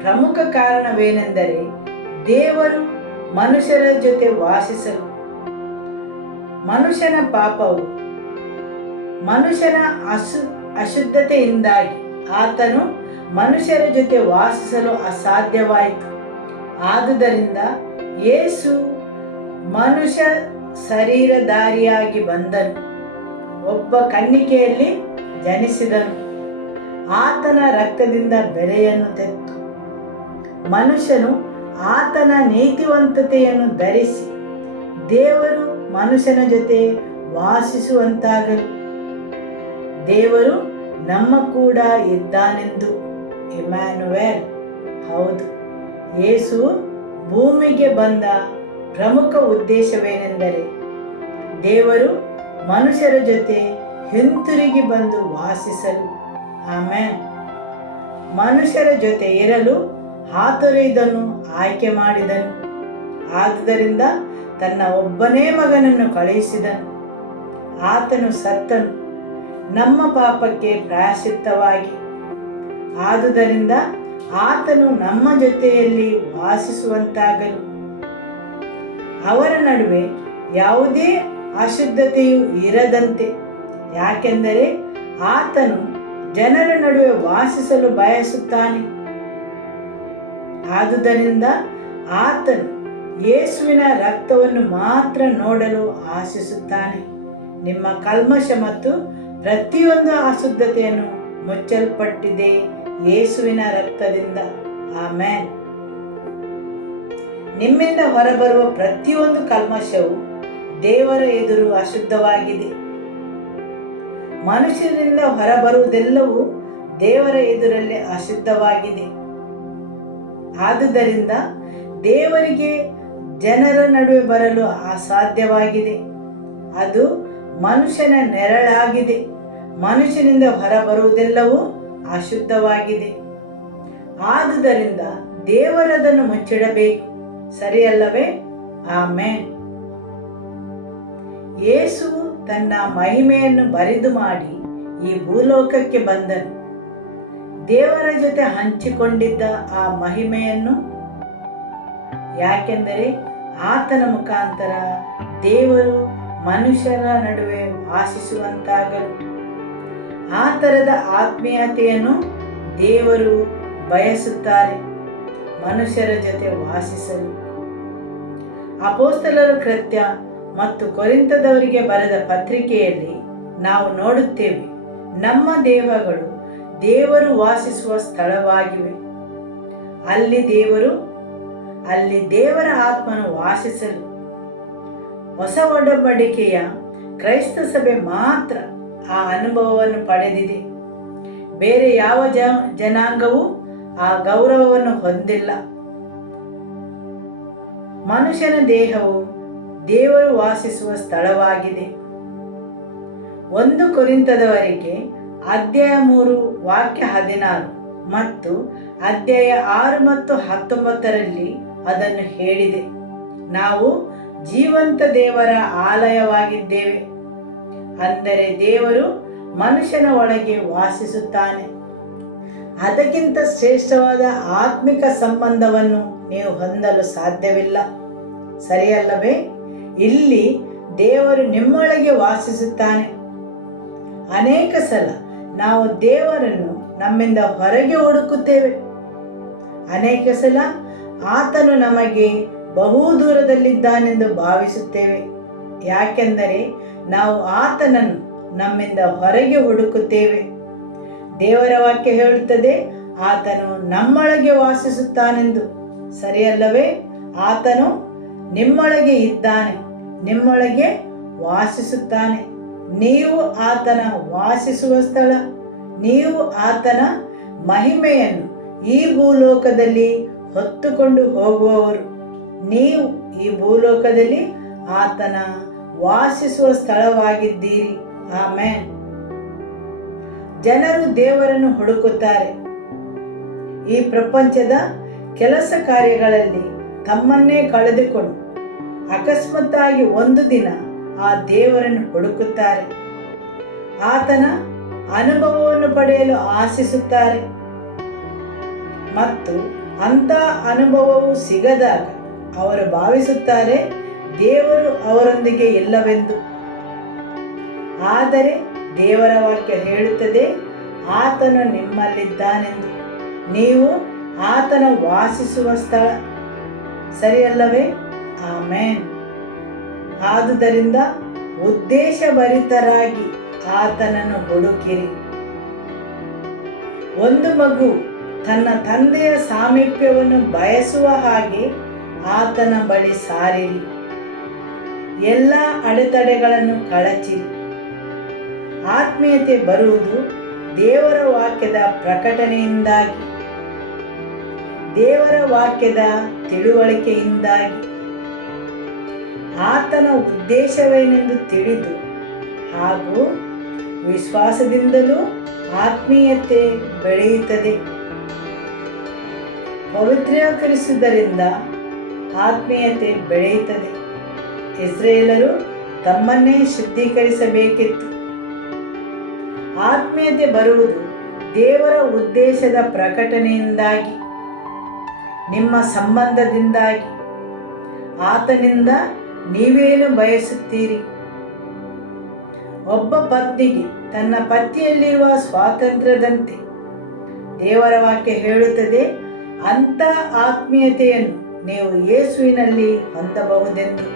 ಪ್ರಮುಖ ಕಾರಣವೇನೆಂದರೆ ದೇವರು ಮನುಷ್ಯರ ಜೊತೆ ವಾಸಿಸಲು. ಮನುಷ್ಯನ ಪಾಪವು, ಮನುಷ್ಯನ ಅಶುದ್ಧತೆಯಿಂದಾಗಿ ಆತನು ಮನುಷ್ಯರ ಜೊತೆ ವಾಸಿಸಲು ಅಸಾಧ್ಯವಾಯಿತು. ಆದುದರಿಂದ ಯೇಸು ಮನುಷ್ಯ ಶರೀರಧಾರಿಯಾಗಿ ಬಂದನು, ಒಬ್ಬ ಕನ್ನಿಕೆಯಲ್ಲಿ ಜನಿಸಿದನು, ಆತನ ರಕ್ತದಿಂದ ಬೆಲೆಯನ್ನು ತೆತ್ತು ಮನುಷ್ಯನು ಆತನ ನೀತಿವಂತತೆಯನ್ನು ಧರಿಸಿ ದೇವರು ಮನುಷ್ಯನ ಜೊತೆ ವಾಸಿಸುವಂತಾಗಲು. ದೇವರು ನಮ್ಮ ಕೂಡ ಇದ್ದಾನೆಂದು. ಇಮ್ಯಾನುವೇಲ್. ಹೌದು, ಯೇಸು ಭೂಮಿಗೆ ಬಂದ ಪ್ರಮುಖ ಉದ್ದೇಶವೇನೆಂದರೆ ದೇವರು ಮನುಷ್ಯರ ಜೊತೆ ಹಿಂತಿರುಗಿ ಬಂದು ವಾಸಿಸಲು. ಆಮೇನ್. ಮನುಷ್ಯರ ಜೊತೆ ಇರಲು ಆತನು ಇದನ್ನು ಆಯ್ಕೆ ಮಾಡಿದನು. ಆದುದರಿಂದ ತನ್ನ ಒಬ್ಬನೇ ಮಗನನ್ನು ಕಳುಹಿಸಿದನು. ಆತನು ಸತ್ತನು ನಮ್ಮ ಪಾಪಕ್ಕೆ ಪ್ರಾಯಶ್ಚಿತ್ತವಾಗಿ. ಆದುದರಿಂದ ಆತನು ನಮ್ಮ ಜೊತೆಯಲ್ಲಿ ವಾಸಿಸುವಂತಾಗಲು. ಅವರ ನಡುವೆ ಯಾವುದೇ ಅಶುದ್ಧತೆಯು ಇರದಂತೆ, ಯಾಕೆಂದರೆ ಆತನು ಜನರ ನಡುವೆ ವಾಸಿಸಲು ಬಯಸುತ್ತಾನೆ. ಆದುದರಿಂದ ಆತನು ಯೇಸುವಿನ ರಕ್ತವನ್ನು ಮಾತ್ರ ನೋಡಲು ಆಶಿಸುತ್ತಾನೆ. ನಿಮ್ಮ ಕಲ್ಮಶ ಮತ್ತು ಪ್ರತಿಯೊಂದು ಅಶುದ್ಧತೆಯನ್ನು ಮುಚ್ಚಲ್ಪಟ್ಟಿದೆ ಯೇಸುವಿನ ರಕ್ತದಿಂದ. ಆಮೇನ್. ನಿಮ್ಮಿಂದ ಹೊರಬರುವ ಪ್ರತಿಯೊಂದು ಕಲ್ಮಶವು ದೇವರ ಎದುರು ಅಶುದ್ಧವಾಗಿದೆ. ಮನುಷ್ಯರಿಂದ ಹೊರಬರುವುದೆಲ್ಲವೂ ದೇವರ ಎದುರಲ್ಲಿ ಅಶುದ್ಧವಾಗಿದೆ. ಆದುದರಿಂದ ದೇವರಿಗೆ ಜನರ ನಡುವೆ ಬರಲು ಅಸಾಧ್ಯವಾಗಿದೆ. ಅದು ಮನುಷ್ಯನ ನೆರಳಾಗಿದೆ. ಮನುಷ್ಯನಿಂದ ಹೊರಬರುವುದೆಲ್ಲವೂ ಅಶುದ್ಧವಾಗಿದೆ. ಆದುದರಿಂದ ದೇವರದನ್ನು ಮುಚ್ಚಿಡಬೇಕು, ಸರಿಯಲ್ಲವೇ? ಆಮೇನ್. ಯೇಸುವು ತನ್ನ ಮಹಿಮೆಯನ್ನು ಬರಿದು ಮಾಡಿ ಈ ಭೂಲೋಕಕ್ಕೆ ಬಂದನು. ದೇವರ ಜೊತೆ ಹಂಚಿಕೊಂಡಿದ್ದ ಆ ಮಹಿಮೆಯನ್ನು, ಯಾಕೆಂದರೆ ಆತನ ಮುಖಾಂತರ ದೇವರು ಮನುಷ್ಯರ ನಡುವೆ ವಾಸಿಸುವಂತಾಗಲು. ಆ ಥರದ ಆತ್ಮೀಯತೆಯನ್ನು ದೇವರು ಬಯಸುತ್ತಾರೆ, ಮನುಷ್ಯರ ಜೊತೆ ವಾಸಿಸಲು. ಅಪೊಸ್ತಲರ ಕೃತ್ಯ ಮತ್ತು ಕೊರಿಂಥದವರಿಗೆ ಬರೆದ ಪತ್ರಿಕೆಯಲ್ಲಿ ನಾವು ನೋಡುತ್ತೇವೆ, ನಮ್ಮ ದೇಹಗಳು ದೇವರು ವಾಸಿಸುವ ಸ್ಥಳವಾಗಿವೆ. ಅಲ್ಲಿ ದೇವರ ಆತ್ಮನು ವಾಸಿಸಲು. ಹೊಸ ಒಡಂಬಡಿಕೆಯ ಕ್ರೈಸ್ತ ಸಭೆ ಮಾತ್ರ ಆ ಅನುಭವವನ್ನು ಪಡೆದಿದೆ. ಬೇರೆ ಯಾವ ಜನಾಂಗವೂ ಆ ಗೌರವವನ್ನು ಹೊಂದಿಲ್ಲ. ಮನುಷ್ಯನ ದೇಹವು ದೇವರು ವಾಸಿಸುವ ಸ್ಥಳವಾಗಿದೆ. 1 ಕೊರಿಂಥದವರಿಗೆ ಅಧ್ಯಾಯ 3 ವಾಕ್ಯ 16 ಮತ್ತು ಅಧ್ಯಾಯ 6 ಮತ್ತು 19ರಲ್ಲಿ ಅದನ್ನು ಹೇಳಿದೆ. ನಾವು ಜೀವಂತ ದೇವರ ಆಲಯವಾಗಿದ್ದೇವೆ, ಅಂದರೆ ದೇವರು ಮನುಷ್ಯನ ಒಳಗೆ ವಾಸಿಸುತ್ತಾನೆ. ಅದಕ್ಕಿಂತ ಶ್ರೇಷ್ಠವಾದ ಆತ್ಮಿಕ ಸಂಬಂಧವನ್ನು ನೀವು ಹೊಂದಲು ಸಾಧ್ಯವಿಲ್ಲ, ಸರಿಯಲ್ಲವೇ? ಇಲ್ಲಿ ದೇವರು ನಿಮ್ಮೊಳಗೆ ವಾಸಿಸುತ್ತಾನೆ. ಅನೇಕ ಸಲ ನಾವು ದೇವರನ್ನು ನಮ್ಮಿಂದ ಹೊರಗೆ ಹುಡುಕುತ್ತೇವೆ. ಅನೇಕ ಸಲ ಆತನು ನಮಗೆ ಬಹು ದೂರದಲ್ಲಿದ್ದಾನೆಂದು ಭಾವಿಸುತ್ತೇವೆ, ಯಾಕೆಂದರೆ ನಾವು ಆತನನ್ನು ನಮ್ಮಿಂದ ಹೊರಗೆ ಹುಡುಕುತ್ತೇವೆ. ದೇವರ ವಾಕ್ಯ ಹೇಳುತ್ತದೆ, ಆತನು ನಮ್ಮೊಳಗೆ ವಾಸಿಸುತ್ತಾನೆಂದು, ಸರಿಯಲ್ಲವೇ? ಆತನು ನಿಮ್ಮೊಳಗೆ ಇದ್ದಾನೆ, ನಿಮ್ಮೊಳಗೆ ವಾಸಿಸುತ್ತಾನೆ. ನೀವು ಆತನ ವಾಸಿಸುವ ಸ್ಥಳ. ನೀವು ಆತನ ಮಹಿಮೆಯನ್ನು ಈ ಭೂಲೋಕದಲ್ಲಿ ಹೊತ್ತುಕೊಂಡು ಹೋಗುವವರು. ನೀವು ಈ ಭೂಲೋಕದಲ್ಲಿ ಆತನ ವಾಸಿಸುವ ಸ್ಥಳವಾಗಿದ್ದೀರಿ. ಆಮೇನ್. ಜನರು ದೇವರನ್ನು ಹುಡುಕುತ್ತಾರೆ. ಈ ಪ್ರಪಂಚದ ಕೆಲಸ ಕಾರ್ಯಗಳಲ್ಲಿ ತಮ್ಮನ್ನೇ ಕಳೆದುಕೊಂಡು ಅಕಸ್ಮಾತ್ತಾಗಿ ಒಂದು ದಿನ ಆ ದೇವರನ್ನು ಹುಡುಕುತ್ತಾರೆ. ಆತನ ಅನುಭವವನ್ನು ಪಡೆಯಲು ಆಶಿಸುತ್ತಾರೆ. ಮತ್ತು ಅಂಥ ಅನುಭವವು ಸಿಗದಾಗ ಅವರು ಭಾವಿಸುತ್ತಾರೆ ದೇವರು ಅವರೊಂದಿಗೆ ಇಲ್ಲವೆಂದು. ಆದರೆ ದೇವರ ವಾಕ್ಯ ಹೇಳುತ್ತದೆ, ಆತನು ನಿಮ್ಮಲ್ಲಿದ್ದಾನೆಂದು. ನೀವು ಆತನ ವಾಸಿಸುವ ಸ್ಥಳ, ಸರಿಯಲ್ಲವೇ? ಆಮೇನ್. ಆದುದರಿಂದ ಉದ್ದೇಶಭರಿತರಾಗಿ ಆತನನ್ನು ಹುಡುಕಿರಿ. ಒಂದು ಮಗು ತನ್ನ ತಂದೆಯ ಸಾಮೀಪ್ಯವನ್ನು ಬಯಸುವ ಹಾಗೆ ಆತನ ಬಳಿ ಸಾರಿರಿ. ಎಲ್ಲ ಅಡೆತಡೆಗಳನ್ನು ಕಳಚಿರಿ. ಆತ್ಮೀಯತೆ ಬರುವುದು ದೇವರ ವಾಕ್ಯದ ಪ್ರಕಟಣೆಯಿಂದಾಗಿ, ದೇವರ ವಾಕ್ಯದ ತಿಳುವಳಿಕೆಯಿಂದಾಗಿ. ಆತನ ಉದ್ದೇಶವೇನೆಂದು ತಿಳಿದು ಹಾಗೂ ವಿಶ್ವಾಸದಿಂದಲೂ ಆತ್ಮೀಯತೆ ಬೆಳೆಯುತ್ತದೆ. ಪವಿತ್ರೀಕರಿಸುವುದರಿಂದ ಆತ್ಮೀಯತೆ ಬೆಳೆಯುತ್ತದೆ. ಇಸ್ರಾಯೇಲರು ತಮ್ಮನ್ನೇ ಶುದ್ಧೀಕರಿಸಬೇಕಿತ್ತು. ಆತ್ಮೀಯತೆ ಬರುವುದು ದೇವರ ಉದ್ದೇಶದ ಪ್ರಕಟಣೆಯಿಂದಾಗಿ, ನಿಮ್ಮ ಸಂಬಂಧದಿಂದಾಗಿ. ಆತನಿಂದ ನೀವೇನು ಬಯಸುತ್ತೀರಿ? ಒಬ್ಬ ಪತ್ನಿಗೆ ತನ್ನ ಪತಿಯಲ್ಲಿರುವ ಸ್ವಾತಂತ್ರ್ಯದಂತೆ ದೇವರ ವಾಕ್ಯ ಹೇಳುತ್ತದೆ, ಅಂಥ ಆತ್ಮೀಯತೆಯನ್ನು ನೀವು ಯೇಸುವಿನಲ್ಲಿ ಹೊಂದಬಹುದೆಂದು.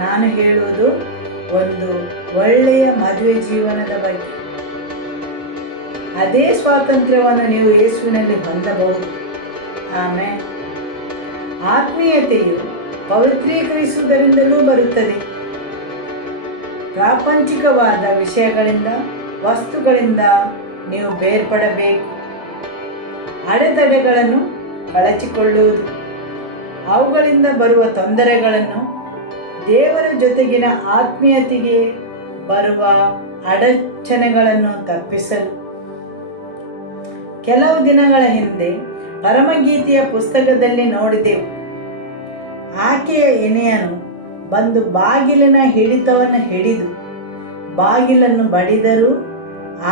ನಾನು ಹೇಳುವುದು ಒಂದು ಒಳ್ಳೆಯ ಮದುವೆ ಜೀವನದ ಬಗ್ಗೆ. ಅದೇ ಸ್ವಾತಂತ್ರ್ಯವನ್ನು ನೀವು ಯೇಸುವಿನಲ್ಲಿ ಹೊಂದಬಹುದು. ಆಮೇಲೆ ಆತ್ಮೀಯತೆಯು ಪವಿತ್ರೀಕರಿಸುವುದರಿಂದಲೂ ಬರುತ್ತದೆ. ಪ್ರಾಪಂಚಿಕವಾದ ವಿಷಯಗಳಿಂದ, ವಸ್ತುಗಳಿಂದ ನೀವು ಬೇರ್ಪಡಬೇಕು. ಅಡೆತಡೆಗಳನ್ನು ಕಳಚಿಕೊಳ್ಳುವುದು, ಅವುಗಳಿಂದ ಬರುವ ತೊಂದರೆಗಳನ್ನು, ದೇವರ ಜೊತೆಗಿನ ಆತ್ಮೀಯತೆಗೆ ಬರುವ ಅಡಚಣೆಗಳನ್ನು ತಪ್ಪಿಸಲು. ಕೆಲವು ದಿನಗಳ ಹಿಂದೆ ಪರಮಗೀತೆಯ ಪುಸ್ತಕದಲ್ಲಿ ನೋಡಿದೆವು. ಆಕೆಯ ಎನೆಯನು ಬಂದು ಬಾಗಿಲಿನ ಹಿಡಿತವನ್ನು ಹಿಡಿದು ಬಾಗಿಲನ್ನು ಬಡಿದರೂ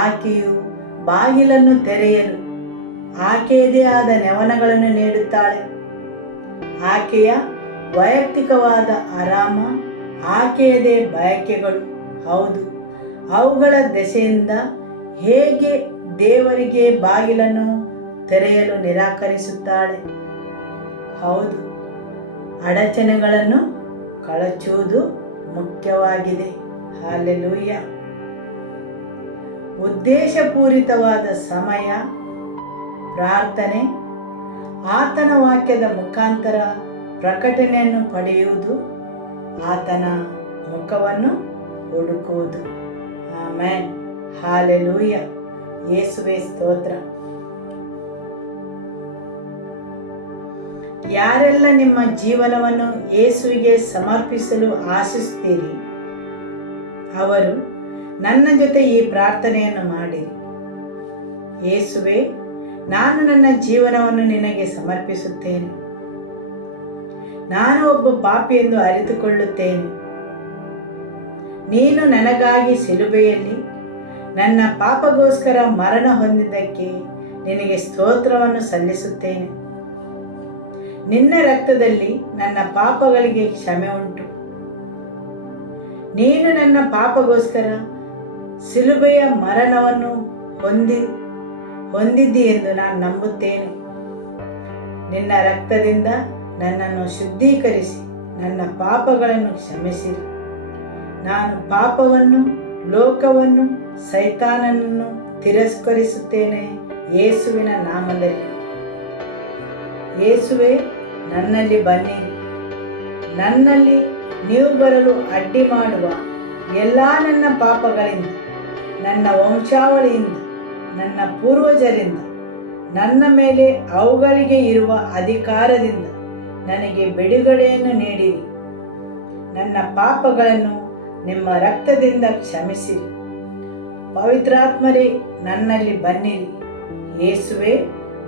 ಆಕೆಯು ಬಾಗಿಲನ್ನು ತೆರೆಯಲು ಆಕೆಯದೇ ಆದ ನೆವನಗಳನ್ನು ನೀಡುತ್ತಾಳೆ. ಆಕೆಯ ವೈಯಕ್ತಿಕವಾದ ಆರಾಮ, ಆಕೆಯದೇ ಬಯಕೆಗಳು, ಹೌದು, ಅವುಗಳ ದೆಸೆಯಿಂದ ಹೇಗೆ ದೇವರಿಗೆ ಬಾಗಿಲನ್ನು ತೆರೆಯಲು ನಿರಾಕರಿಸುತ್ತಾಳೆ. ಹೌದು, ಅಡಚಣೆಗಳನ್ನು ಕಳಚುವುದು ಮುಖ್ಯವಾಗಿದೆ. ಹಲ್ಲೆಲೂಯ. ಉದ್ದೇಶಪೂರಿತವಾದ ಸಮಯ, ಪ್ರಾರ್ಥನೆ, ಆತನ ವಾಕ್ಯದ ಮುಖಾಂತರ ಪ್ರಕಟಣೆಯನ್ನು ಪಡೆಯುವುದು, ಆತನ ಮುಖವನ್ನು ಹುಡುಕುವುದು. ಆಮೆನ್. ಹಲ್ಲೆಲೂಯ. ಯೇಸುವೇ ಸ್ತೋತ್ರ. ಯಾರೆಲ್ಲ ನಿಮ್ಮ ಜೀವನವನ್ನು ಯೇಸುವಿಗೆ ಸಮರ್ಪಿಸಲು ಆಶಿಸುತ್ತೀರಿ ಅವರು ನನ್ನ ಜೊತೆ ಈ ಪ್ರಾರ್ಥನೆಯನ್ನು ಮಾಡಿರಿ. ಯೇಸುವೇ, ನಾನು ನನ್ನ ಜೀವನವನ್ನು ನಿನಗೆ ಸಮರ್ಪಿಸುತ್ತೇನೆ. ನಾನು ಒಬ್ಬ ಪಾಪಿ ಎಂದು ಅರಿತುಕೊಳ್ಳುತ್ತೇನೆ. ನೀನು ನನಗಾಗಿ ಶಿಲುಬೆಯಲ್ಲಿ ನನ್ನ ಪಾಪಗೋಸ್ಕರ ಮರಣ ಹೊಂದಿದ್ದಕ್ಕೆ ನಿನಗೆ ಸ್ತೋತ್ರವನ್ನು ಸಲ್ಲಿಸುತ್ತೇನೆ. ನಿನ್ನ ರಕ್ತದಲ್ಲಿ ನನ್ನ ಪಾಪಗಳಿಗೆ ಕ್ಷಮೆ ಉಂಟು. ನೀನು ನನ್ನ ಪಾಪಗೋಸ್ಕರ ಶಿಲುಬೆಯ ಮರಣವನ್ನು ಹೊಂದಿದ್ದಿ ಎಂದು ನಾನು ನಂಬುತ್ತೇನೆ. ನಿನ್ನ ರಕ್ತದಿಂದ ನನ್ನನ್ನು ಶುದ್ಧೀಕರಿಸಿ ನನ್ನ ಪಾಪಗಳನ್ನು ಕ್ಷಮಿಸಿರಿ. ನಾನು ಪಾಪವನ್ನು, ಲೋಕವನ್ನು, ಸೈತಾನನನ್ನು ತಿರಸ್ಕರಿಸುತ್ತೇನೆ ಯೇಸುವಿನ ನಾಮದಲ್ಲಿ. ಯೇಸುವೇ, ನನ್ನಲ್ಲಿ ಬನ್ನಿರಿ. ನನ್ನಲ್ಲಿ ನೀವು ಬರಲು ಅಡ್ಡಿ ಮಾಡುವ ಎಲ್ಲ ನನ್ನ ಪಾಪಗಳಿಂದ, ನನ್ನ ವಂಶಾವಳಿಯಿಂದ, ನನ್ನ ಪೂರ್ವಜರಿಂದ, ನನ್ನ ಮೇಲೆ ಅವುಗಳಿಗೆ ಇರುವ ಅಧಿಕಾರದಿಂದ ನನಗೆ ಬಿಡುಗಡೆಯನ್ನು ನೀಡಿರಿ. ನನ್ನ ಪಾಪಗಳನ್ನು ನಿಮ್ಮ ರಕ್ತದಿಂದ ಕ್ಷಮಿಸಿರಿ. ಪವಿತ್ರಾತ್ಮರೇ, ನನ್ನಲ್ಲಿ ಬನ್ನಿರಿ. ಯೇಸುವೇ,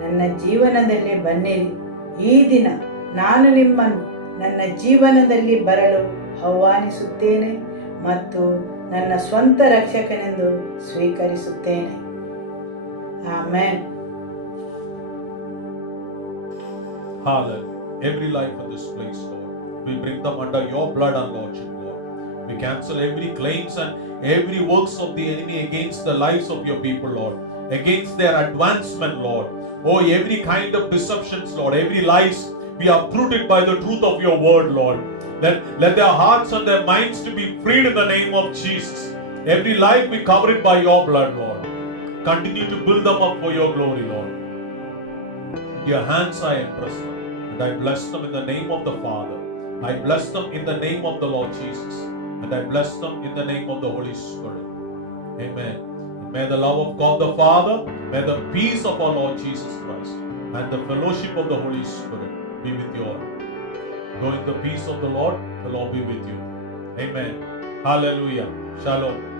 ನನ್ನ ಜೀವನದಲ್ಲಿ ಬನ್ನಿರಿ. ಈ ದಿನ ನಾನು ನಿಮ್ಮನ್ನು ನನ್ನ ಜೀವನದಲ್ಲಿ ಬರಲು ಆಹ್ವಾನಿಸುತ್ತೇನೆ ಮತ್ತು ನನ್ನ ಸ್ವಂತ ರಕ್ಷಕನೆಂದು ಸ್ವೀಕರಿಸುತ್ತೇನೆ. Amen. Hallelujah. every life in this place, Lord. We bring them under your blood and lordship, Lord. We cancel every claims and every works of the enemy against the lives of your people, Lord, against their advancement, Lord. Oh, every kind of deceptions, Lord, every lies be uprooted by the truth of your word, Lord. Let their hearts and their minds to be freed in the name of Jesus. Every life we cover it by your blood, Lord. Continue to build them up for your glory, Lord. In your hands I entrust them, and I bless them in the name of the Father. I bless them in the name of the Lord Jesus, and I bless them in the name of the Holy Spirit. Amen. And may the love of God the Father, may the peace of our Lord Jesus Christ, and the fellowship of the Holy Spirit be with you all. Go in the peace of the Lord be with you. Amen. Hallelujah. Shalom.